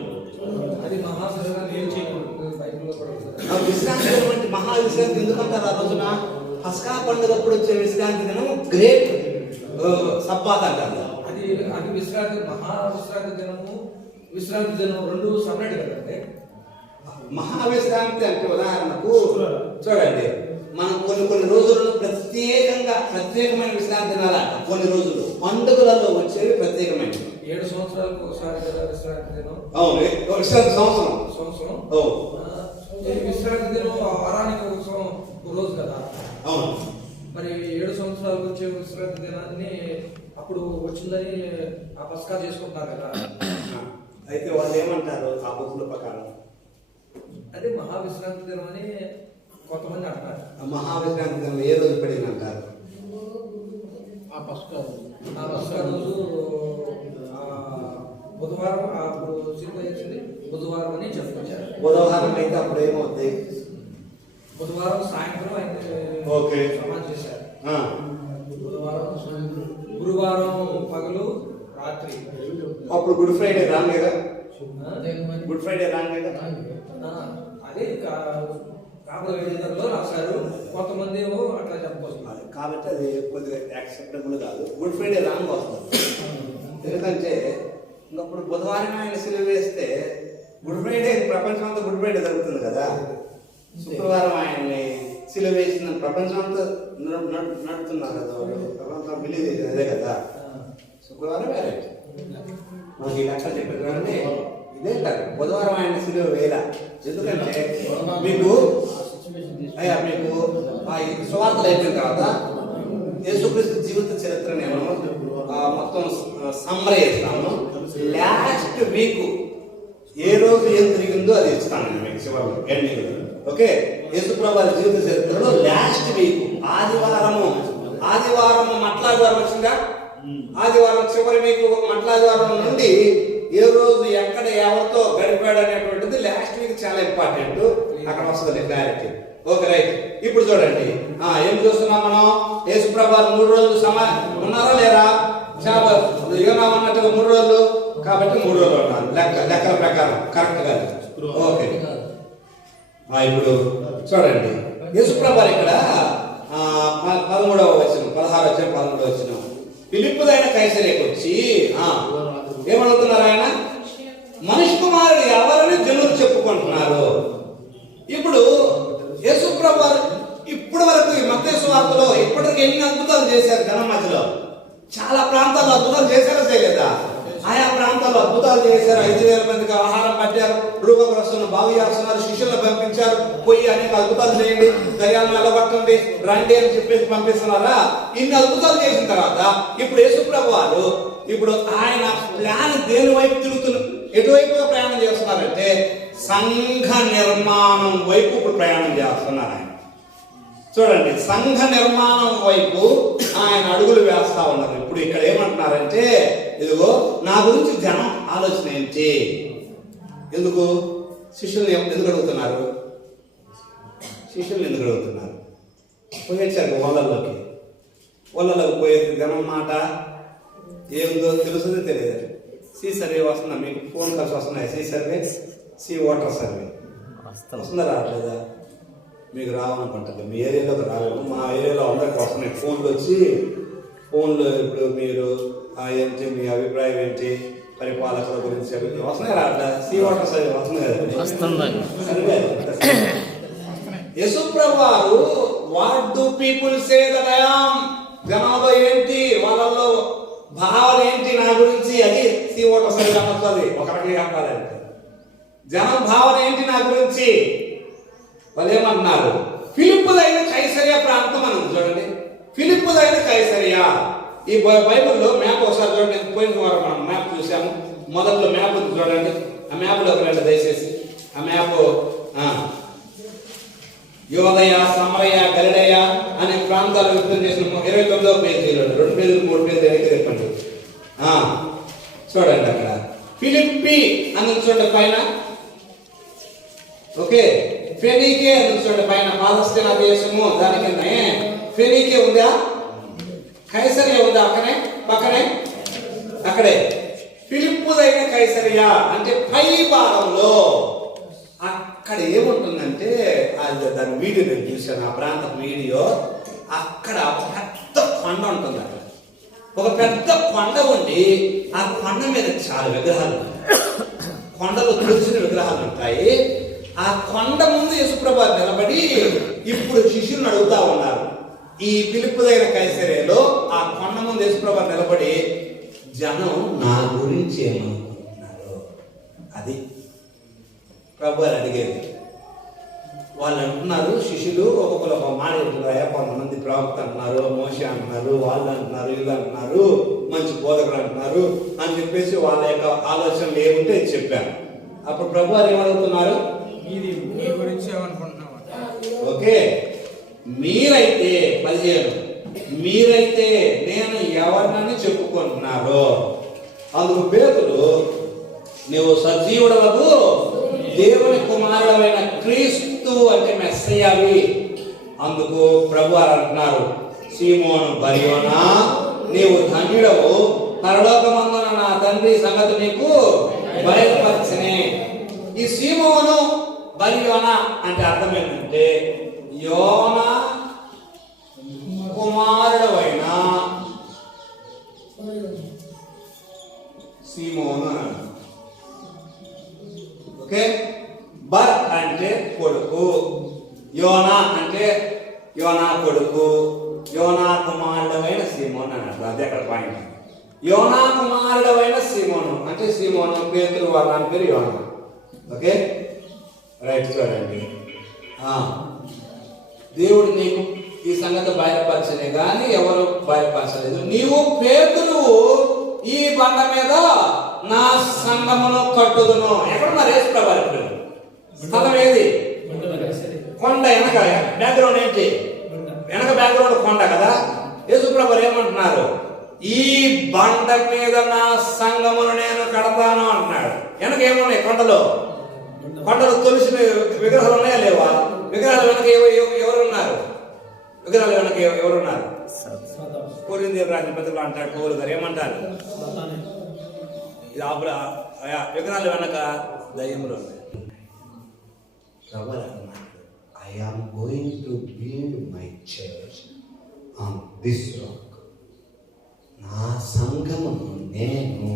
అది మహాశివరాత్రి ఏం చేయకూడదు బైబిల్లో కూడా ఉంది. విశ్రాంతి దినం అంటే మహా విశ్రాంతి ఎందుకంటారు? ఆ రోజున పస్కా పండుగప్పుడు వచ్చే విశ్రాంతి దినం గ్రేట్ సబ్బాత్ అంటారు. అది అది విశ్రాంతి, మహా విశ్రాంతి దినము విశ్రాంతి దినం 2 సపరేట్ కదండి. మహావిశ్రాంతి అంటే ఉదాహరణకు చూడండి, మనం కొన్ని రోజులను ప్రత్యేకమైన విశ్రాంతి తినాలంట. కొన్ని రోజులు పండుగలలో వచ్చేవి ప్రత్యేకమైనవి. 7 సంవత్సరాలకు ఒకసారి కదా విశ్రాంతి దినం. అవును, విశ్రాంతి సంవత్సరం. అవును, విశ్రాంతి దినం వారానికి ఒక రోజు కదా. అవును, మరి 7 సంవత్సరాలకు వచ్చే విశ్రాంతి దినాన్ని అప్పుడు వచ్చిందని ఆ పస్కా చేసుకుంటున్నారు కదా. అయితే వాళ్ళు ఏమంటారు ఆ బుద్ధుల ప్రకారం? అదే మహావిశ్రాంతి దినం అని కొంతమంది అంటారు. మహావిశ్రాంతి దినం ఏ రోజు పడింది అంటారు? ఆ పస్కా రోజు బుధవారం. అప్పుడు సినిమా చేసింది బుధవారం అని చెప్పుకొచ్చారు. బుధవారం అయితే అప్పుడు ఏమవుతుంది? బుధవారం సాయంత్రం అయితే ఓకే సమాజ్ చేశారు. బుధవారం గురువారం పగలు రాత్రి. అప్పుడు గుడ్ ఫ్రైడే రాంగ్ కదా? గుడ్ ఫ్రైడే రాంగ్ కదా? అదే కాపుల వేదికలో రాశారు. కొంతమంది ఏమో అట్లా చెప్పవచ్చు. కాబట్టి అది కొద్దిగా యాక్సెప్టబుల్ కాదు. గుడ్ ఫ్రైడే రాంగ్ వస్తుంది. ఎందుకంటే ఇంకప్పుడు బుధవారం ఆయన సిలువ వేస్తే గుడ్ ఫ్రైడే ప్రపంచం అంతా గుడ్ ఫ్రైడే జరుగుతుంది కదా. శుక్రవారం ఆయన్ని సిలువ వేసిన ప్రపంచం అంతా నడుతున్నారు కదా, ప్రపంచం బిలీవ్ అదే కదా. శుక్రవారం వేరే మనకి ఈ లెక్కలు చెప్పారు. ఇదే కాదు, బుధవారం ఆయన సిలువ వేల. ఎందుకంటే మీకు సువార్తలు అయిపోయిన తర్వాత యేసుక్రీస్తు జీవిత చరిత్ర నేను మొత్తం సమ్మరీ ఇస్తాను. లాస్ట్ వీక్ ఏ రోజు ఏం జరిగిందో అది ఇస్తాను మీకు చివరిలో ఎండింగ్. ఓకే, యేసుప్రభు వారి జీవిత చరిత్రలో లాస్ట్ వీక్ ఆదివారం మట్లాదివారం వచ్చిందా? ఆదివారం చివరి వీక్ మట్లాదివారం నుండి ఏ రోజు ఎక్కడ ఎవరితో గడిపాడు అనేటువంటిది లాస్ట్ వీక్ చాలా ఇంపార్టెంట్. అక్కడ వస్తుంది క్లారిటీ. Okay, right. ఇప్పుడు చూడండి, ఏం చూస్తున్నాం మనం? యేసుప్రభు 3 రోజులు ఉన్నారా లేరా? చాలా అన్నట్టుగా 3 రోజులు, కాబట్టి 3 రోజులు ఉన్నారు లెక్కల ప్రకారం కరెక్ట్ గా. ఓకే, ఇప్పుడు చూడండి, యేసుప్రభు ఇక్కడ 13వ వచనం, 16వ వచనం, 13వ వచనం. ఫిలిప్పుదైన కైసరేకి వచ్చి ఏమడుగుతున్నారు ఆయన? మనిషి కుమారుడు ఎవరని జనులు చెప్పుకుంటున్నారు. ఇప్పుడు యేసుప్రభు ఇప్పుడు వరకు ఈ మత్తయి సువార్తలో ఇప్పటికి ఎన్ని అద్భుతాలు చేశారు జనం మధ్యలో. చాలా ప్రాంతాల్లో అద్భుతాలు చేశారా చేయలేదా? ఆయా ప్రాంతాల్లో అద్భుతాలు చేశారు. 5,000 మందికి ఆహారం పట్టారు, రోగగ్రస్తులను బాగు చేస్తున్నారు, శిష్యులను పంపించారు. పోయి అనేక అద్భుతాలు చేయండి, దయ్యాలను వెళ్ళగొట్టండి, రండి అని చెప్పేసి పంపిస్తున్నారా? ఇన్ని అద్భుతాలు చేసిన తర్వాత ఇప్పుడు యేసుప్రభు వారు ఇప్పుడు ఆయన ప్లాన్ దేని వైపు తిరుగుతున్నారు? ఎటువైపుగా ప్రయాణం చేస్తున్నారంటే సంఘ నిర్మాణం వైపు ఇప్పుడు ప్రయాణం చేస్తున్నారు ఆయన. చూడండి, సంఘ నిర్మాణం వైపు ఆయన అడుగులు వేస్తా ఉన్నారు. ఇప్పుడు ఇక్కడ ఏమంటున్నారంటే, ఇదిగో నా గురించి జనం ఆలోచన ఏంటి? ఎందుకు శిష్యుల్ని ఎందుకు అడుగుతున్నారు? పోయేచ్చారు వాళ్ళలోకి పోయే జనం మాట ఏముందో తెలుస్తుందో తెలియదు. సి సర్వే వస్తుందా మీకు? ఫోన్ కాల్స్ వస్తున్నాయి. C survey, C water survey వస్తుందా రావట్లేదా? మీకు రావాలనుకుంటుంది, మీ ఏరియాలోకి రాలేదు. మా ఏరియాలో అందరికి వస్తున్నాయి ఫోన్లు వచ్చి. ఫోన్లో ఇప్పుడు మీరు ఏంటి, మీ అభిప్రాయం ఏంటి, పరిపాలకుల గురించి వస్తున్నాయి రాట్లా సీ వాటర్ సర్వే వస్తుంది. యేసుప్రభు వారు what do people say that I am, జనాభా ఏంటి, వాళ్ళల్లో భావన ఏంటి నా గురించి, అది సీ వాటర్ సర్వే వస్తుంది. ఒక రకంగా చెప్పాలంటే జనం భావన ఏంటి నా గురించి. వాళ్ళు ఏమంటున్నారు, ఫిలిప్పుదైన కైసరియా ప్రాంతం అని చూడండి. ఫిలిప్పుదైన కైసరియా, ఈ బైబిల్లో మ్యాప్ ఒకసారి చూడండి. పోయిన వారం మనం మ్యాప్ చూసాము. మొదట్లో మ్యాప్ ఉంది చూడండి. ఆ మ్యాప్లోకి రండి దయచేసి. ఆ మ్యాప్ యోదయ, సమరయ, గలిలయ అనే ప్రాంతాలు విభజన చేసిన 29వ పేజీలో 2 పేజీలు 3 పేజీలు వెనక్కి చెప్పండి. చూడండి అక్కడ ఫిలిప్పి అని చూడండి పైన. ఓకే, ఫెనీకే అని చూడండి పైన, పాలస్తీనా దేశము దాని కింద ఫెనీకే ఉందా, కైసరియా ఉందా పక్కనే అక్కడే ఫిలిప్పుదైన కైసరియా అంటే పై భాగంలో. అక్కడ ఏముంటుందంటే దాని వీడియో నేను చూశాను, ఆ ప్రాంతం వీడియో. అక్కడ పెద్ద కొండ ఉంటుంది. అక్కడ ఒక పెద్ద కొండ ఉండి ఆ కొండ మీద చాలా విగ్రహాలు, కొండలో తులసిన విగ్రహాలు ఉంటాయి. ఆ కొండ ముందు యేసుప్రభు నిలబడి ఇప్పుడు శిష్యులను అడుగుతా ఉన్నారు. ఈ ఫిలిప్పుదైన కైసరియలో ఆ కొండ ముందు యేసుప్రభు నిలబడి జనం నా గురించి ఏమనుకుంటున్నారు, అది ప్రభు అని అడిగేది. వాళ్ళు అంటున్నారు, శిష్యులు ఒక్కొక్కరు ఒక మాట చెప్తున్నారు. కొంతమంది ప్రవక్త అంటున్నారు, మోషే అంటున్నారు, వాళ్ళు అంటున్నారు, వీళ్ళు అంటున్నారు, మంచి బోధకులు అంటున్నారు అని చెప్పేసి వాళ్ళ యొక్క ఆలోచనలు ఏముంటే చెప్పారు. అప్పుడు ప్రభు వారు ఏమడుగుతున్నారు, మీ గురించి ఏమనుకుంటున్నావు? ఓకే, మీరైతే 15 మీరైతే నేను ఎవరినని చెప్పుకుంటున్నారో అందుకు పేతురు, నువ్వు సజీవుడవగు దేవుని కుమారుడమైన క్రీస్తు అంటే మెస్సయ్యవి. అందుకు ప్రభు అంటున్నారు, సీమోను బర్యోనా, నీవు ధన్యుడవు, పరలోకమందున నా తండ్రి సంగతి నీకు బయలుపరచనే. ఈ సీమోను బర్యోనా అంటే అర్థం ఏంటంటే యోనా కుమారుడవైన సీమోను అని. ఓకే, బర్ అంటే కొడుకు, యోనా అంటే యోనా కొడుకు, యోనా కుమారుడవైన సీమోను అని అంటారు. అది అక్కడ పాయింట్. యోనా కుమారుడవైన సీమోను అంటే సీమోను పేతురు వాళ్ళ పేరు యోనా. Okay right. చూడండి, దేవుడు నీకు ఈ సంగతి బయలుపరచలే కానీ ఎవరు బయలుపరచలేదు. నీవు పేతురు, ఈ బండ మీద నా సంఘమును కట్టుదును. ఎక్కడున్నారు యేసుప్రభు? స్థలం ఏది? కొండ వెనక. బ్యాక్గ్రౌండ్ ఏంటి? వెనక బ్యాక్గ్రౌండ్ కొండ కదా. యేసుప్రభు ఏమంటున్నారు, ఈ బండ మీద నా సంఘమును నేను కడతాను అంటున్నాడు. వెనక ఏమున్నాయి? కొండలు తొలిసిన విగ్రహాలు ఉన్నాయా లేవా? విగ్రహాలు వెనక ఎవరున్నారు? విగ్రహాలు వెనక ఎవరున్నారు? కోరింది రాజపతిలో అంటాడు పౌలు గారు. ఏమంటారు? ఇది విగ్రహాలు వెనక దయ్యములు ఉన్నాయి. I am going to build my church on this rock. నా సంఘమును నేను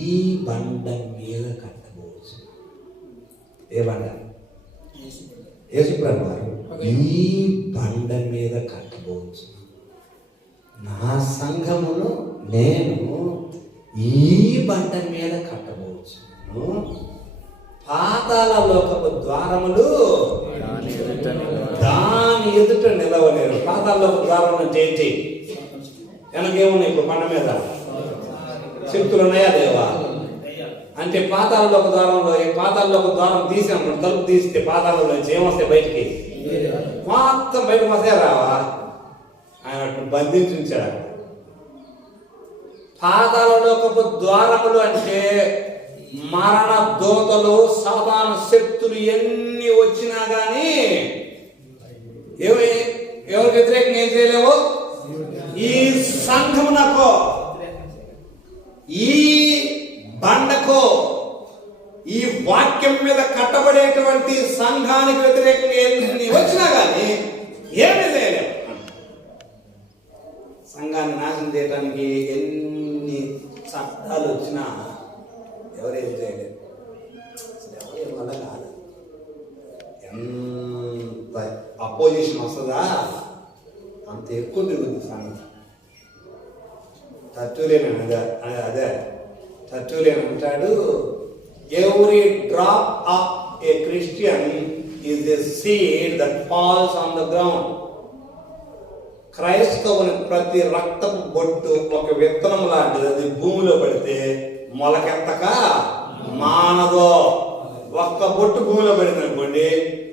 ఈ బండ మీద కట్టబోవచ్చు. ఏ బండ? యేసుప్రభు వారు ఈ బండ మీద కట్టబోవచ్చు. నా సంఘమును నేను ఈ బండ మీద కట్టబోవచ్చు. పాతాళ లోకపు ద్వారములు దాని ఎదుట నిలవలేరు. పాతాళ లోక ద్వారం అంటే ఏంటి? వెనకేమున్నాయి? ఇప్పుడు పండ మీద శక్తులు ఉన్నాయా లేవా అంటే పాతాళ లోక ద్వారంలో, పాతాళ లోక ద్వారం తీసాము, తలుపు తీస్తే పాతాళంలో ఏమొస్తాయి బయటికి? మొత్తం బయటకు వస్తే రావా? ఆయన బంధించి ఉంచాడు. పాతాళ లోకపు ద్వారములు అంటే మరణ దోతలు, సాతాను శక్తులు ఎన్ని వచ్చినా కానీ ఎవరికి వ్యతిరేకంగా ఏం చేయలేవు. ఈ సంఘమునకో, ఈ బండకో, ఈ వాక్యం మీద కట్టబడేటువంటి సంఘానికి వ్యతిరేకంగా ఎన్ని వచ్చినా కానీ ఏమీ చేయలేవు. సంఘాన్ని నాశనం చేయడానికి ఎన్ని చట్టాలు వచ్చినా టర్టూలియన్ అదే టర్టూలియన్ అంటాడు, every drop of a Christian is a seed that falls on the ground. క్రైస్తవుని ప్రతి రక్తపు బొట్టు ఒక విత్తనం లాంటిది, అది భూమిలో పడితే మొలకెత్తక మానదో. ఒక్క బొట్టు భూమిలో పడింది అనుకోండి,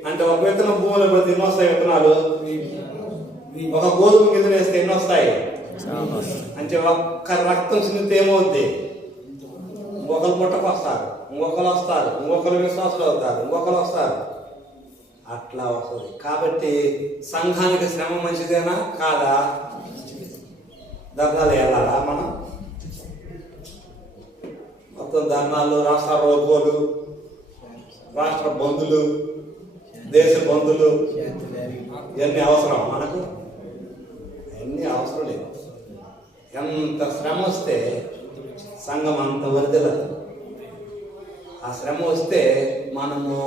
అంటే ఒక విత్తనం భూమిలో పడితే ఎన్ని వస్తాయి విత్తనాలు? ఒక గోధుమ గింజలు వేస్తే ఎన్ని వస్తాయి? అంటే ఒక్క రక్తం చిందితే ఏమవుద్ది? ఇంకొకరు పుట్టకు వస్తారు, ఇంకొకరు వస్తారు, ఇంకొకరు విశ్వాసులు అవుతారు, ఇంకొకరు వస్తారు, అట్లా వస్తుంది. కాబట్టి సంఘానికి శ్రమ మంచిదేనా కాదా? ధర్నాలు వెళ్ళాలా మనం? మొత్తం ధర్నాలు, రాష్ట్ర రోగోలు, రాష్ట్ర బంధులు, దేశ బంధులు, ఇవన్నీ అవసరం మనకు? అన్నీ అవసరం లేదు. ఎంత శ్రమ వస్తే సంఘం అంత వరిదలదు. ఆ శ్రమ వస్తే మనము,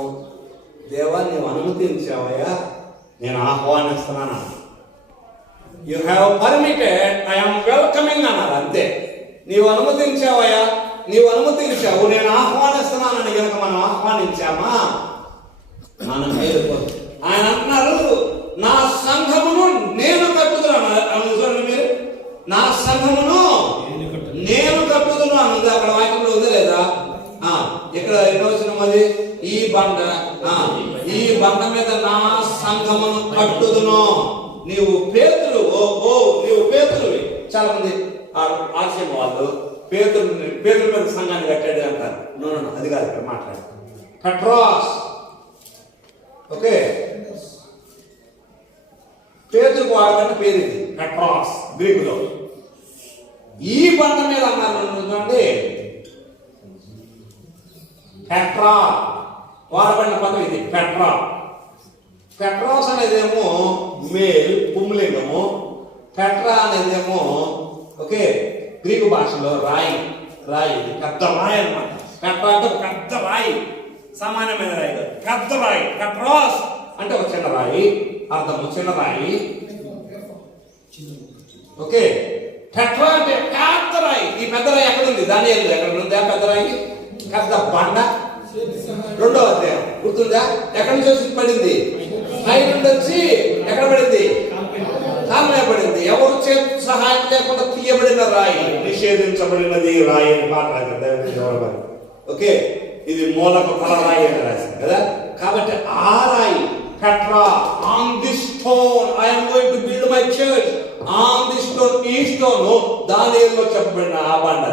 దేవా నీవు అనుమతించావయ్యా, నేను ఆహ్వానిస్తున్నాను, you have permitted, I'm welcoming అన్నారు. అంతే. నీవు అనుమతించావయ్యా, నీవు అనుమతించావు, నేను ఆహ్వానిస్తున్నానని కనుక మనం ఆహ్వానించామా మనం మేలుకోదు. ఆయన అంటున్నారు, నా సంఘమును నేను కట్టుదును. మీరు నా సంఘమును నేను కట్టుదును అన్నది అక్కడ వాక్యంలో ఉంది లేదా? ఇక్కడ ఎన్నో వచ్చినది, ఈ బండ మీద నా సంఘమును కట్టుదును. నీవు పేతులు, నీవు పేతులువి. చాలా మంది ఆశయం వాళ్ళు పేతుల మీద సంఘాన్ని కట్టాడు అంటారు. నో, అది కాదు ఇక్కడ మాట్లాడు. పెట్రాస్, ఓకే, పేతులకు వాడబడిన పేరు ఇది, పెట్రాస్ గ్రీకులో. ఈ బండ మీద అన్నారు చూడండి, పెట్రా వాడబడిన పదం ఇది, పెట్రా. పెట్రాస్ అనేదేమో మేల్ పుంలింగము, పెట్రా అనేదేమో ఓకే గ్రీకు భాషలో రాయి. పెద్ద రాయి అన్నమాట. పెట్రా అంటే ఒక పెద్ద రాయి, సామాన్యమైన రాయి కాదు, పెద్ద రాయి. పెట్రాస్ అంటే ఒక చిన్న రాయి, అర్థము చిన్న రాయి. ఓకే, పెట్రా అంటే పెద్ద రాయి. ఈ పెద్ద రాయి ఎక్కడ ఉంది? దానియేలు ఎక్కడ ఉంది? పెద్ద రాయి పెద్ద బండ. 2వ అధ్యాయం గుర్తుందా? ఎక్కడి నుంచి వచ్చి పడింది? పై నుండి వచ్చి ఎక్కడ పడింది? కామే పడింది. ఎవరు చేతి సహాయం లేకుండా తీయబడిన రాయి, నిషేధించబడినది రాయి అని మాట్లాడారు. ఓకే, ఇది మూలకు తల రాయి అని రాశారు కదా. కాబట్టి ఆ రాయి Petra, on this stone I am going to build my church, on this stone. ఈ స్టోన్ దానియేలులో చెప్పబడిన ఆ బండ.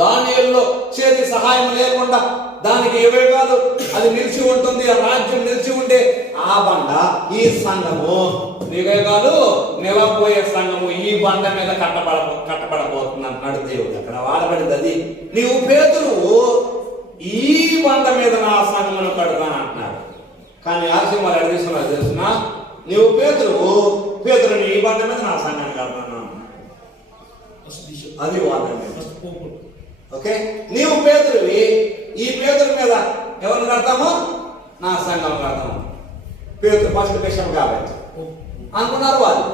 దానియేలులో చేతి సహాయం లేకుండా దానికి ఏవే కాదు అది నిలిచి ఉంటుంది, ఆ రాజ్యం నిలిచి ఉండే ఆ బండ ఈ సంఘము నీవే కాదు నిలబోయే సంఘము ఈ బండ మీద కట్టబడబోతుంది అంటున్నాడు దేవుడు. అక్కడ వాడబడింది అది. నీవు పేతురు ఈ బండ మీద నా సంఘమును కడుతాను అంటున్నాడు. కానీ ఆశయం వాళ్ళు అడిగిస్తున్నారు తెలుసునా? నీవు పేతురుని ఈ బండ మీద నా సంఘాన్ని కడతాను, అది వాడబడింది. ఓకే, నీవు పేతురువి, ఈ పేతురు మీద ఎవరిని కడతాము? నా సంఘం కడతాము. పేతురు ఫస్ట్ బిషప్ కాబట్టి అనుకున్నారు వాళ్ళు.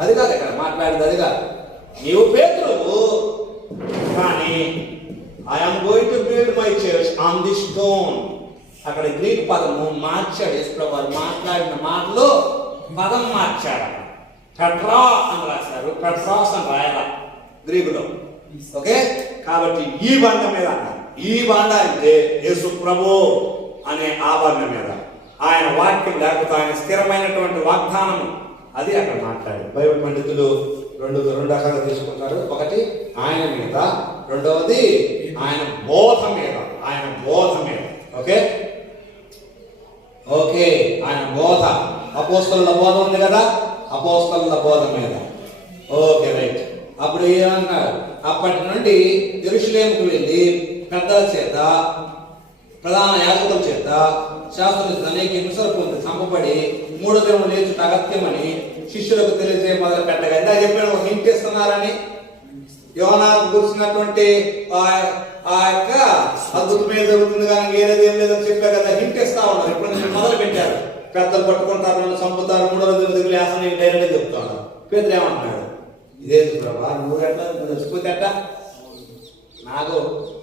అది కాదు ఇక్కడ మాట్లాడేది, అది కాదు. నీవు పేతురువు, కానీ I'm going to build my church on the stone. అక్కడ గ్రీక్ పదము మార్చాడు. యేసుప్రభువు వారు మాట్లాడిన మాటలో పదం మార్చాడు. పెట్రా అని రాశారు, పెట్రాస్ అని రాయాల గ్రీకులో. ఓకే, కాబట్టి ఈ బండ మీద అన్నారు. ఈ బండ అంటే యేసు ప్రభు అనే ఆ బండ మీద ఆయన వాక్యం, లేకపోతే ఆయన స్థిరమైనటువంటి వాగ్దానం, అది అక్కడ మాట్లాడారు. బైబిల్ పండితులు రెండు రకాలుగా తీసుకుంటారు. ఒకటి ఆయన మీద, రెండవది ఆయన బోధ మీద. ఓకే, ఆయన బోధ, అపోస్తలుల బోధ ఉంది కదా, అపోస్తలుల బోధ మీద. Okay, right. అప్పుడు ఏమన్నారు? అప్పటి నుండి యెరూషలేముకు వెళ్ళి పెద్దల చేత, ప్రధాన యాజకుల చేత, శాస్త్రుల అనేక హింసలు పొంది చంపబడి 3వ దినం లేచుట అగత్యమని శిష్యులకు తెలియజేయ మొదలు పెట్టగా, ఇందా చెప్పాడు ఒక హింట్ ఇస్తున్నారని. యోనా గురించినటువంటి ఆ యొక్క అద్భుతమే జరుగుతుంది కానీ వేరేది ఏం లేదని చెప్పారు కదా, హింట్ ఇస్తా ఉన్నారు. ఇప్పుడు నేను మొదలు పెట్టారు, పెద్దలు పట్టుకుంటారు, నన్ను చంపుతారు, 3వ దినం దిగులు వేసని డైరెక్ట్గా చెప్తా ఉన్నారు. పేతురు ఏమంటున్నాడు? ఇదేంటి ప్రభా నువ్వు ఎట్లా చచ్చిపోతే ఎట్ట నాకు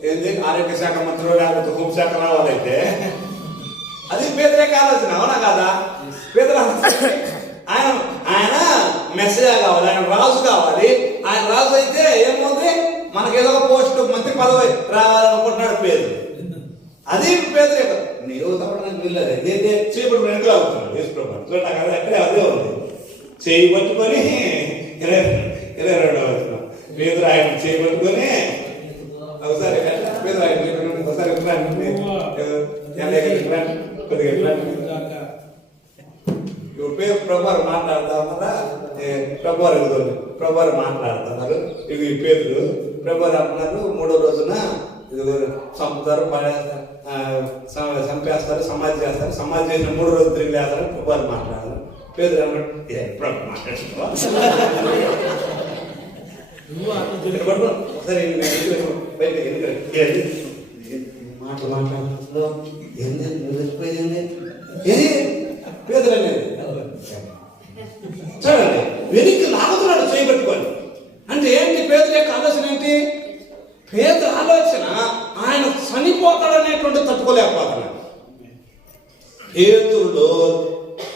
ఏంది ఆరోగ్య శాఖ మంత్రులు లేకపోతే హోంశాఖ రావాలైతే అది పేదరే కావాల్సిన అవునా కాదా? పేదల ఆయన ఆయన మెసేజ్ కావాలి, ఆయన రాజు కావాలి. ఆయన రాజు అయితే ఏమవుతుంది, మనకేదో ఒక పోస్ట్ మంత్రి పదవి రావాలనుకుంటున్నాడు పేదలు. అది పేదరే కదా. నీవు తప్పడానికి వీళ్ళదే చేపట్టు వెనుకలు అవుతున్నాడు వేసుకోవాలి. నాకు అది అక్కడే అదే ఉంది. చేయి పట్టుకొని 22 అవుతున్నాం. పేదలు ఆయన చేయి పట్టుకొని ఒకసారి పేదలు ఆయన ఒకసారి కొద్దిగా ఇప్పుడు పేరు ప్రభువారు మాట్లాడుతా ఉన్నారా? ప్రభువారు ఇదిగోండి, ప్రభువారు మాట్లాడుతున్నారు. ఇవి ఈ పేర్లు ప్రభువారు అంటున్నారు. 3వ రోజున ఇదిగో చంపుతారు, చంపేస్తారు, సమాధి చేస్తారు. సమాధి చేసిన 3 రోజులు తిరిగి లేస్తారు. ప్రభువారు మాట్లాడారు. పేదలు అన్నట్టు మాట్లాడుతున్నావా? ఒకసారి మాటలు మాట్లాడుతుందో ఏంది నిలిచిపోయింది ఏది పేదలు అనేది చూడండి. వెనక్కి లాగుతున్నాడు చేయబెట్టుకొని. అంటే ఏంటి పేదల యొక్క ఆలోచన ఏంటి? పేదల ఆలోచన ఆయన చనిపోతాడనేటువంటి తట్టుకోలేకపోతున్నాడు. పేదల్లో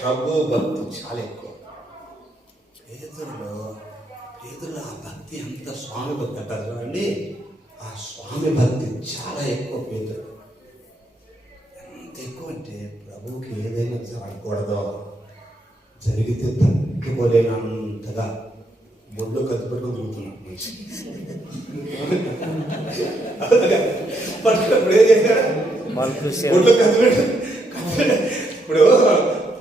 ప్రభు భక్తి చాలా ఎక్కువ. పేదల ఆ భక్తి ఎంత స్వామి భక్తి అంటారు చూడండి. ఆ స్వామి భక్తి చాలా ఎక్కువ పేదలు. ఎంత ఎక్కువ అంటే ప్రభువుకి ఏదైనా జరగకూడదో జరిగితే తట్టుకోలేనంతగా బొడ్లు కత్తిపెట్టుకుని తిరుగుతున్నాం. పట్టుకున్నప్పుడు ఏం చేశారు? బొడ్లు కత్తిపెట్టు. ఇప్పుడు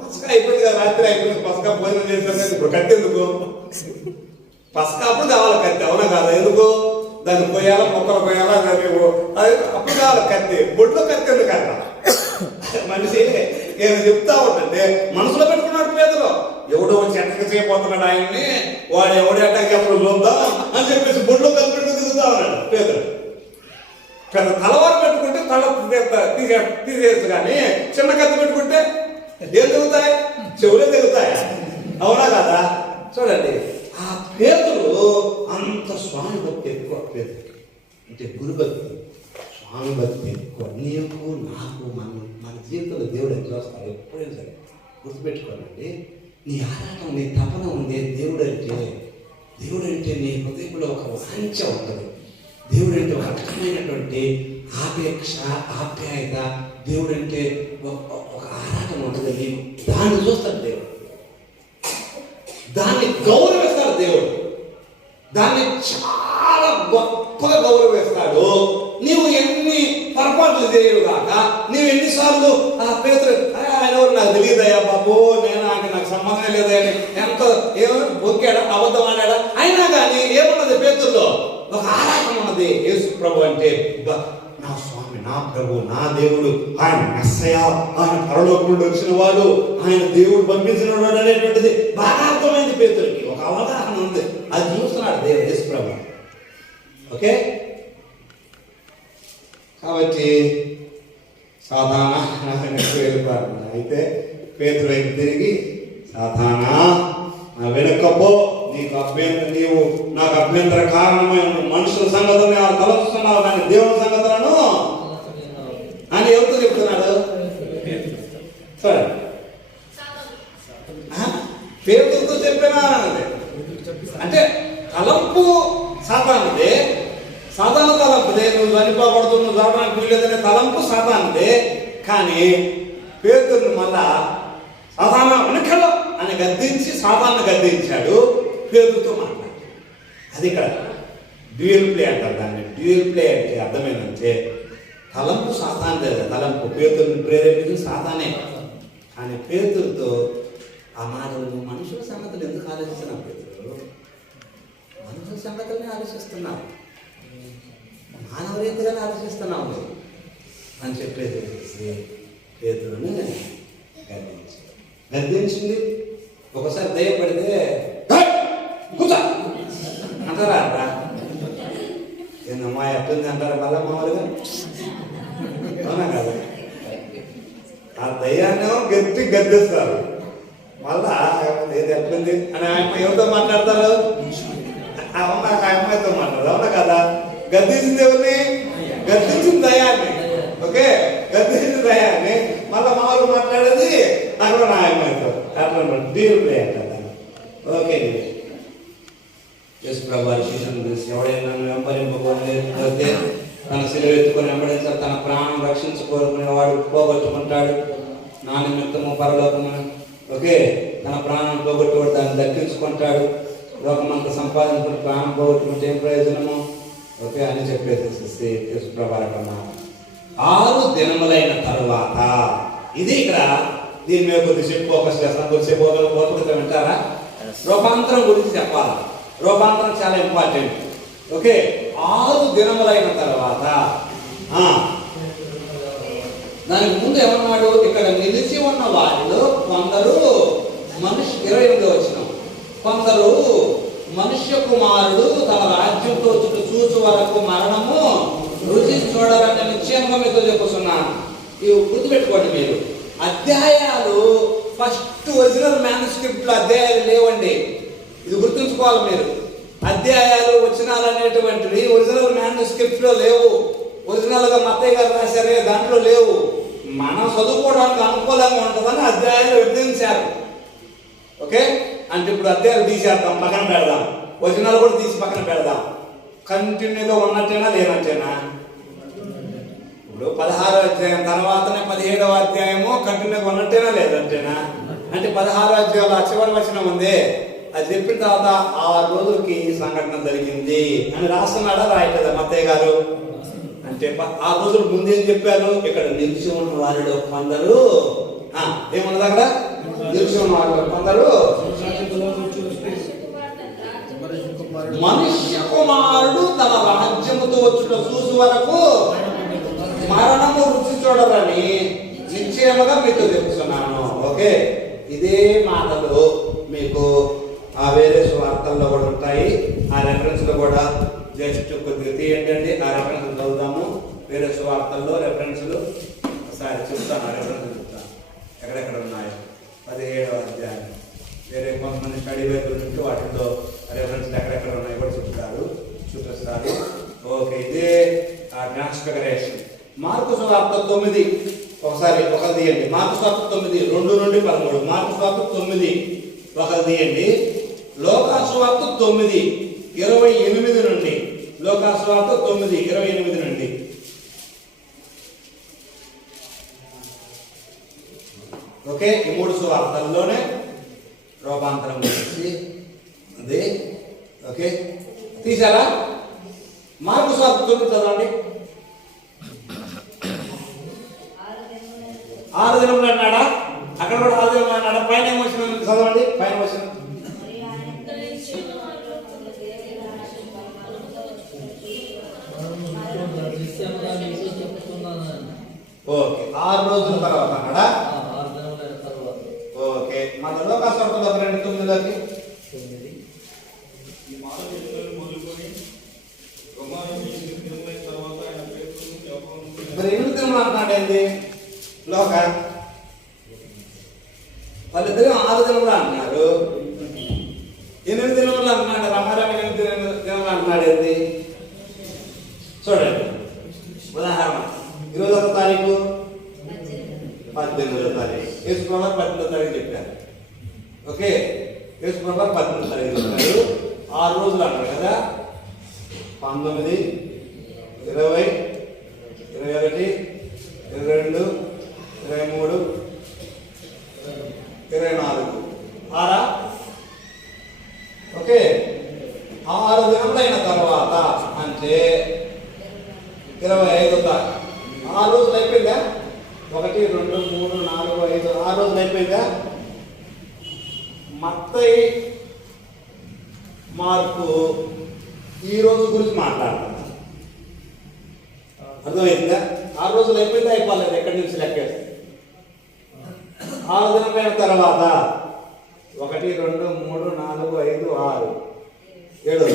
పసక అయిపోయింది కదా, రాత్రి అయిపోయింది, పసక భోజనం చేశారు. ఇప్పుడు కత్తి ఎందుకు? పసక అప్పుడు కావాలి కత్తి, అవునా కాదా? ఎందుకు? దాన్ని పోయాలా, మొక్కలు పోయాలా, అది అప్పుడు కావాలి కత్తి. బొడ్లో కత్తి ఎందుకు అట్లా? మనిషి ఏదో చెప్తా ఉంటే మనసులో పెట్టుకున్నాడు పేదలు. ఎవడో చెట్టకి చేయబోతున్నాడు ఆయన్ని, వాడు ఎవడు ఎట్టకి అప్పుడు చూద్దాం అని చెప్పేసి బొడ్లో కత్తి పెట్టుకుని తిరుగుతా ఉన్నాడు పేదలు. పెద్ద తలవారు పెట్టుకుంటే తల తీసేయచ్చు, కానీ చిన్న కత్తి పెట్టుకుంటే ఏం తిరుగుతాయి? చెవులే తిరుగుతాయి, అవునా కదా? చూడండి, ఆ పేదలు అంత స్వామి భక్తి ఎక్కువ. పేదలు అంటే గురు భక్తి, స్వామి భక్తి ఎక్కువ. నీకు నాకు మన జీవితంలో దేవుడు ఎట్లా వస్తాడు ఎప్పుడైనా సరే గుర్తుపెట్టుకోనండి. నీ ఆరాటం, నీ తపన ఉంది దేవుడు అంటే నీ హృదయంలో ఒక వాంఛ ఉంటుంది. దేవుడు అంటే ఒక రకమైనటువంటి ఆపేక్ష, ఆప్యాయత. దేవుడు అంటే ఒక ఆరాటం ఉంటుంది నీకు. దాన్ని చూస్తాడు దేవుడు, దాన్ని గౌరవిస్తాడు దేవుడు, దాన్ని చాలా గొప్పగా గౌరవిస్తాడు. నీవు ఎన్ని పొరపాట్లు చేయడు కాక నీవు ఎన్నిసార్లు ఆ పేదలు ఆయన ఎవరు నాకు తెలియదయ్యా బాబు, నాకు సంబంధం లేదా అని ఎంత ఏమో బొక్కాడా, అబద్ధం ఆడాడా, అయినా కానీ ఏమున్నది పేదల్లో ఒక ఆరాటం ఉన్నది. యేసు ప్రభు అంటే నా స్వామి, నా ప్రభు, నా దేవుడు, ఆయన మెస్సయా, ఆయన పరలోకముండి వచ్చిన వాడు, ఆయన దేవుడు పంపించిన వాడు అనేటువంటిది బాగా అర్థమైంది పేతులకి. ఒక అవగాహన ఉంది, అది చూస్తున్నాడు దేవుడు యేసు ప్రభు. ఓకే, కాబట్టి సాధారణ వెళ్ళిపోయారు. అయితే పేతులు అయితే తిరిగి సాధారణ నా వెనుకపో, నీవు నాకు అభ్యంతర కారణమైన మనుషుల సంగతులను తలస్తున్నావు, కానీ దేవుని సంగతులను అని ఎవరితో చెప్తున్నాడు? చూడండి, పేతులతో చెప్పినా అంటే తలంపు సాధారణదే, సాధారణ తలంపుదే. నువ్వు చనిపోకూడదు, నువ్వు చదవడానికి వీల్లేదనే తలంపు సాధారణదే. కానీ పేతురుని మళ్ళా సాధారణ వెనకలో అని గద్దించి సాధారణ గద్దించాడు, పేతురుతో మాట్లాడు. అది ఇక్కడ డ్యూయల్ ప్లే అంటారు దాన్ని. డ్యూయల్ ప్లే అంటే అర్థమైందంటే తలంపు సాధారణదే, తలంపు పేతురుని ప్రేరేపించి సాధానే. కానీ పేతురుతో ఆ మాటలు మనుషుల సంగతులు ఎందుకు ఆలోచిస్తున్నావు? పేతురు మనుషుల సంగతుల్ని ఆలోచిస్తున్నావు, మానవ రీతిగానే ఆలోచిస్తున్నావు అని చెప్పేది పేతురుని గద్దించింది. ఒకసారి దయపడితే కూర్చో అంటారా? ఏందమ్మా ఎట్టుంది అంటారా మళ్ళా మామూలుగా? అవునా కదా? ఆ దయ్యాన్ని గట్టి గద్దిస్తారు. మళ్ళా ఏది ఎట్లుంది అని ఆయన ఎవరితో మాట్లాడతారు? గద్దించిన దేవుని గద్దించిన దయాన్ని. ఓకే, గద్దించిన దయాన్ని మళ్ళీ మామూలు మాట్లాడేది అక్కడ నాయకులతో అట్లా దేవుడే అంటారు. ఓకే, యేసు ప్రభు శిష్యులను తెలిసి ఎవడైనా నన్ను వెంబడింపబోతే తన శిలువ ఎత్తుకొని వెంబడించాలి, తన ప్రాణం రక్షించుకోరుకునేవాడు పోగొట్టుకుంటాడు నా నిమిత్తము పరలోకమును. ఓకే, తన ప్రాణం పోగొట్టుకోడు దాన్ని దక్కించుకుంటాడు. లోకమంతా సంపాదించుకుని ప్రాణం పోగొట్టుకుంటే ఏం ప్రయోజనము? ఓకే అని చెప్పేసి యేసు ప్రభు అన్నా 6 దినములైన తరువాత. ఇది ఇక్కడ దీని మీద కొద్దిసేపు ఫోకస్ చేస్తాను. కొద్దిసేపు పోతుకుంటూ వింటారా? రూపాంతరం గురించి చెప్పాలి. రూపాంతరం చాలా ఇంపార్టెంట్. ఓకే, 6 దినములైన తర్వాత దానికి ముందు ఏమన్నాడు? ఇక్కడ నిలిచి ఉన్న వారిలో కొందరు 28 వచ్చిన కొందరు మనుష్య కుమారుడు తన రాజ్యంతో చూచు వరకు మరణము రుచి చూడాలని నిశ్చయంగా మీతో చెప్పుతున్నాను. ఇవి గుర్తుపెట్టుకోండి మీరు. అధ్యాయాలు ఫస్ట్ ఒరిజినల్ మ్యానుస్క్రిప్ట్ లో అధ్యాయాలు లేవండి. ఇది గుర్తుంచుకోవాలి మీరు. అధ్యాయాలు వచనాలు అనేటువంటివి ఒరిజినల్ మ్యానుస్క్రిప్ట్ లో లేవు. ఒరిజినల్ గా మత్తయ్య గారు రాశారే దాంట్లో లేవు. మనం చదువుకోవడానికి అనుకూలంగా ఉంటుందని అధ్యాయాలు విభజించారు. ఓకే, అంటే ఇప్పుడు అధ్యాయాలు తీసేద్దాం, పక్కన పెడదాం. వచనాలు కూడా తీసి పక్కన పెడదాం. కంటిన్యూగా ఉన్నట్టేనా లేనట్టేనా? ఇప్పుడు 16వ అధ్యాయం తర్వాతనే 17వ అధ్యాయము కంటిన్యూగా ఉన్నట్టేనా లేదంటేనా? అంటే 16వ అధ్యాయంలో చివరి వచనం ఉంది. అది చెప్పిన తర్వాత 6 రోజులకి ఈ సంఘటన జరిగింది అని రాస్తున్నాడా రాయట్లేదా మత్తయ్య గారు? అంటే 6 రోజుల ముందేం చెప్పారు? ఇక్కడ నిలిచి ఉన్న వారిలో కొందరు ఏమున్నది అక్కడ? నిలిచి ఉన్న వారిలో కొందరు మనుష్య కుమారుడు తన రాజ్యముతో వచ్చుట చూసు వరకు మరణము రుచి చూడరని నిశ్చయముగా మీతో చెప్తున్నాను. ఓకే, ఇదే మాటలు మీకు ఆ వేరే వార్తల్లో కూడా ఉంటాయి. ఆ రెఫరెన్స్ లో కూడా జస్ట్ కొద్దిగా తీయండి. ఆ రెఫరెన్స్ చదువుదాము. వేరే వార్తల్లో రెఫరెన్స్లు ఒకసారి చెప్తాను. ఆ రెఫరెన్స్ చెప్తాను ఎక్కడెక్కడ ఉన్నాయో. 17వ అధ్యాయం వేరే కొంతమంది స్టడీ బైబుల్ నుంచి వాటిల్లో రెఫరెన్స్ ఎక్కడెక్కడ ఉన్నాయో కూడా చూపిస్తారు. ఓకే, ఇదే ట్రాన్స్ఫిగరేషన్. మార్కు సువార్త 9 ఒకసారి తీయండి. మార్కు సువార్త 9 2 నుండి 13. మార్కు సువార్త 9 తీయండి. లోకా సువార్త 9 28 నుండి. లోకా సువార్త 9 28 నుండి. ఓకే, ఈ 3 సువార్తల్లోనే రూపాంతరం గురించి అదే. ఓకే, తీసారా? మార్కు సువార్త 9 చదవండి. 6 దినములు అన్నాడా? అక్కడ కూడా 6 దినములు అన్నాడా? పైన ఏమొచ్చిన చదవండి. పైన వచ్చిన ఓకే 6 రోజుల తర్వాత అన్నాడా? ఓకే, మన లోకాసువార్తలో 2:9 మరి 8 దినములు అంటున్నాడు ఏంది? లోక వాళ్ళిద్దరు 6 దినములు అంటున్నారు. 8 దినములు అంటున్నాడు. రమారామి 8 దినములు అంటున్నాడు ఏంది? చూడండి, ఉదాహరణ 20వ తారీఖు 18వ తారీఖు యేసు ప్రభు 18వ తారీఖు చెప్పారు. ఓకే, యేసు ప్రభు 18వ తారీఖు చెప్పారు. 6 రోజులు అన్నారు కదా. 19, 20, 21, 22, 23, 24 6. ఓకే, 6 దినములైన తర్వాత అంటే 25వ తారీఖు. 6 రోజులు అయిపోయిందా? 1, 2, 3, 4, 5 6 రోజులు అయిపోయిందా? మత్తయి, మార్కు ఈ రోజు గురించి మాట్లాడతారు. అర్థమైందా? 6 రోజులు అయిపోయిందా? అయిపోలేదు. ఎక్కడి నుంచి లెక్కేస్తే 6 దినమైన తర్వాత 1, 2, 3, 4, 5, 6 7.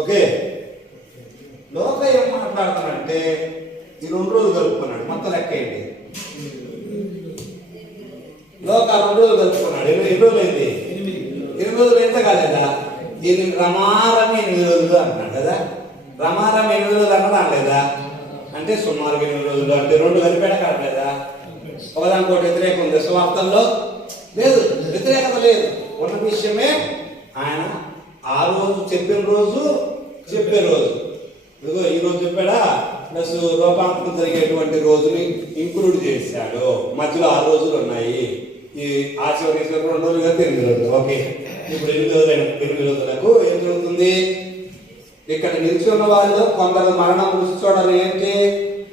ఓకే, లోక ఏం మాట్లాడుతున్నాడంటే ఈ 2 రోజులు కలుపుకున్నాడు. మొత్తం లెక్క ఏంటి? లోక 2 రోజులు కలుపుకున్నాడు. 8 రోజులు అయింది. 8 రోజులు ఎంత కాలేదా? దీనికి రమారమి 8 రోజులు అంటున్నాడు కదా. రమారం 8 రోజులు అనడం లేదా? అంటే సుమారుగా 8 రోజులు అంటే 2 కలిపేట కావట్లేదా? ఒకదానికోటి వ్యతిరేకం ఉంది సువార్తల్లో? లేదు, వ్యతిరేకత లేదు. ఉన్న విషయమే ఆయన ఆ రోజు చెప్పిన రోజు చెప్పే రోజు. ఇదిగో ఈ రోజు చెప్పాడా, ప్లస్ రూపాంతరం జరిగేటువంటి రోజుని ఇంక్లూడ్ చేశాడు. మధ్యలో 6 రోజులు ఉన్నాయి. ఈ ఆచరణ 2 రోజులు కదా 8 రోజులు. ఓకే, ఇప్పుడు 8 రోజులకు ఏం జరుగుతుంది? ఇక్కడ నిలిచి ఉన్న వారిలో కొందరు మరణం రుచి చూడాలి. ఏంటి?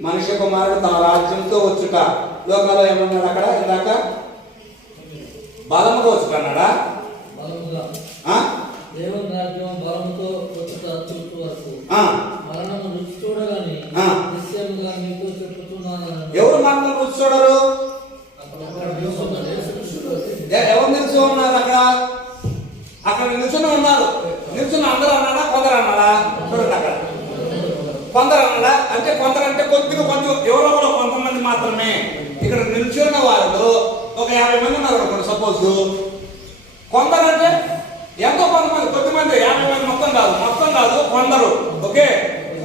మనిషి కుమారుడు తన రాజ్యంతో వచ్చుట. లోకంలో ఏమన్నాడు అక్కడ ఇందాక? బలముగా వచ్చుట అన్నాడా? దేవుని రాజ్యం బలంతో వచ్చుట చూచు వరకు మరణము రుచి చూడగాని నిశ్చయముగా మీతో చెప్పుతున్నాను. ఎవరు మరణం రుచి చూడరు? ఎవరు నిలిచి ఉన్నారు అక్కడ? అక్కడ నిల్చుని ఉన్నారు. నిల్చుని అందరూ అన్నాడా, కొందరు అన్నాడా? చూడండి అక్కడ కొందరు అన్నాడా? అంటే కొందరు అంటే కొద్దిగా కొంచెం ఎవరో కూడా కొంతమంది మాత్రమే. ఇక్కడ నిల్చున్న వాళ్ళు ఒక 50 మంది ఉన్నారు అనుకోండి సపోజ్. కొందరు అంటే ఎంతో కొంతమంది, కొద్దిమంది, 50 మంది మొత్తం కాదు కొందరు. ఓకే,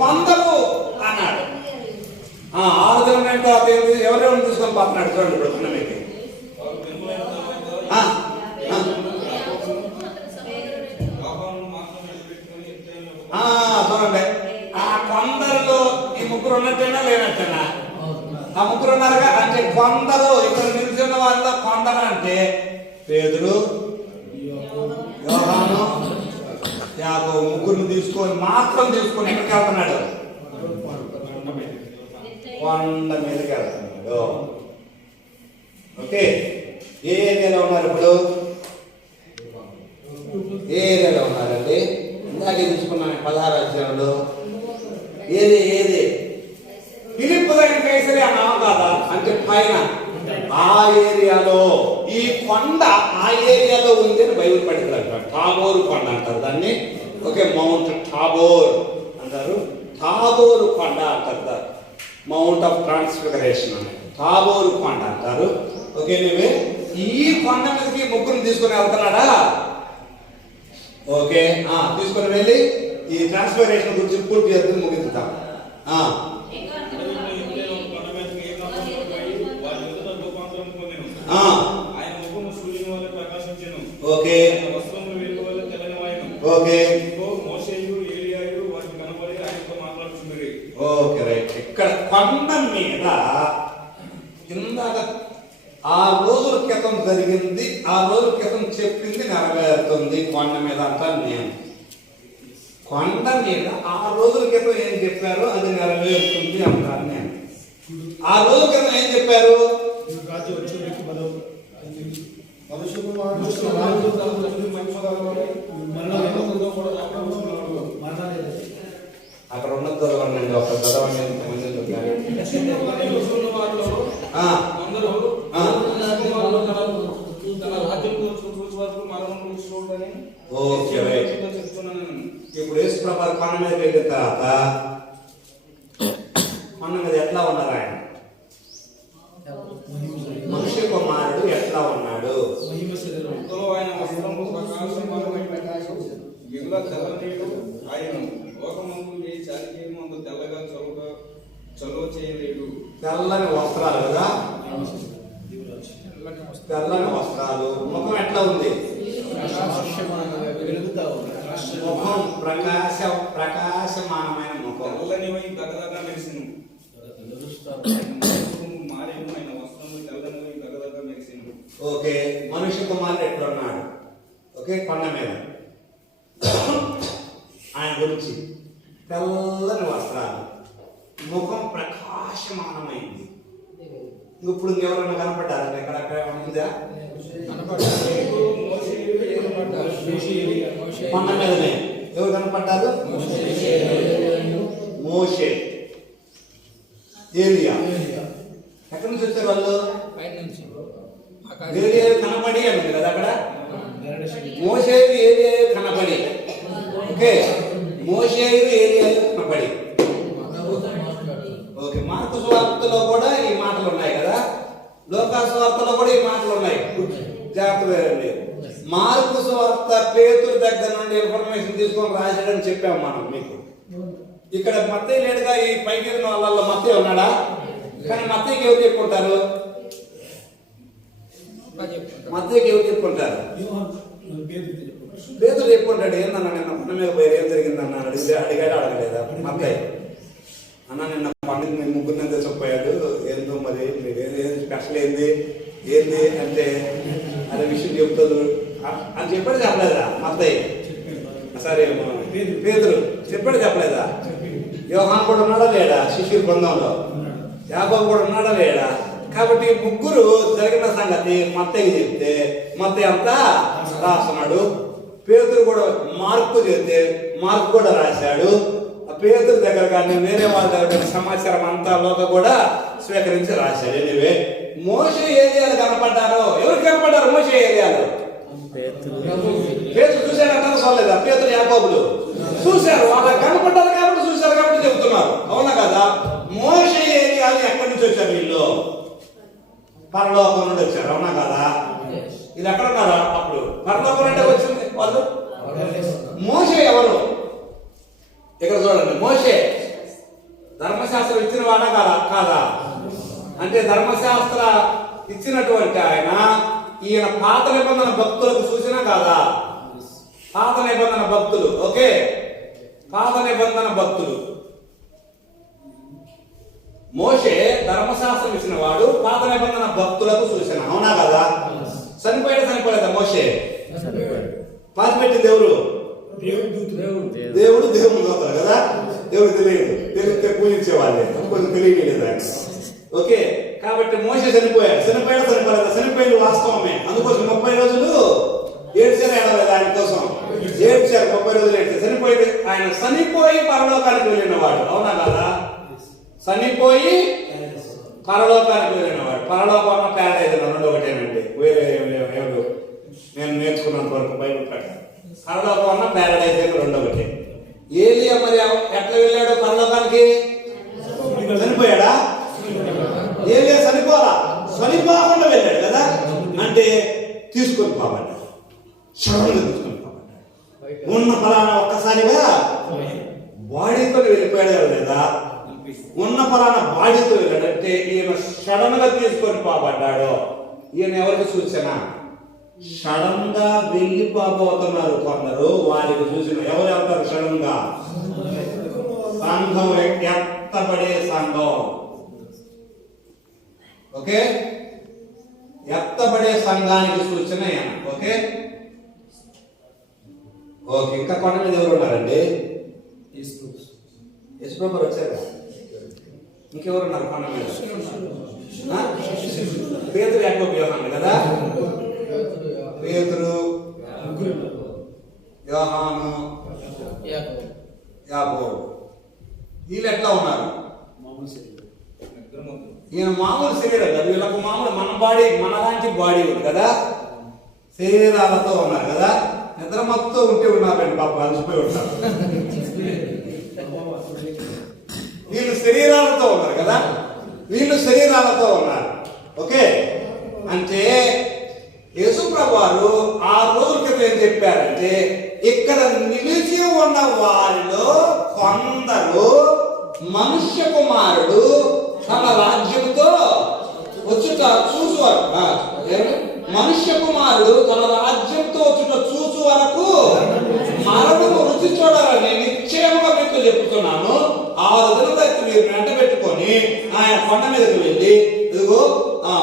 కొందరు అన్నాడు. 6 దినం అంటే ఎవరెవరిని తీసుకొని పోతున్నాడు చూడండి. ఇప్పుడు మీకు చూడండి, ఆ కొందరిలో ఈ 3 ఉన్నట్టేనా లేనట్టేనా? ఆ 3 ఉన్నారుగా. అంటే కొందరు ఇక్కడ నిలిచిన వాళ్ళలో కొందరు అంటే పేతురు, యోహాను, యాకోబు 3 తీసుకొని ఎక్కడికి వెళ్తున్నాడు? కొండ మీదకి వెళ్తున్నాడు. ఓకే, ఏ ఏరియాలో ఉన్నారు ఇప్పుడు? ఏ ఏరియాలో ఉన్నారండి? ఇందాకే తీసుకున్నాను 16వ అధ్యాయంలో. ఏది ఫిలిప్పు దగ్గర కైసరియా అన్నావు కదా, అంటే పైన ఆ ఏరియాలో, ఈ కొండ ఆ ఏరియాలో ఉంది అని బైబిల్ పండితులు అంటారు. టాబోరు కొండ అంటారు దాన్ని. ఓకే, మౌంట్ టాబోర్ అంటారు, టాబోరు కొండ అంటారు. మౌంట్ ఆఫ్ ట్రాన్స్ఫిగరేషన్ అని టాబోరు కొండ అంటారు. ఓకే, నువ్వే ఈ కొండ మీదకి 3 తీసుకుని వెళ్తున్నాడా? ఓకే, తీసుకుని వెళ్ళి ఈ ట్రాన్స్ఫిగరేషన్ గురించి పూర్తి చేసి ముగిస్తాం. Okay okay okay right. ఇక్కడ కొండ మీద ఇందాక 6 రోజుల క్రితం జరిగింది, 6 రోజుల క్రితం చెప్పింది నెరవేరుతుంది కొండ మీద అంటాను నేను. కొండ మీద 6 రోజుల క్రితం ఏం చెప్పారో అది నెరవేరుతుంది అంటాను నేను. 6 రోజుల క్రితం ఏం చెప్పారు? అక్కడ ఉన్న చదవండి, ఒక చదవండి. Okay right. ఇప్పుడు యేసు ప్రభు కొండ మీద వెళ్ళిన తర్వాత కొండ మీద ఎట్లా ఉన్నారు ఆయన? మనుష్య కుమారుడు ఎట్లా ఉన్నాడు? ఆయన వస్త్రము తెల్లగా చలువ చేయలేడు. తెల్లని వస్త్రాలు కదా, తెల్లని వస్త్రాలు. ముఖం ఎట్లా ఉంది? ముఖం ప్రకాశమానమైన ముఖం. తెల్లనివై దగదగా మెరిసెను. మారేను, ఆయన వస్త్రము తెల్లనివై దగదగా మెరిసెను. ఓకే, మనుష్య కుమారుడు ఎట్లున్నాడు? ఓకే, కొండ మీద ఆయన గురించి తెల్లని వస్త్రాలు, ముఖం ప్రకాశమానమైంది. ఇప్పుడు ఎవరైనా కనపడ్డారు? ఎక్కడక్కడ ఉందా? కొండ మీదనే ఎవరు కనపడ్డారు? మోషే, ఏలియా. ఎక్కడి నుంచి వచ్చారు వాళ్ళు? ఏలియా కనపడి అంటుంది కదా అక్కడ. మోషేయు ఏలియా కనపడి. ఓకే, మోషేయు ఏలియా కనపడి. ఓకే, మార్కు సువార్తలో కూడా ఈ మాటలు ఉన్నాయి కదా, లూకా సువార్తలో కూడా ఈ మాటలు ఉన్నాయి. జాగ్రత్త వేరండి. మార్కు సువార్త పేతురు దగ్గర నుండి ఇన్ఫర్మేషన్ తీసుకొని రాశాడని చెప్పాము మనం మీకు. ఇక్కడ మత్తయి లేడుగా, ఈ పైకి వాళ్ళ మత్తయి ఉన్నాడా? కానీ మత్తయికి ఎవరు చెప్పుకుంటారు? మత్తయికి ఎవరు చెప్పుకుంటారు? పేతురు చెప్పుకుంటాడు. ఏందన్నా నిన్న పన్ను మీద పోయి ఏం జరిగిందన్న అడిగాడు అడగలేదా? మత్తయి అన్న నిన్న పండుగ నేను ముగ్గురిని తెచ్చకపోయాడు, ఏందో మరి ఏది స్పెషల్ ఏంది అంటే అదే విషయం చెప్తాడు అని చెప్పాడు చెప్పలేదా? మత్తయి సరే పేతురు చెప్పాడు చెప్పలేదా? యోహాను కూడా ఉన్నాడా లేడా? శిష్యుల బృందంలో యాకోబు కూడా ఉన్నాడా లేడా? కాబట్టి ముగ్గురు జరిగిన సంగతి మత్తయికి చెప్తే మత్తయి అంతా రాస్తున్నాడు. పేతురు కూడా మార్కు చెప్తే మార్కు కూడా రాశాడు. పేతురు దగ్గర కానీ వేరే వాళ్ళ దగ్గర సమాచారం అంతా లోక కూడా స్వీకరించి రాశాడు. ఎనివే మోషే ఏరియాలు కనపడ్డారు. ఎవరు కనపడ్డారు మోషే ఏరియాలు? పేతురు చూశారంటారా చూడలేదా? పేతురు యాకోబులు చూశారు. వాళ్ళకి కనపడ్డారు కాబట్టి చూశారు కాబట్టి చెబుతున్నారు. అవునా కదా? మోషే ఏరియాలు ఎక్కడి నుంచి వచ్చారు? వీళ్ళు పరలోకం నుండి వచ్చారు. అవునా కదా? ఇది ఎక్కడ ఉన్నారు? అప్పుడు పరలోకం నుండి వచ్చింది వాళ్ళు. మోషే ఎవరు? ఇక్కడ చూడండి, మోషే ధర్మశాస్త్రం ఇచ్చిన వాడా కాదా? అంటే ధర్మశాస్త్ర ఇచ్చినటువంటి ఆయన ఈయన పాత నిబంధన భక్తులకు సూచన కాదా? పాత నిబంధన భక్తులు, ఓకే, పాత నిబంధన భక్తులు. మోషే ధర్మశాస్త్రం ఇచ్చిన వాడు, పాత నిబంధన భక్తులకు సూచన. అవునా కదా? చనిపోలేదా మోషే? పాతిపెట్టింది ఎవరు? దేవుడు దేవుడు అవుతారు కదా. దేవుడు తెలియతే పూజించేవాళ్ళే, కొంచెం తెలియలేదా? ఓకే, కాబట్టి మోషే చనిపోయాడు. చనిపోలేదా? చనిపోయింది వాస్తవమే. అందుకోసం 30 రోజులు ఏడ్చారు. ఏడలేదు ఆయన కోసం ఏడ్చారు. 30 రోజులు ఏడ్చారు. చనిపోయింది ఆయన. చనిపోయి పరలోకానికి వెళ్ళినవాడు. అవునా కదా? చనిపోయి పరలోకానికి వెళ్ళినవాడు. పరలోకం ప్యారడైజ్ రెండు ఒకటేనండి. వేరే ఎవరు నేను నేర్చుకున్నంత వరకు బైబిల్ ప్రకారం పరలోకం అన్న ప్యారడైజ్ రెండు ఒకటే. ఏలియా మరి ఎట్లా వెళ్ళాడు పరలోకానికి? చనిపోయాడా? ఏలియా చనిపోకుండా వెళ్ళాడు కదా. అంటే తీసుకొని పోబడ్డాడు. శవంగా తీసుకొని పోబడ్డాడు. ఉన్న ఫలానా ఒక్కసారిగా బాడీతో వెళ్ళిపోయాడు లేదా? ఉన్న ఫలానా బాడీతో వెళ్ళాడు. అంటే ఈయన సడన్ గా తీసుకొని పోబడ్డాడు. ఈయన ఎవరికి సూచన? సడన్ గా వెళ్ళిపోబోతున్నారు కొందరు. వారికి సూచన. ఎవరు వెళ్తారు సడన్ గా? సంఘం, ఎత్తబడే సంఘం. ఓకే, ఎత్తబడే సంఘానికి సూచన. Okay okay. ఇంకా కొండ మీద ఎవరు ఉన్నారండి? యశ్వ్రభు వచ్చారు. ఇంకెవరు ఉన్నారు కొండ మీద? పేతురు యాకోబు యోహాను కదా. పేతురు, యోహాను, యాకోబు వీళ్ళు ఎట్లా ఉన్నారు? ఈయన మామూలు శరీరం కదా. వీళ్ళకు మామూలు మన బాడీ, మనలాంటి బాడీ ఉంది కదా. శరీరాలతో ఉన్నారు కదా. నిద్ర మొత్తం ఉన్నారండి పాప, అలసిపోయి ఉంటారు. వీళ్ళు శరీరాలతో ఉన్నారు కదా. వీళ్ళు శరీరాలతో ఉన్నారు. ఓకే, అంటే యేసుప్రభు వారు 6 రోజుల క్రితం ఏం చెప్పారంటే, ఇక్కడ నిలిచి ఉన్న వారిలో కొందరు మనుష్య కుమారుడు తన రాజ్యంతో వచ్చుట చూసువారు. మనుష్య కుమారుడు తన రాజ్యంతో వచ్చుట చూసు వరకు మరణము రుచి చూడాలని నిశ్చయముగా మీకు చెప్తున్నాను. 6 దినములు మీరు వెంట పెట్టుకొని ఆయన కొండ మీదకి వెళ్ళి, ఇదిగో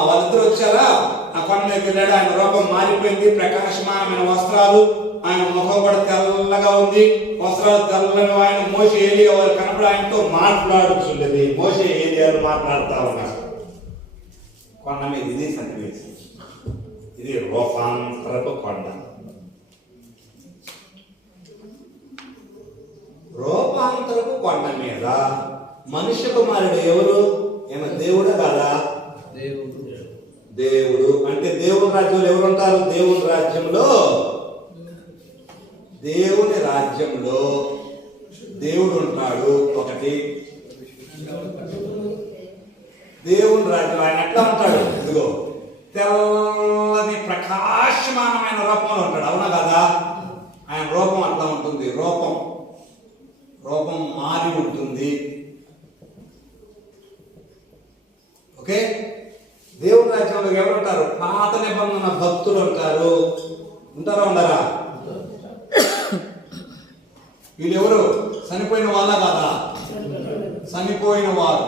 వాళ్ళిద్దరు వచ్చారా, ఆ కొండ మీదకి వెళ్ళాడు. ఆయన రూపం మారిపోయింది. ప్రకాశమానమైన వస్త్రాలు, ఆయన ముఖం కూడా తెల్లగా ఉంది. వస్త్రాలు తెల్లని ఆయన. మోషే ఏలియా వారు కనపడి ఆయనతో మాట్లాడుతుండేది. మోషే ఏలియాలు మాట్లాడుతూ ఉన్నారు కొండ మీద. ఇది సన్నివేశం. ఇది రూపాంతరపు కొండ. రూపాంతరపు కొండ మీద మనుష్య కుమారుడు ఎవరు? ఈయన దేవుడు కదా. దేవుడు అంటే దేవుని రాజ్యంలో ఎవరు ఉంటారు? దేవుని రాజ్యంలో దేవుడు ఉంటాడు. ఒకటి దేవుని రాజ్యం. ఆయన ఎట్లా ఉంటాడు? ఇదిగో తెల్లని ప్రకాశమానమైన రూపంలో ఉంటాడు. అవునా కదా? ఆయన రూపం అట్లా ఉంటుంది. రూపం మారి ఉంటుంది. ఓకే, దేవుని రాజ్యంలో ఎవరు ఉంటారు? పాత నిబంధన భక్తులు ఉంటారు. ఉంటారా ఉండరా? వీళ్ళెవరు? చనిపోయిన వాళ్ళ కాదా? చనిపోయిన వారు.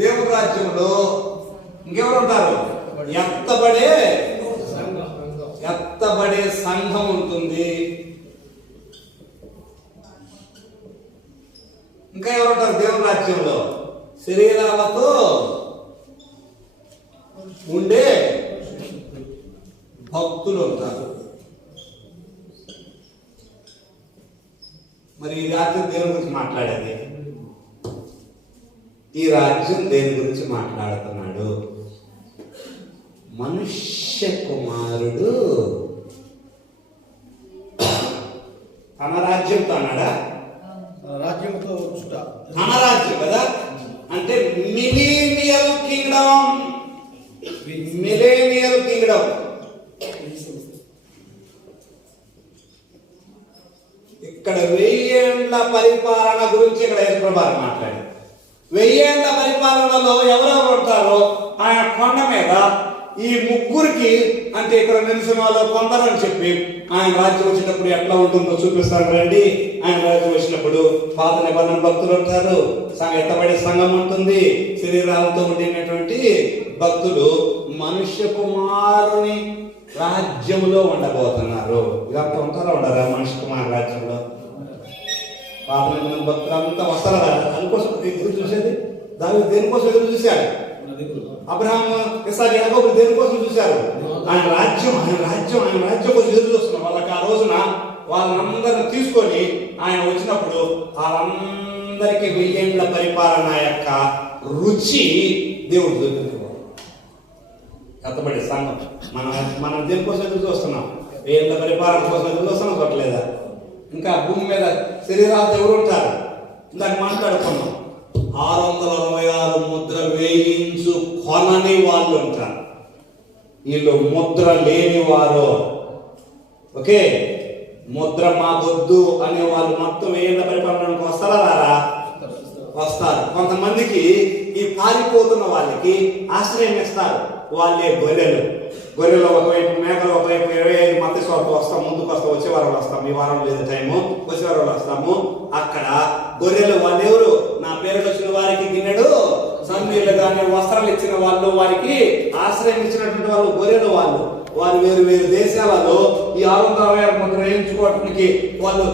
దేవుని రాజ్యంలో ఇంకెవరు ఉంటారు? ఎత్తబడే సంఘం ఉంటుంది. ఇంకా ఎవరు ఉంటారు దేవుని రాజ్యంలో? శరీరాలతో ఉండే భక్తులు ఉంటారు. మరి ఈ రాజ్యం దేని గురించి మాట్లాడేది? ఈ రాజ్యం దేని గురించి మాట్లాడుతున్నాడు? మనుష్య కుమారుడు తన రాజ్యంతో అన్నాడా? రాజ్యంతో వచ్చుట. తన రాజ్యం కదా, అంటే మిలీనియల్ కింగ్డమ్. Millennial Kingdom. ఇక్కడ 1000 ఏళ్ల పరిపాలన గురించి ఇక్కడ యేసుప్రభువు మాట్లాడారు. 1000 ఏళ్ల పరిపాలనలో ఎవరెవరు ఉంటారో ఆయన కొండ మీద ఈ ముగ్గురికి, అంటే ఇక్కడ నిలిచిన వాళ్ళు కొందరు అని చెప్పి, ఆయన రాజ్యం వచ్చినప్పుడు ఎట్లా ఉంటుందో చూపిస్తాను రండి. ఆయన రాజ్యం వచ్చినప్పుడు పాత నిబంధన భక్తులు ఉంటారు, ఎత్తబడే సంఘం ఉంటుంది, శరీరాలతో ఉండినటువంటి భక్తులు మనుష్య కుమారుని రాజ్యంలో ఉండబోతున్నారు. ఇదంతా ఉంటారా ఉండరా మనుష్య కుమారు రాజ్యంలో? పాత నిబంధన భక్తులు అంతా వస్తారా? దానికోసం ఎదురు చూసేది. దాని దేనికోసం ఎదురు చూశారు? అబ్రహాము, ఇస్సాకు, యాకోబులు దేనికోసం చూశారు? ఆయన రాజ్యం కోసం ఎదురు చూస్తున్నారు. వాళ్ళకి ఆ రోజున వాళ్ళందరిని తీసుకొని ఆయన వచ్చినప్పుడు వాళ్ళందరికీ 1000 ఏళ్ల పరిపాలన యొక్క రుచి దేవుడు చూపించారు. ఎత్తబడే సంఘం. మనం దేనికోసం ఎదురు చూస్తున్నాం? 1000 ఏళ్ల పరిపాలన కోసం ఎదురు చూస్తున్నాం. చూడలేదా? ఇంకా భూమి మీద శరీరాలతో ఎవరు ఉంటారు? ఇందాక మాట్లాడుకున్నాం. 666 ముద్రలు వేయించు కొనని వాళ్ళు ఉంటారు. వీళ్ళు ముద్ర లేని వారు. ఓకే, ముద్ర మాకొద్దు అనే వాళ్ళు మొత్తం 1000 ఏళ్ల పరిపాలనకు వస్తారా రారా? వస్తారు. కొంతమందికి ఈ పారిపోతున్న వాళ్ళకి ఆశ్రయం ఇస్తారు. వాళ్ళే గొర్రెలు ఒకవైపు, మేకలు ఒకవైపు. 25 మత్తయి సువార్త వస్తాం, ముందుకు వస్తాం, వచ్చే వారంలో వస్తాం. ఈ వారం లేదు టైము, వచ్చే వారంలో వస్తాము. అక్కడ గొర్రెలు వాళ్ళు ఎవరు? నా పేరుకు వచ్చిన వారికి గిన్నెడు సన్నీళ్ళు కానీ వస్త్రాలు ఇచ్చిన వాళ్ళు, వారికి ఆశ్రయం ఇచ్చినటువంటి వాళ్ళు గొర్రెలు. వారు వేరు వేరు దేశాలలో ఈ 666 ముద్ర వేయించుకోవడానికి వాళ్ళు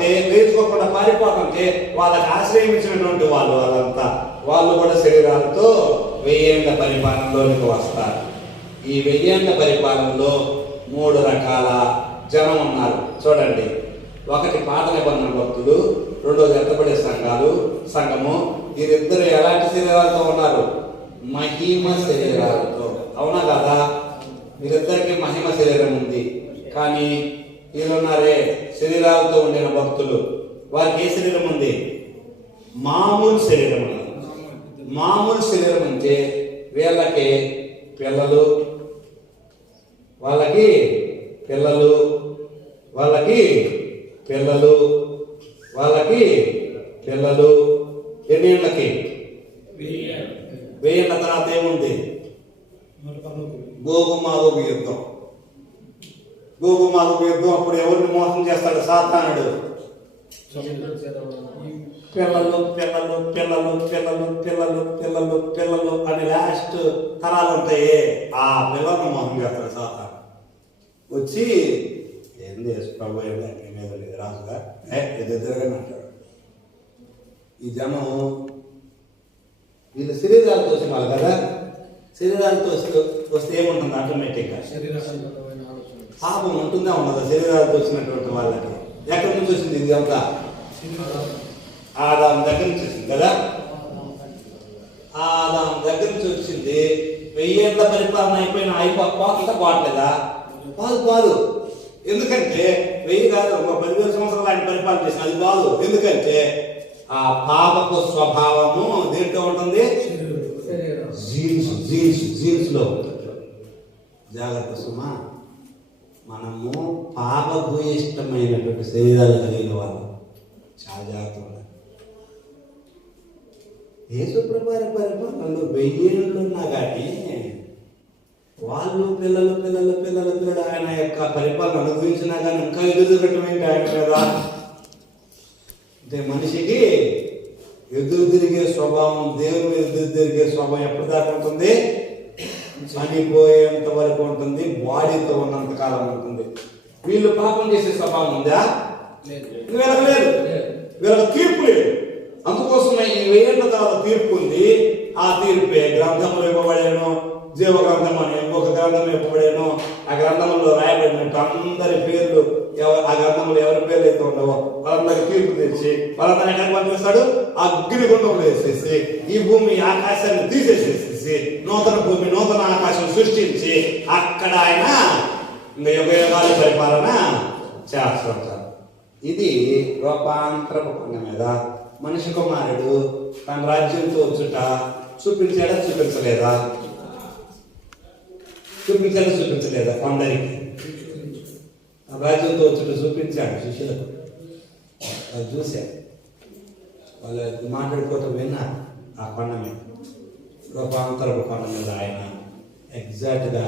వేయించుకోకుండా పారిపోతుంటే వాళ్ళకి ఆశ్రయం ఇచ్చినటువంటి వాళ్ళంతా వాళ్ళు కూడా శరీరాలతో 1000 ఏళ్ల పరిపాలనలోనికి వస్తారు. ఈ 1000 ఏళ్ల పరిపాలనలో 3 రకాల జనం ఉన్నారు. చూడండి, ఒకటి పాత నిబంధన భక్తులు, రెండోది ఎత్తబడే సంఘము. వీరిద్దరు ఎలాంటి శరీరాలతో ఉన్నారు? మహిమ శరీరాలతో. అవునా కదా? వీరిద్దరికి మహిమ శరీరం ఉంది. కానీ వీళ్ళున్నారే శరీరాలతో ఉండిన భక్తులు, వారికి ఏ శరీరం ఉంది? మామూలు శరీరం ఉంది. మామూలు శరీరం అంటే వీళ్ళకి పిల్లలు, వాళ్ళకి 8 ఏళ్ళకి 1000 ఏళ్ళ తర్వాత ఏముంది? గోగుమాగోగు యుద్ధం. అప్పుడు ఎవరిని మోసం చేస్తాడు? సాతానుడు. పిల్లలు అని లాస్ట్ తరాలు ఉంటాయి. ఆ పిల్లలను మోసం చేస్తాడు సాతాను. వచ్చి ఏంది ప్రభు మీద రాజుగా ఎదురుగా అంటాడు. ఈ జనం వీళ్ళు శరీరాలతో వచ్చిన వాళ్ళు కదా. శరీరాలతో వస్తే ఏముంటుంది? ఆటోమేటిక్గా పాపం ఉంటుందా ఉండదా? శరీరాలతో వచ్చినటువంటి వాళ్ళకి ఎక్కడి నుంచి వచ్చింది? ఇది అంతా ఆదాం దగ్గర నుంచి వచ్చింది కదా. ఆదాం దగ్గర నుంచి వచ్చింది. 1000 ఏళ్ల పరిపాలన అయిపోతుందా? పోవట్లేదా? పాదు. ఎందుకంటే 1000 కాదు, 10,000 సంవత్సరాలు ఆయన పరిపాలన చేసిన అది కాదు. ఎందుకంటే ఆ పాపపు స్వభావము దేంట్లో ఉంటుంది? జీన్స్ లో ఉంటుంది. జాగ్రత్త సుమా. మనము పాపభూయిష్టమైనటువంటి శరీరాలు కలిగిన వాళ్ళు చాలా జాగ్రత్తగా ఉండాలి. యేసుప్రభువారి పరిపాలనలో 1000 ఏళ్ళు ఉన్నా కానీ వాళ్ళు పిల్లలు ఆయన యొక్క పరిపాలన అనుభవించినా కానీ ఇంకా ఎదురు తిరగటమేంటి ఆయన మీద? అంటే మనిషికి ఎదురు తిరిగే స్వభావం, దేవుని మీద ఎదురు తిరిగే స్వభావం ఎప్పటిదాకా ఉంటుంది? చనిపోయేంత వరకు ఉంటుంది, బాడీతో ఉన్నంత కాలం ఉంటుంది. వీళ్ళు పాపం చేసే స్వభావం ఉందా? వీళ్ళకి లేదు. వీళ్ళకి తీర్పు లేదు. అందుకోసమే ఈ 1000 ఏళ్ల తర్వాత తీర్పు ఉంది. ఆ తీర్పే గ్రంథములు ఇవ్వబడేను, జీవ గ్రంథం అని ఇంకొక గ్రంథం ఇవ్వబడేను. ఆ గ్రంథంలో రాయబడినట్టు అందరి పేర్లు, ఆ గ్రంథంలో ఎవరి పేర్లు అయితే ఉండవో వాళ్ళందరికీ తీర్పు తెచ్చి వాళ్ళందరూ ఎక్కడికి పంపిస్తాడు? అగ్నిగుండంలో వేసేసి ఈ భూమి ఆకాశాన్ని తీసేసేసి నూతన భూమి నూతన ఆకాశం సృష్టించి అక్కడ ఆయన యుగయుగాల పరిపాలన చేస్తుంటారు. ఇది రూపాంతరపు కొండ మీద మనిషి కుమారుడు తన రాజ్యంతో వచ్చుట చూపించాడా చూపించలేదా? చూపించలేదా? కొందరికి రాజ్యంతో వచ్చుట చూపించాడు శిష్యులకు. వాళ్ళు చూశారు, వాళ్ళు మాట్లాడుకోవటం విన్నారు. ఆ కొండ మీద, రూపాంతరపు కొండ మీద ఆయన ఎగ్జాక్ట్గా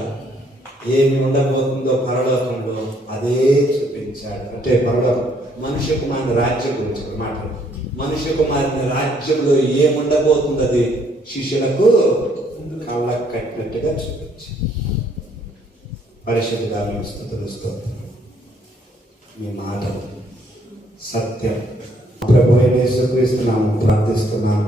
ఏమి ఉండబోతుందో పరలోకంలో అదే చూపించాడు. అంటే పరలోకం మనుష్య కుమారుని రాజ్యం గురించి మాట్లాడు. మనుష్య కుమారుని రాజ్యంలో ఏముండబోతుంది అది శిష్యులకు కళ్ళకు కట్టినట్టుగా చూపించాడు. పరిశుద్ధిగా మేము స్తుతిస్తూ మీ మాటలు సత్యం ప్రభు యేసుక్రీస్తు నామమున ప్రార్థిస్తున్నాము.